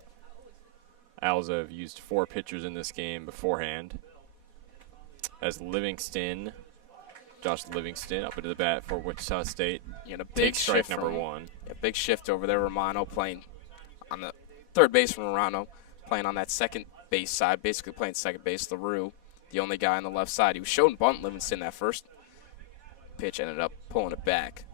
Owls have used 4 pitchers in this game beforehand. As Josh Livingston up into the bat for Wichita State. You know, Take strike number 1. A big shift over there. Romano playing on the third base from Romano, playing on that second base side, basically playing second base. LaRue, the only guy on the left side. He was showing bunt Livingston that first pitch, ended up pulling it back.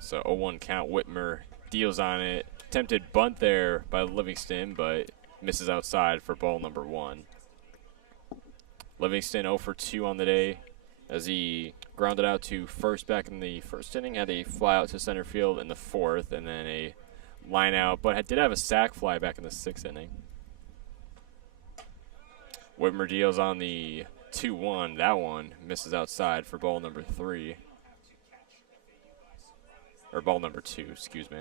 So 0-1 count. Whitmer deals on it. Attempted bunt there by Livingston, but misses outside for ball number 1. Livingston 0 for 2 on the day as he grounded out to first back in the first inning, had a fly out to center field in the 4th, and then a line out, but did have a sac fly back in the 6th inning. Whitmer deals on the 2-1. That one misses outside for ball number 3. Or ball number 2, excuse me.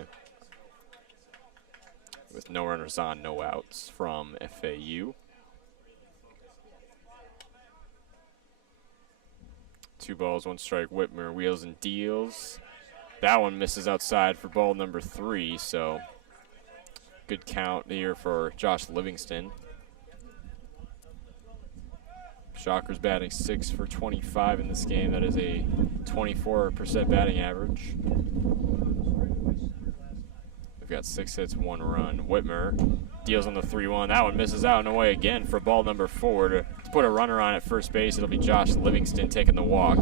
With no runners on, no outs from FAU. 2 balls, 1 strike. Whitmer wheels and deals. That one misses outside for ball number 3, so good count here for Josh Livingston. Shocker's batting 6 for 25 in this game. That is a 24% batting average. We've got 6 hits, 1 run. Whitmer deals on the 3-1. That one misses out and away again for ball number 4. To put a runner on at first base, it'll be Josh Livingston taking the walk.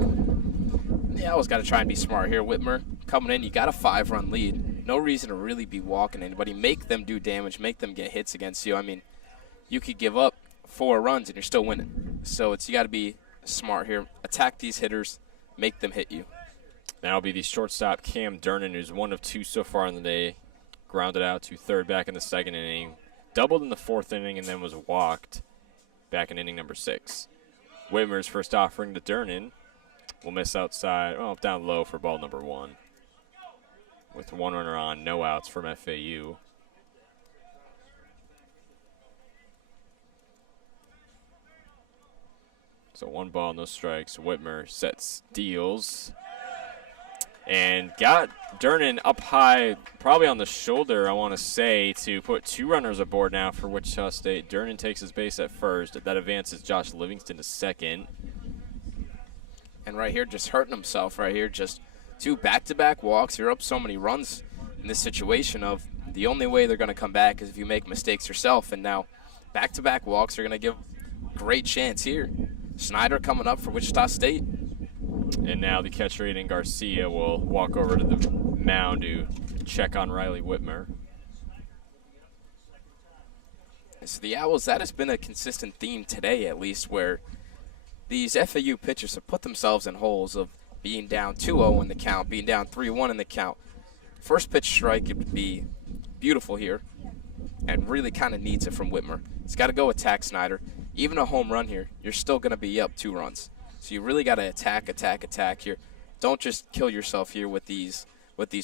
Yeah, always got to try and be smart here. Whitmer coming in, you got a 5-run lead. No reason to really be walking anybody. Make them do damage. Make them get hits against you. I mean, you could give up 4 runs and you're still winning. So you got to be smart here. Attack these hitters. Make them hit you. That'll be the shortstop Cam Durnan, who's 1 of 2 so far in the day. Grounded out to third back in the 2nd inning. Doubled in the 4th inning and then was walked back in inning number 6. Whitmer's first offering to Durnan will miss outside, down low for ball number 1. With 1 runner on, no outs from FAU. So 1 ball, no strikes. Whitmer sets, deals, and got Durnan up high, probably on the shoulder, I want to say, to put 2 runners aboard now for Wichita State. Durnan takes his base at first. That advances Josh Livingston to second. And right here, just hurting himself right here. Just 2 back-to-back walks. You're up so many runs in this situation of the only way they're going to come back is if you make mistakes yourself. And now back-to-back walks are going to give great chance here. Snyder coming up for Wichita State. And now the catcher, Aiden Garcia, will walk over to the mound to check on Riley Whitmer. So the Owls, that has been a consistent theme today, at least, where these FAU pitchers have put themselves in holes of being down 2-0 in the count, being down 3-1 in the count. First pitch strike, it would be beautiful here, and really kind of needs it from Whitmer. He's got to go attack Snyder. Even a home run here, you're still going to be up 2 runs. So you really got to attack here. Don't just kill yourself here with these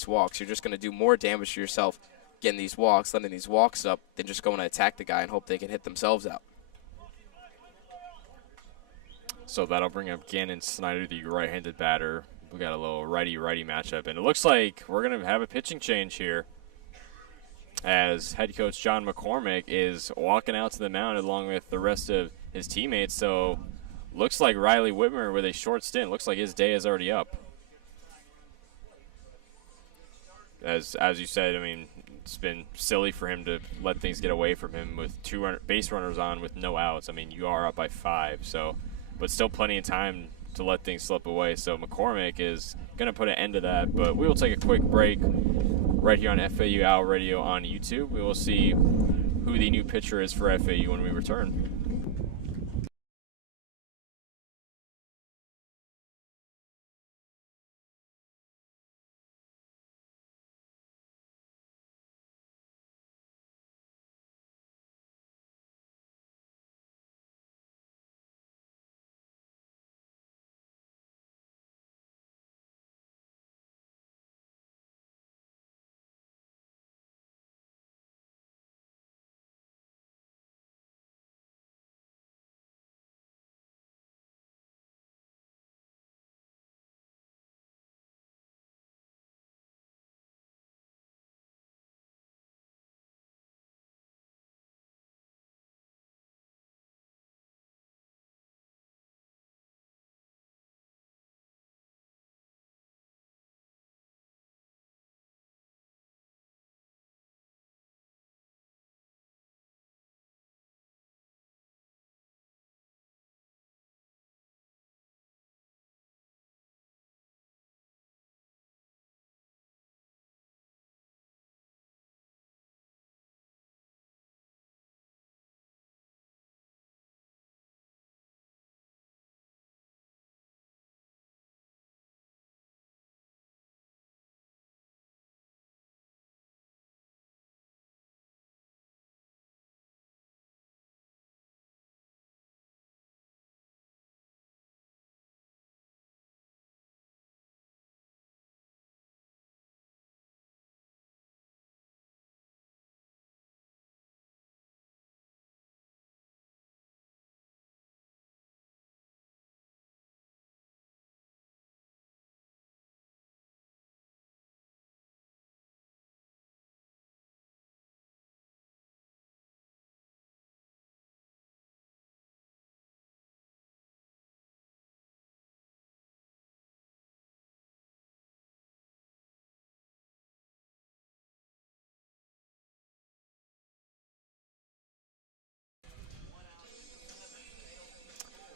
walks. You're just going to do more damage to yourself getting these walks, letting these walks up, than just going to attack the guy and hope they can hit themselves out. So that'll bring up Gannon Snyder, the right-handed batter. We got a little righty-righty matchup, and it looks like we're going to have a pitching change here, as head coach John McCormick is walking out to the mound along with the rest of his teammates. So looks like Riley Whitmer with a short stint. Looks like his day is already up. As you said, I mean, it's been silly for him to let things get away from him with 2 base runners on with no outs. I mean, you are up by 5, so, but still plenty of time to let things slip away. So McCormick is going to put an end to that. But we will take a quick break right here on FAU Owl Radio on YouTube. We will see who the new pitcher is for FAU when we return.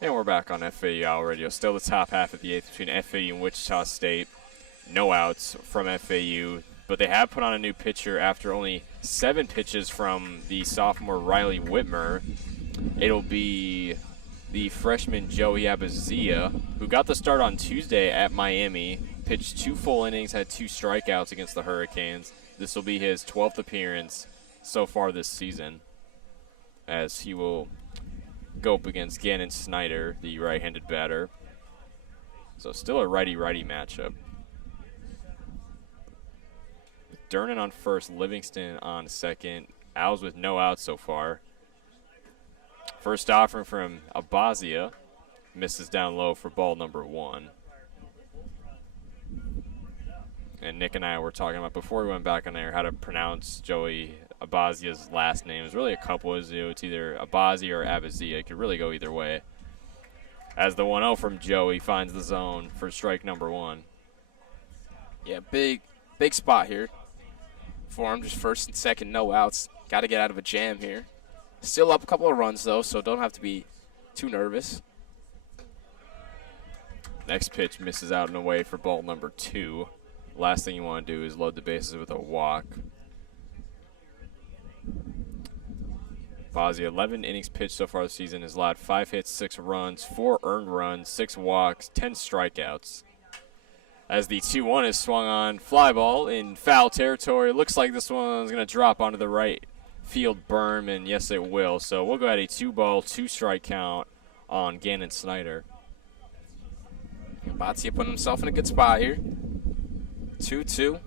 And we're back on FAU Radio. Still the top half of the eighth between FAU and Wichita State. No outs from FAU, but they have put on a new pitcher after only 7 pitches from the sophomore Riley Whitmer. It'll be the freshman Joey Abazia, who got the start on Tuesday at Miami, pitched 2 full innings, had 2 strikeouts against the Hurricanes. This will be his 12th appearance so far this season, as he will go up against Gannon Snyder, the right-handed batter. So still a righty-righty matchup. Durnan on first, Livingston on second. Owls with no outs so far. First offering from Abazia. Misses down low for ball number 1. And Nick and I were talking about, before we went back on air, how to pronounce Joey Abazia's last name. There's really a couple of you. It's either Abazia or Abazia. It could really go either way. As the 1-0 from Joey finds the zone for strike number 1. Yeah, big spot here for him. Just first and second, no outs. Got to get out of a jam here. Still up a couple of runs, though, so don't have to be too nervous. Next pitch misses out and away for ball number 2. Last thing you want to do is load the bases with a walk. Abazia, 11 innings pitched so far this season, has allowed 5 hits, 6 runs, 4 earned runs, 6 walks, 10 strikeouts. As the 2-1 is swung on, fly ball in foul territory. Looks like this one's going to drop onto the right field berm, and yes, it will. So we'll go at a 2-ball, 2-strike count on Gannon Snyder. Abazia putting himself in a good spot here. 2-2.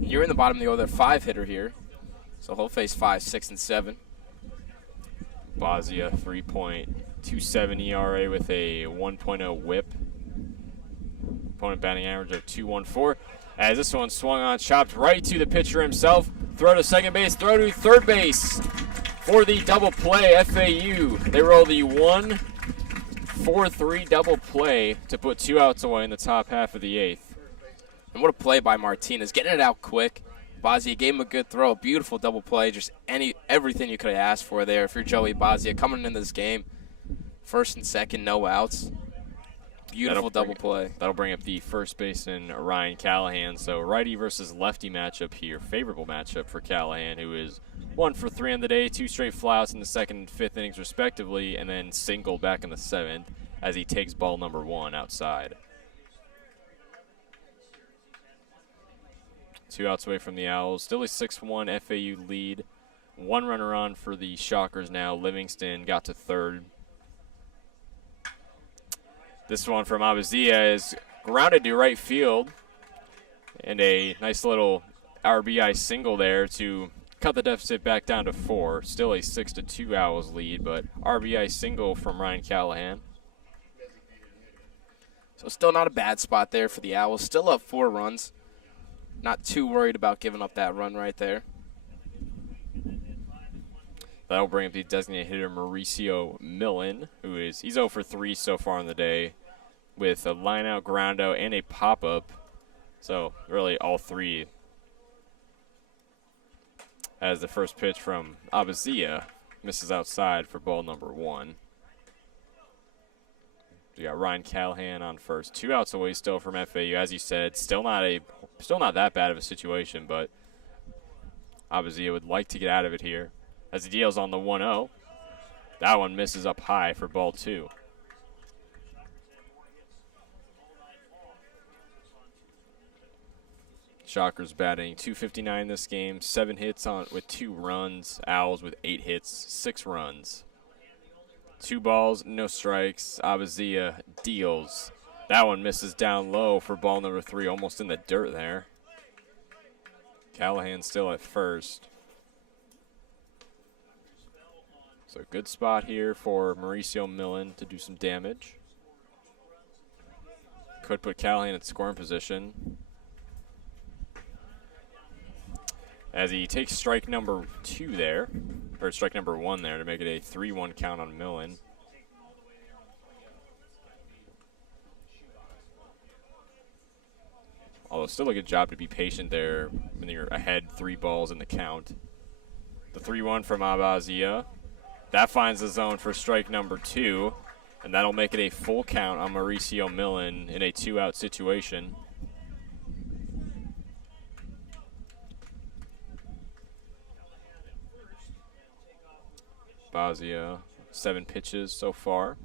You're in the bottom of the order, 5-hitter here. So he'll face 5, 6, and 7. Abazia, 3.27 ERA with a 1.0 whip. Opponent batting average of 2.14. As this one swung on, chopped right to the pitcher himself. Throw to second base, throw to third base for the double play. FAU, they roll the 1-4-3 double play to put 2 outs away in the top half of the 8th. And what a play by Martinez, getting it out quick. Abazia gave him a good throw, a beautiful double play, just everything you could have asked for there. If you're Joey Abazia coming into this game, first and second, no outs. Beautiful double play. That'll bring up the first baseman, Ryan Callahan. So righty versus lefty matchup here. Favorable matchup for Callahan, who is 1 for 3 on the day, 2 straight flyouts in the 2nd and 5th innings respectively, and then single back in the 7th as he takes ball number 1 outside. 2 outs away from the Owls. Still a 6-1 FAU lead. 1 runner on for the Shockers now. Livingston got to third. This one from Abazia is grounded to right field. And a nice little RBI single there to cut the deficit back down to 4. Still a 6-2 Owls lead, but RBI single from Ryan Callahan. So still not a bad spot there for the Owls. Still up 4 runs. Not too worried about giving up that run right there. That'll bring up the designated hitter Mauricio Millen, he's 0 for 3 so far in the day with a line out, ground out, and a pop-up. So really all 3. As the first pitch from Abazia misses outside for ball number 1. We got Ryan Callahan on first. 2 outs away still from FAU. As you said, still not that bad of a situation, but Abazia would like to get out of it here. As he deals on the 1-0. That one misses up high for ball 2. Shockers batting .259 this game. 7 hits with 2 runs. Owls with 8 hits, 6 runs. 2 balls, no strikes. Abazia deals. That one misses down low for ball number 3, almost in the dirt there. Callahan still at first. So good spot here for Mauricio Millen to do some damage. Could put Callahan in scoring position. As he takes strike number 2 there, or strike number 1 there to make it a 3-1 count on Millen. Although still a good job to be patient there when you're ahead 3 balls in the count. The 3-1 from Abazia. That finds the zone for strike number 2, and that'll make it a full count on Mauricio Millen in a 2-out situation. Bazia, 7 pitches so far.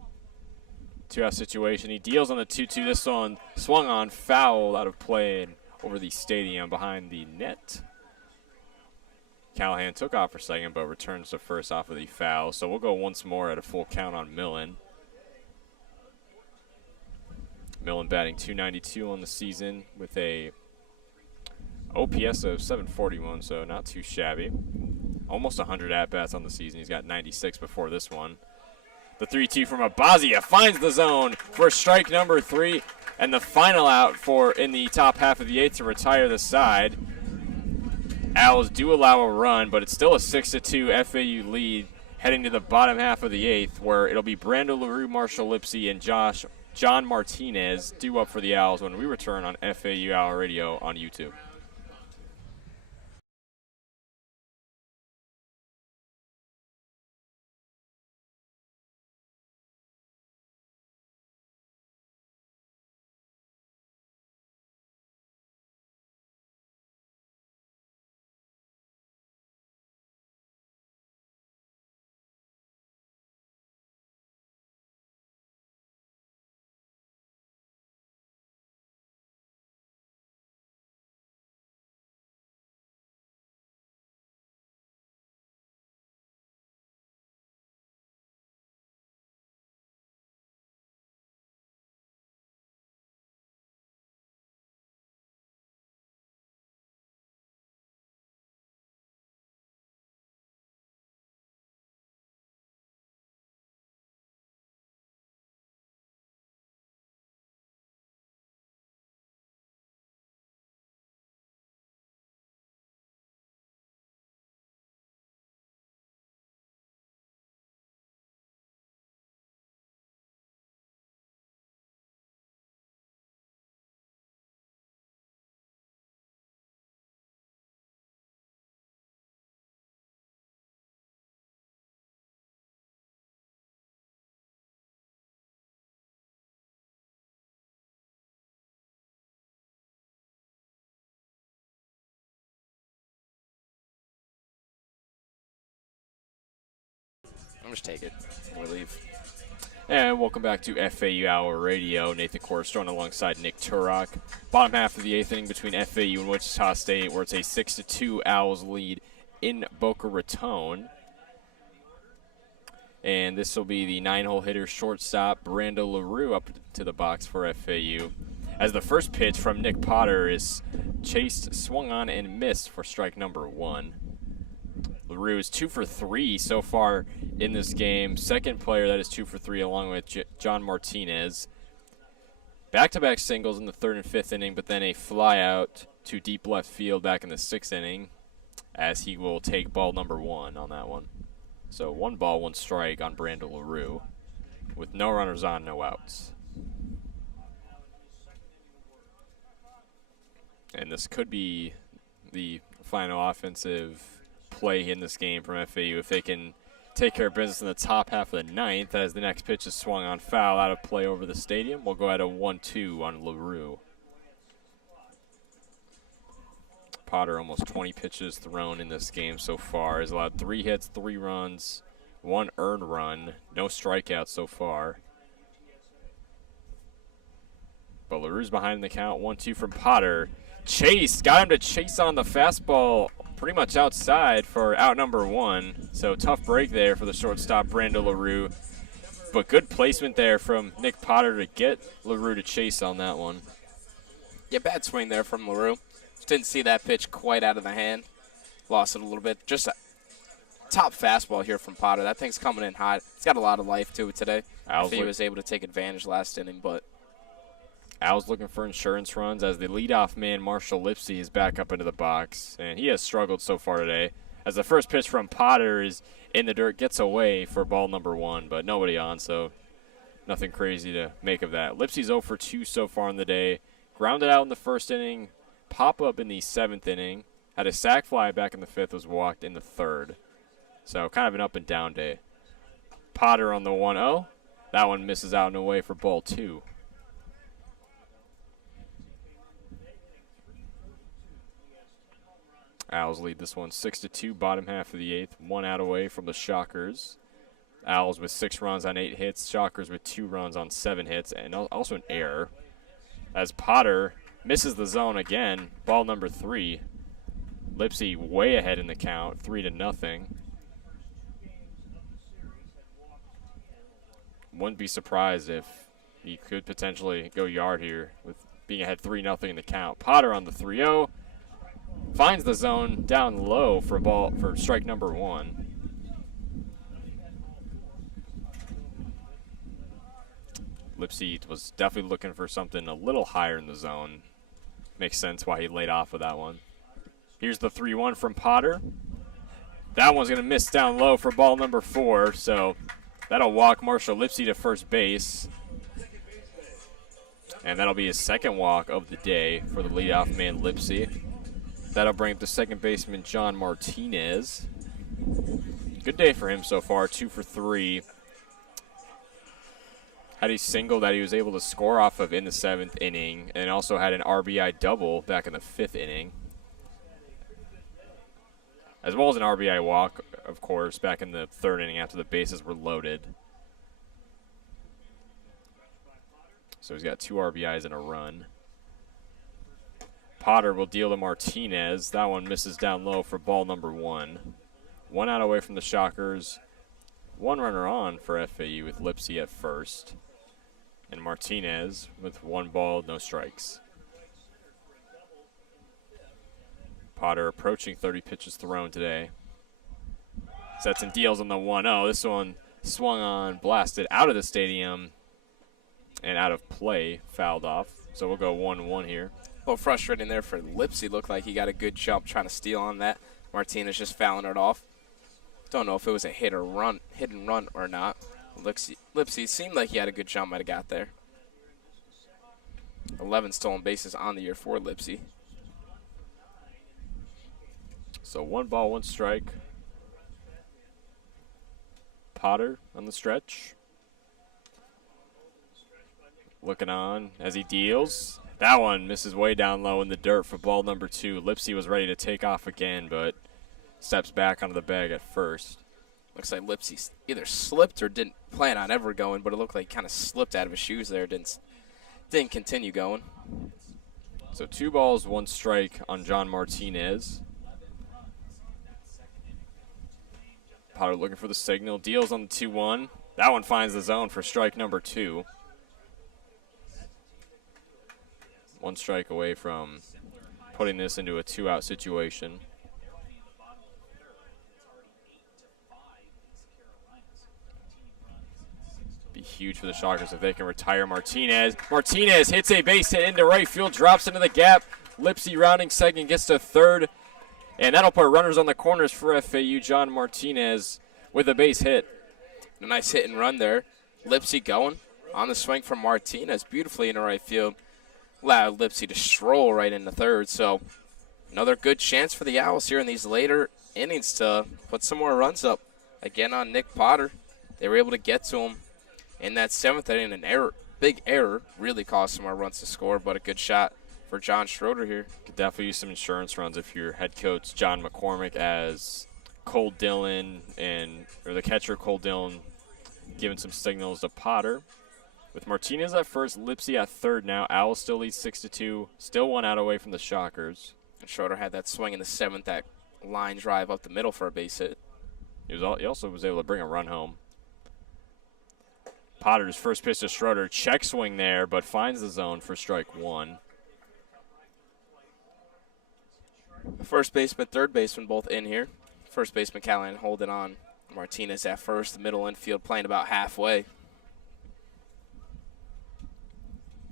2-out situation. He deals on the 2-2. This one swung on, foul out of play and over the stadium behind the net. Callahan took off for second, but returns to first off of the foul. So we'll go once more at a full count on Millen. Millen batting .292 on the season with a OPS of .741, so not too shabby. Almost 100 at-bats on the season. He's got 96 before this one. The 3-2 from Abazia finds the zone for strike number 3, and the final out for in the top half of the 8th to retire the side. Owls do allow a run, but it's still a 6-2 FAU lead heading to the bottom half of the 8th, where it'll be Brando LaRue, Marshall Lipsy, and John Martinez due up for the Owls when we return on FAU Owl Radio on YouTube. I'm just take it. We'll leave. And welcome back to FAU Hour Radio. Nathan Korst joined alongside Nick Turok. Bottom half of the 8th inning between FAU and Wichita State, where it's a 6-2 Owls lead in Boca Raton. And this will be the 9-hole hitter shortstop, Brando LaRue, up to the box for FAU. As the first pitch from Nick Potter is chased, swung on, and missed for strike number 1. LaRue is 2 for 3 so far in this game. Second player that is 2 for 3 along with John Martinez. Back-to-back singles in the 3rd and 5th inning, but then a fly out to deep left field back in the 6th inning as he will take ball number 1 on that one. So 1 ball, 1 strike on Brando LaRue with no runners on, no outs. And this could be the final offensive play in this game from FAU if they can take care of business in the top half of the 9th as the next pitch is swung on foul out of play over the stadium. We'll go at a 1-2 on LaRue. Potter almost 20 pitches thrown in this game so far. Has allowed 3 hits, 3 runs, 1 earned run, no strikeouts so far. But LaRue's behind in the count. 1-2 from Potter. Chase, got him to chase on the fastball pretty much outside for out number 1. So tough break there for the shortstop, Brando LaRue. But good placement there from Nick Potter to get LaRue to chase on that one. Yeah, bad swing there from LaRue. Just didn't see that pitch quite out of the hand. Lost it a little bit. Just a top fastball here from Potter. That thing's coming in hot. It's got a lot of life to it today. I think he was able to take advantage last inning, but Al's looking for insurance runs as the leadoff man, Marshall Lipsy, is back up into the box, and he has struggled so far today. As the first pitch from Potter is in the dirt, gets away for ball number 1, but nobody on, so nothing crazy to make of that. Lipsy's 0 for 2 so far in the day. Grounded out in the 1st inning, pop up in the 7th inning. Had a sac fly back in the 5th, was walked in the 3rd. So kind of an up and down day. Potter on the 1-0. That one misses out and away for ball 2. Owls lead this one 6-2, bottom half of the 8th. 1 out away from the Shockers. Owls with 6 runs on 8 hits. Shockers with 2 runs on 7 hits, and also an error. As Potter misses the zone again, ball number 3. Lipsy way ahead in the count, 3-0. Wouldn't be surprised if he could potentially go yard here with being ahead 3-0 in the count. Potter on the 3-0 finds the zone down low for strike number 1. Lipsy was definitely looking for something a little higher in the zone. Makes sense why he laid off with that one. Here's the 3-1 from Potter. That one's going to miss down low for ball number 4, so that'll walk Marshall Lipsy to first base. And that'll be his second walk of the day for the leadoff man, Lipsy. That'll bring up the second baseman, John Martinez. Good day for him so far, 2 for 3. Had a single that he was able to score off of in the 7th inning, and also had an RBI double back in the 5th inning. As well as an RBI walk, of course, back in the 3rd inning after the bases were loaded. So he's got 2 RBIs and a run. Potter will deal to Martinez. That one misses down low for ball number 1. 1 out away from the Shockers. 1 runner on for FAU with Lipsy at first. And Martinez with 1 ball, no strikes. Potter approaching 30 pitches thrown today. Sets and deals on the 1-0. This one swung on, blasted out of the stadium and out of play, fouled off. So we'll go 1-1 here. A little frustrating there for Lipsy. Looked like he got a good jump trying to steal on that. Martinez just fouling it off. Don't know if it was a hit and run or not. Lipsy seemed like he had a good jump, might have got there. 11 stolen bases on the year for Lipsy. So 1 ball, 1 strike. Potter on the stretch. Looking on as he deals. That one misses way down low in the dirt for ball number 2. Lipsy was ready to take off again, but steps back onto the bag at first. Looks like Lipsy either slipped or didn't plan on ever going, but it looked like he kind of slipped out of his shoes there. Didn't continue going. So 2 balls, 1 strike on John Martinez. Potter looking for the signal. Deals on the 2-1. That one finds the zone for strike number 2. 1 strike away from putting this into a 2-out situation. Be huge for the Shockers if they can retire Martinez. Martinez hits a base hit into right field, drops into the gap. Lipsy rounding second, gets to third. And that'll put runners on the corners for FAU. John Martinez with a base hit. A nice hit and run there. Lipsy going on the swing from Martinez beautifully into right field. Allowed Lipsy to stroll right into third. So another good chance for the Owls here in these later innings to put some more runs up. Again on Nick Potter. They were able to get to him in that 7th inning. An error, big error, really caused some more runs to score, but a good shot for John Schroeder here. Could definitely use some insurance runs if your head coach John McCormick as Cole Dillon or the catcher Cole Dillon giving some signals to Potter. With Martinez at first, Lipsy at third now. Owls still lead 6-2. Still 1 out away from the Shockers. And Schroeder had that swing in the 7th, that line drive up the middle for a base hit. He also was able to bring a run home. Potter's first pitch to Schroeder. Check swing there, but finds the zone for strike 1. First baseman, third baseman both in here. First baseman Callahan holding on. Martinez at first, the middle infield playing about halfway.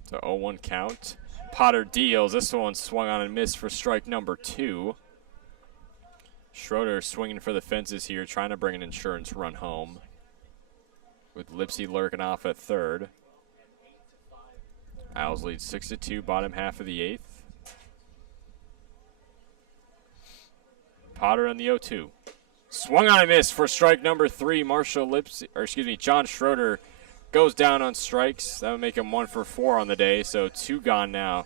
So 0-1 count. Potter deals. This one swung on and missed for strike number 2. Schroeder swinging for the fences here, trying to bring an insurance run home. With Lipsy lurking off at third. Owls lead 6-2, bottom half of the 8th. Potter on the 0-2. Swung on a miss for strike number 3. John Schroeder goes down on strikes. That would make him 1 for 4 on the day, so 2 gone now.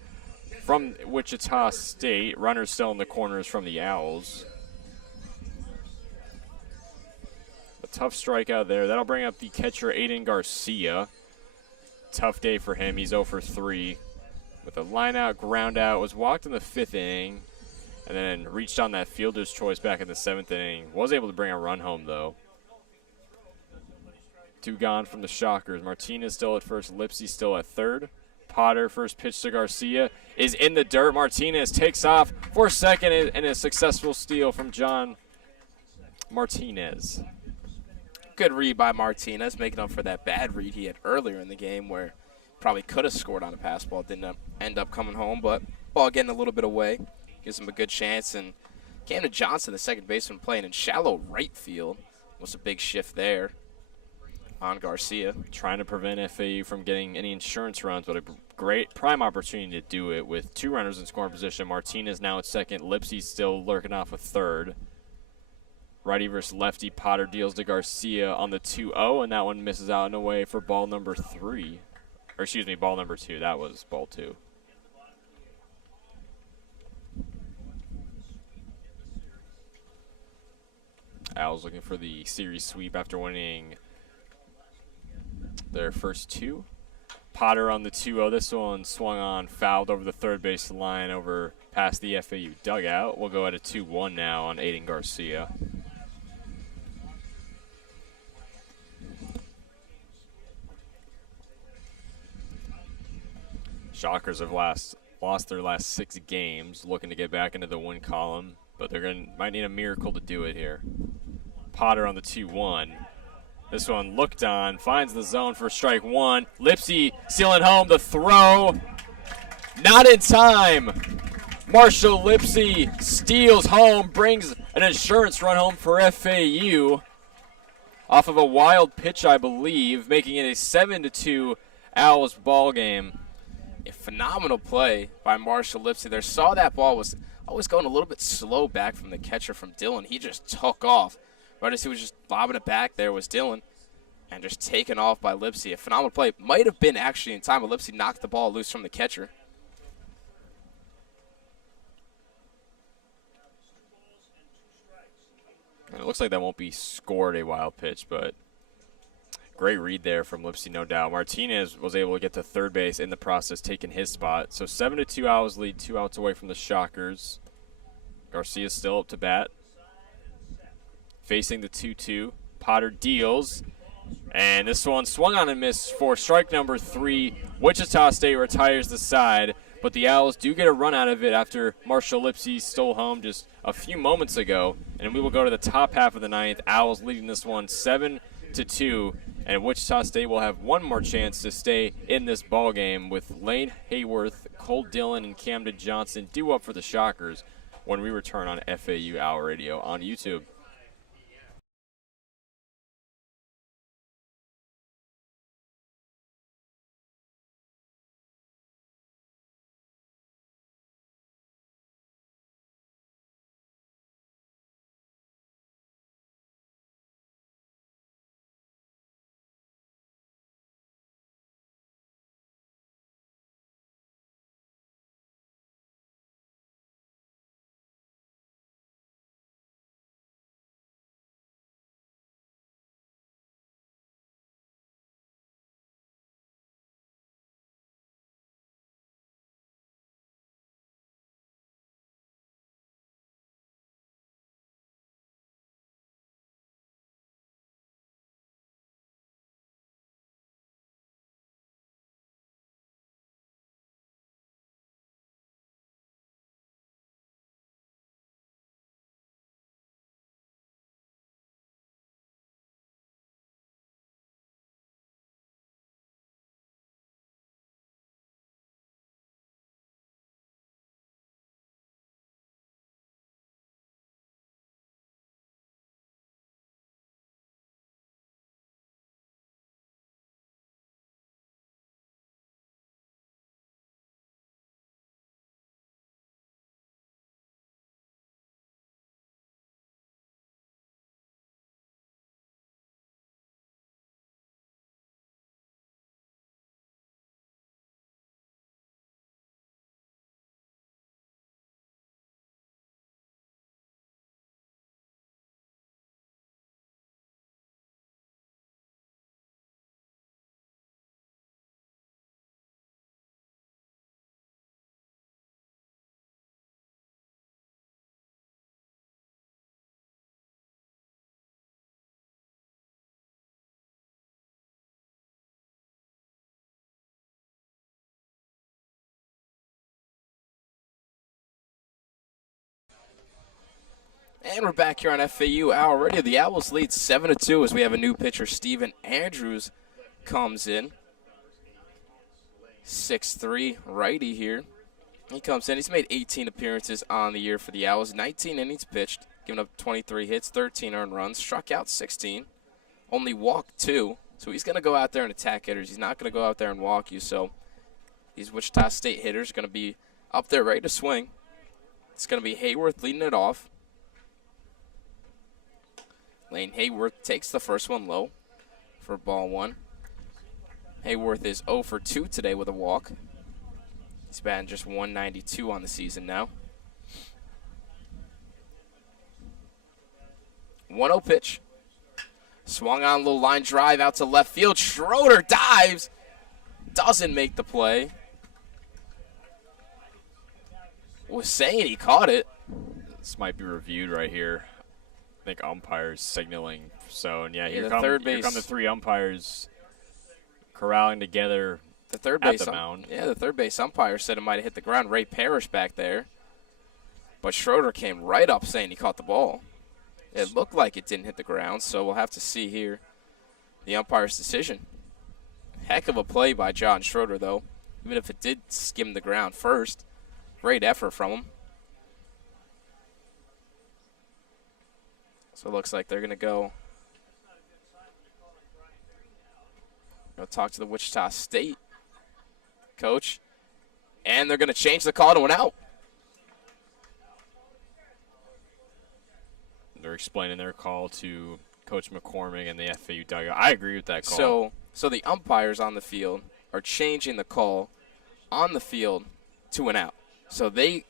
From Wichita State, runners still in the corners from the Owls. A tough strikeout there. That'll bring up the catcher, Aiden Garcia. Tough day for him. He's 0 for 3. With a line-out, ground-out, was walked in the 5th inning, and then reached on that fielder's choice back in the 7th inning. Was able to bring a run home, though. 2 gone from the Shockers. Martinez still at first, Lipsy still at third. Potter, first pitch to Garcia, is in the dirt. Martinez takes off for second, and a successful steal from John Martinez. Good read by Martinez, making up for that bad read he had earlier in the game where probably could have scored on a pass ball. Didn't end up coming home, but ball getting a little bit away. Gives him a good chance. And Camden Johnson, the second baseman, playing in shallow right field. Was a big shift there on Garcia. Trying to prevent FAU from getting any insurance runs, but a great prime opportunity to do it with 2 runners in scoring position. Martinez now at second. Lipsy's still lurking off a third. Righty versus lefty. Potter deals to Garcia on the 2-0, and that one misses out and away for ball number 3. Or excuse me, ball number 2. That was ball 2. Owls looking for the series sweep after winning their first 2. Potter on the 2-0. This one swung on, fouled over the third base line over past the FAU dugout. We'll go at a 2-1 now on Aiden Garcia. Shockers have lost their last 6 games, looking to get back into the win column, but might need a miracle to do it here. Potter on the 2-1. This one looked on, finds the zone for strike 1. Lipsy sealing home the throw. Not in time. Marshall Lipsy steals home, brings an insurance run home for FAU off of a wild pitch, I believe, making it a 7-2 Owls ball game. A phenomenal play by Marshall Lipsy there. Saw that ball was always going a little bit slow back from the catcher from Dillon. He just took off. Right as he was just bobbing it back, there was Dillon. And just taken off by Lipsy. A phenomenal play. Might have been actually in time, but Lipsy knocked the ball loose from the catcher. And it looks like that won't be scored a wild pitch, but great read there from Lipsy, no doubt. Martinez was able to get to third base in the process, taking his spot. So 7-2 Owls lead, 2 outs away from the Shockers. Garcia's still up to bat. Facing the 2-2. Potter deals. And this one swung on and missed for strike number 3. Wichita State retires the side, but the Owls do get a run out of it after Marshall Lipsy stole home just a few moments ago. And we will go to the top half of the 9th. Owls leading this one 7-2. And Wichita State will have one more chance to stay in this ball game with Lane Hayworth, Cole Dillon, and Camden Johnson due up for the Shockers when we return on FAU Owl Radio on YouTube. And we're back here on FAU Hour Radio. The Owls lead 7-2 as we have a new pitcher, Steven Andrews, comes in. 6'3", righty here. He comes in. He's made 18 appearances on the year for the Owls. 19 innings pitched, giving up 23 hits, 13 earned runs, struck out 16, only walked 2. So he's going to go out there and attack hitters. He's not going to go out there and walk you. So these Wichita State hitters are going to be up there ready to swing. It's going to be Hayworth leading it off. Lane Hayworth takes the first one low for ball 1. Hayworth is 0 for 2 today with a walk. He's batting just 192 on the season now. 1-0 pitch. Swung on a little line drive out to left field. Schroeder dives. Doesn't make the play. Was saying he caught it. This might be reviewed right here. I think umpires signaling. So, and here come the 3 umpires corralling together the third at base the mound. Yeah, the third base umpire said it might have hit the ground. Ray Parrish back there. But Schroeder came right up saying he caught the ball. It looked like it didn't hit the ground, so we'll have to see here the umpire's decision. Heck of a play by John Schroeder, though. Even if it did skim the ground first. Great effort from him. So it looks like they're going to go talk to the Wichita State coach. And they're going to change the call to an out. They're explaining their call to Coach McCormick and the FAU dugout. I agree with that call. So the umpires on the field are changing the call on the field to an out. So they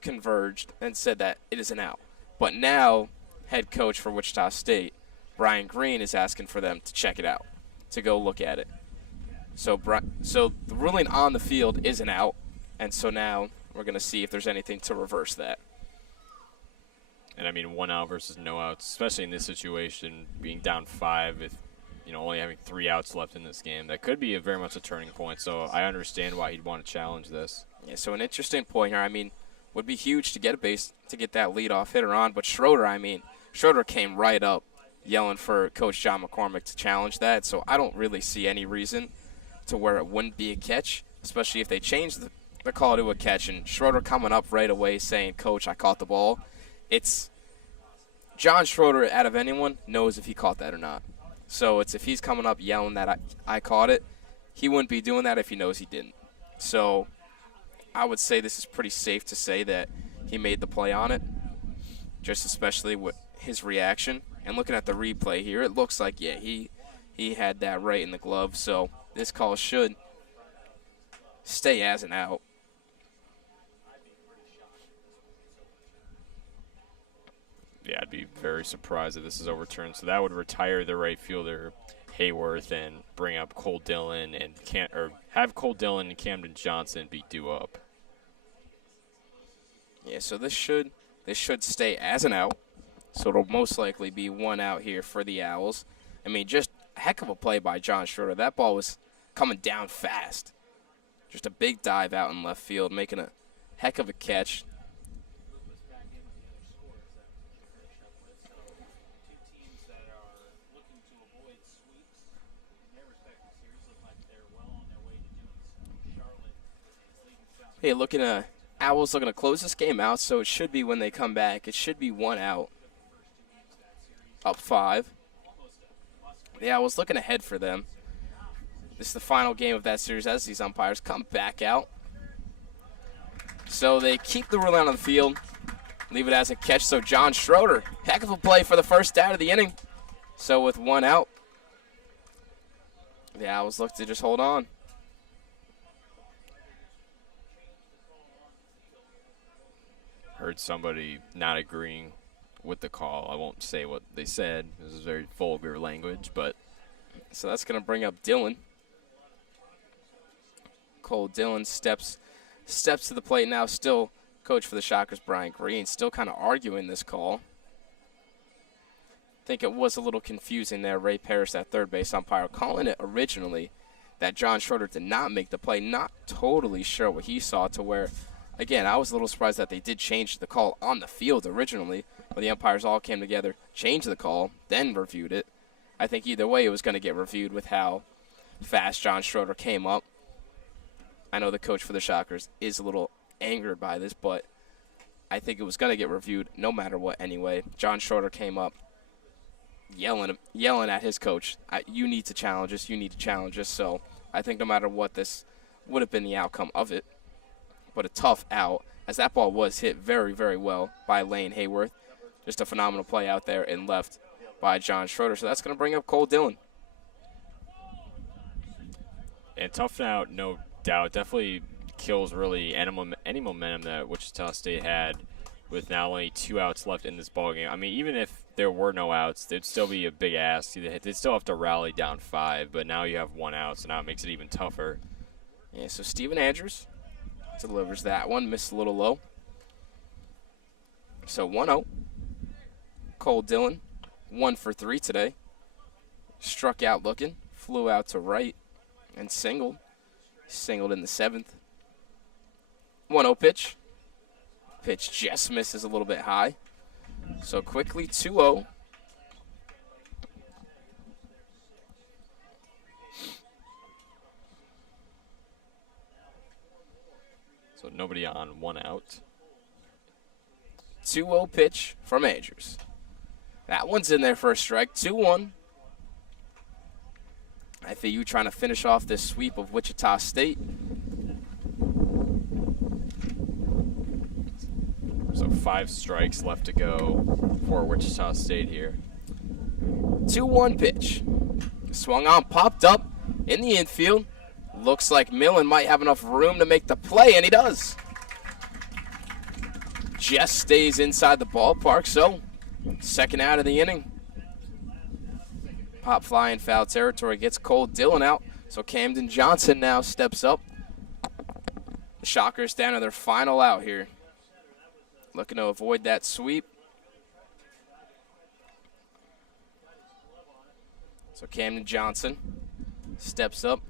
converged and said that it is an out. But now, head coach for Wichita State, Brian Green, is asking for them to check it out, to go look at it. So the ruling on the field is an out, and so now we're going to see if there's anything to reverse that. And I mean, 1 out versus no outs, especially in this situation, being down 5 with, only having 3 outs left in this game. That could be very much a turning point. So I understand why he'd want to challenge this. Yeah, so an interesting point here. I mean, would be huge to get a base, to get that leadoff hitter on. But Schroeder came right up yelling for Coach John McCormick to challenge that. So I don't really see any reason to where it wouldn't be a catch, especially if they change the call to a catch. And Schroeder coming up right away saying, "Coach, I caught the ball." It's John Schroeder, out of anyone, knows if he caught that or not. So it's if he's coming up yelling that I caught it, he wouldn't be doing that if he knows he didn't. So I would say this is pretty safe to say that he made the play on it, just especially with his reaction. And looking at the replay here, it looks like, yeah, he had that right in the glove. So this call should stay as an out. Yeah, I'd be very surprised if this is overturned. So that would retire the right fielder Hayworth and bring up Cole Dillon and have Cole Dillon and Camden Johnson be due up. Yeah, so this should stay as an out. So it'll most likely be 1 out here for the Owls. I mean, just a heck of a play by John Schroeder. That ball was coming down fast. Just a big dive out in left field, making a heck of a catch. Hey, Owls looking to close this game out, so it should be when they come back. It should be 1 out. Up 5. The Owls looking ahead for them. This is the final game of that series as these umpires come back out. So they keep the rule out on the field, leave it as a catch. So John Schroeder, heck of a play for the first out of the inning. So with 1 out, the Owls look to just hold on. Heard somebody not agreeing with the call. I won't say what they said. This is very vulgar language, but. So that's going to bring up Dillon. Cole Dillon steps to the plate now. Still coach for the Shockers, Brian Green, still kind of arguing this call. I think it was a little confusing there. Ray Parrish, that third base umpire, calling it originally that John Schroeder did not make the play. Not totally sure what he saw, to where, again, I was a little surprised that they did change the call on the field originally. where the umpires all came together, changed the call, then reviewed it. I think either way it was going to get reviewed with how fast John Schroeder came up. I know the coach for the Shockers is a little angered by this, but I think it was going to get reviewed no matter what anyway. John Schroeder came up yelling at his coach, you need to challenge us, you need to challenge us. So I think no matter what, this would have been the outcome of it. But a tough out, as that ball was hit very, very well by Lane Hayworth. Just a phenomenal play out there and left by John Schroeder. So that's going to bring up Cole Dillon. And tough out, no doubt. Definitely kills really any momentum that Wichita State had with now only 2 outs left in this ballgame. I mean, even if there were no outs, there'd still be a big ask. They'd still have to rally down 5, but now you have 1 out, so now it makes it even tougher. Yeah, so Steven Andrews delivers that one. Missed a little low. So 1-0. Cole Dillon, 1 for 3 today. Struck out looking, flew out to right, and singled. Singled in the 7th. 1-0 pitch. Pitch just misses a little bit high. So quickly 2-0. So nobody on, 1 out. 2-0 pitch from Andrews. That one's in there for a strike. 2-1. FAU trying to finish off this sweep of Wichita State. So 5 strikes left to go for Wichita State here. 2-1 pitch. Swung on, popped up in the infield. Looks like Millen might have enough room to make the play, and he does. Just stays inside the ballpark, so second out of the inning. Pop fly in foul territory gets Cole Dillon out, so Camden Johnson now steps up. The Shockers down to their final out here. Looking to avoid that sweep. So Camden Johnson steps up.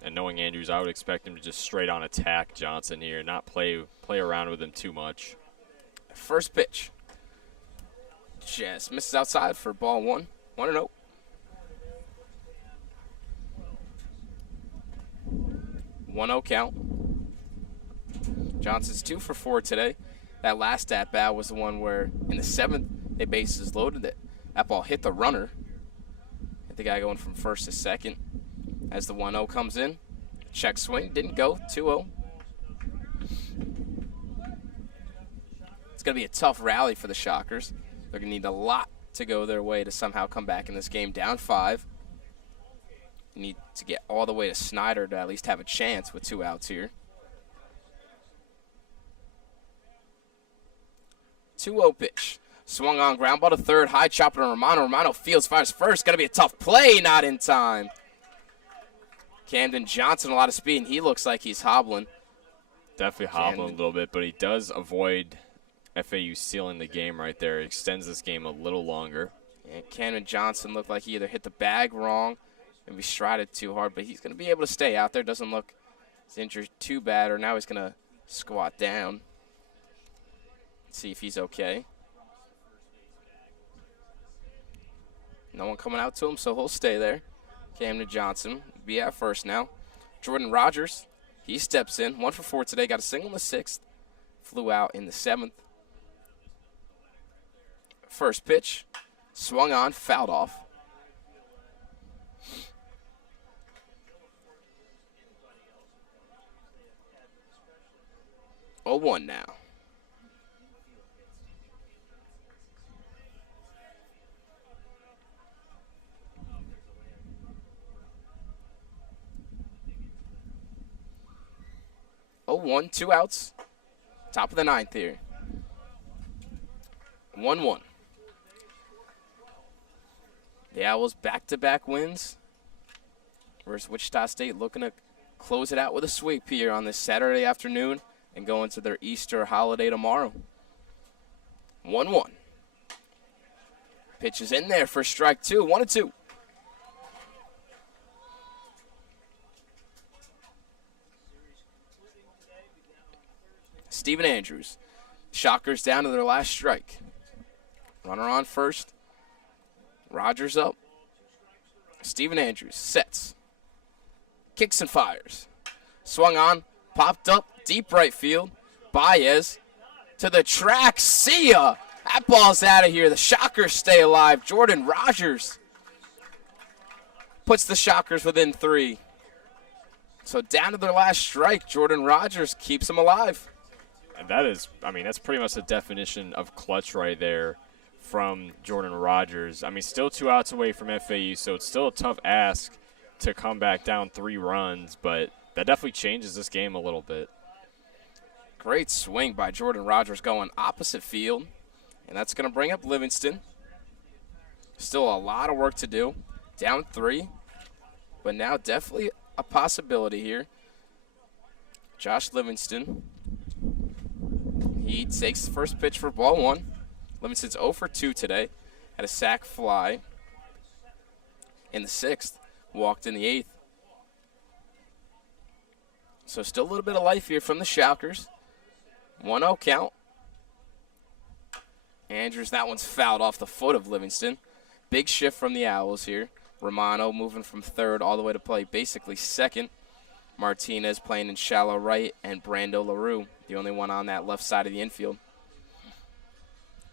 And knowing Andrews, I would expect him to just straight on attack Johnson here, not play around with him too much. First pitch. Just misses outside for ball 1. 1-0. Count. Johnson's 2 for 4 today. That last at bat was the one where in the 7th they bases loaded it. That ball hit the runner. Hit the guy going from first to second. As the 1-0 comes in, check swing, didn't go. 2-0. It's going to be a tough rally for the Shockers. They're going to need a lot to go their way to somehow come back in this game. Down 5. Need to get all the way to Snyder to at least have a chance with 2 outs here. 2-0 pitch. Swung on, ground ball to third. High chopper to Romano. Romano fields, fires first. Going to be a tough play, not in time. Camden Johnson, a lot of speed, and he looks like he's hobbling. Definitely hobbling a little bit, but he does avoid FAU sealing the game right there. It extends this game a little longer. And Camden Johnson looked like he either hit the bag wrong, maybe strided too hard, but he's going to be able to stay out there. Doesn't look his injury too bad, or now he's going to squat down. See if he's okay. No one coming out to him, so he'll stay there. Camden Johnson will be at first now. Jordan Rogers, he steps in. 1 for 4 today. Got a single in the 6th. Flew out in the 7th. First pitch. Swung on, fouled off. Oh, 1 now. Oh, 1, 2 outs. Top of the 9th here. 1-1. The Owls back-to-back wins. Whereas Wichita State looking to close it out with a sweep here on this Saturday afternoon and go into their Easter holiday tomorrow. 1-1. Pitch is in there for strike 2. 1-2. Steven Andrews. Shockers down to their last strike. Runner on first. Rogers up. Steven Andrews sets. Kicks and fires. Swung on. Popped up. Deep right field. Baez to the track. See ya. That ball's out of here. The Shockers stay alive. Jordan Rogers puts the Shockers within 3. So down to their last strike, Jordan Rogers keeps them alive. And that is, I mean, that's pretty much the definition of clutch right there from Jordan Rogers. I mean, still 2 outs away from FAU, so it's still a tough ask to come back down 3 runs, but that definitely changes this game a little bit. Great swing by Jordan Rogers going opposite field, and that's going to bring up Livingston. Still a lot of work to do. Down 3, but now definitely a possibility here. Josh Livingston. He takes the first pitch for ball 1. Livingston's 0 for 2 today. Had a sac fly in the 6th. Walked in the 8th. So still a little bit of life here from the Shockers. 1-0 count. Andrews, that one's fouled off the foot of Livingston. Big shift from the Owls here. Romano moving from 3rd all the way to play basically 2nd. Martinez playing in shallow right, and Brando LaRue, the only one on that left side of the infield.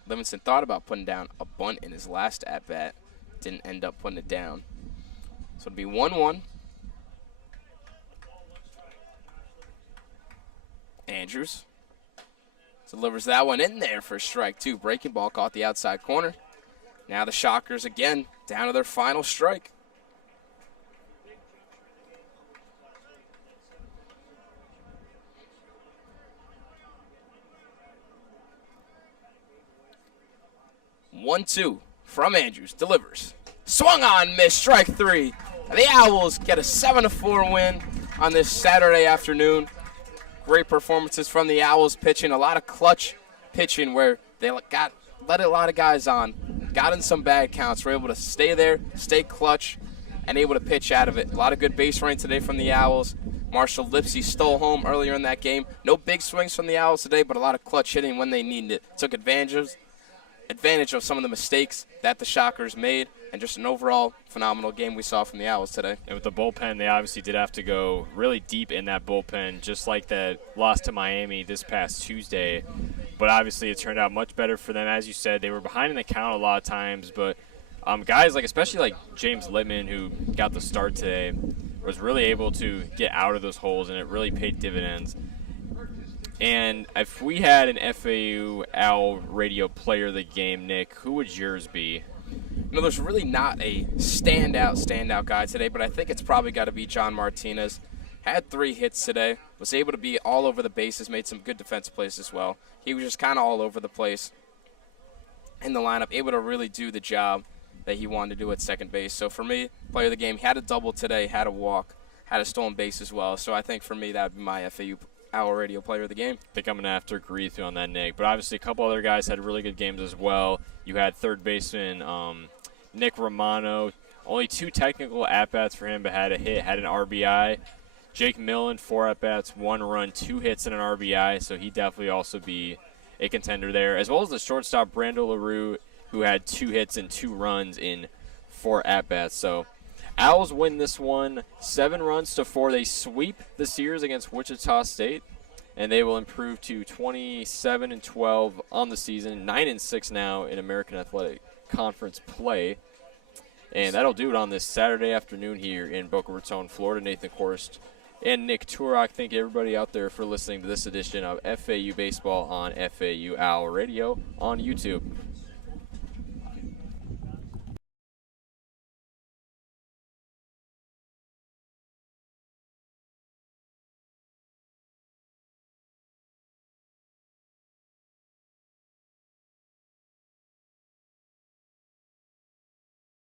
Livingston thought about putting down a bunt in his last at-bat. Didn't end up putting it down. So it'll be 1-1. Andrews delivers that one in there for strike 2. Breaking ball caught the outside corner. Now the Shockers again down to their final strike. One-two from Andrews. Delivers. Swung on, missed. Strike 3. The Owls get a 7-4 win on this Saturday afternoon. Great performances from the Owls pitching. A lot of clutch pitching where they let a lot of guys on. Got in some bad counts. Were able to stay there, stay clutch, and able to pitch out of it. A lot of good base running today from the Owls. Marshall Lipsy stole home earlier in that game. No big swings from the Owls today, but a lot of clutch hitting when they needed it. Took advantage of some of the mistakes that the Shockers made, and just an overall phenomenal game we saw from the Owls today. And with the bullpen, they obviously did have to go really deep in that bullpen, just like that loss to Miami this past Tuesday. But obviously it turned out much better for them. As you said, they were behind in the count a lot of times, but guys especially like James Littman, who got the start today, was really able to get out of those holes, and it really paid dividends. And if we had an FAU Owl Radio Player of the Game, Nick, who would yours be? There's really not a standout guy today, but I think it's probably got to be John Martinez. Had 3 hits today, was able to be all over the bases, made some good defense plays as well. He was just kind of all over the place in the lineup, able to really do the job that he wanted to do at second base. So for me, player of the game, had a double today, had a walk, had a stolen base as well. So I think for me that would be my FAU Owl Radio Player of the Game. I think I'm going to have to agree with you on that, Nick. But obviously a couple other guys had really good games as well. You had third baseman Nick Romano, only 2 technical at-bats for him, but had a hit, had an RBI. Jake Millen, 4 at-bats, 1 run, 2 hits, and an RBI, so he'd definitely also be a contender there, as well as the shortstop Brando LaRue, who had 2 hits and 2 runs in 4 at-bats. So Owls win this one 7-4. They sweep the Sears against Wichita State, and they will improve to 27-12 on the season, 9-6 now in American Athletic Conference play. And that'll do it on this Saturday afternoon here in Boca Raton, Florida. Nathan Korst and Nick Turok. Thank you, everybody out there, for listening to this edition of FAU Baseball on FAU Owl Radio on YouTube.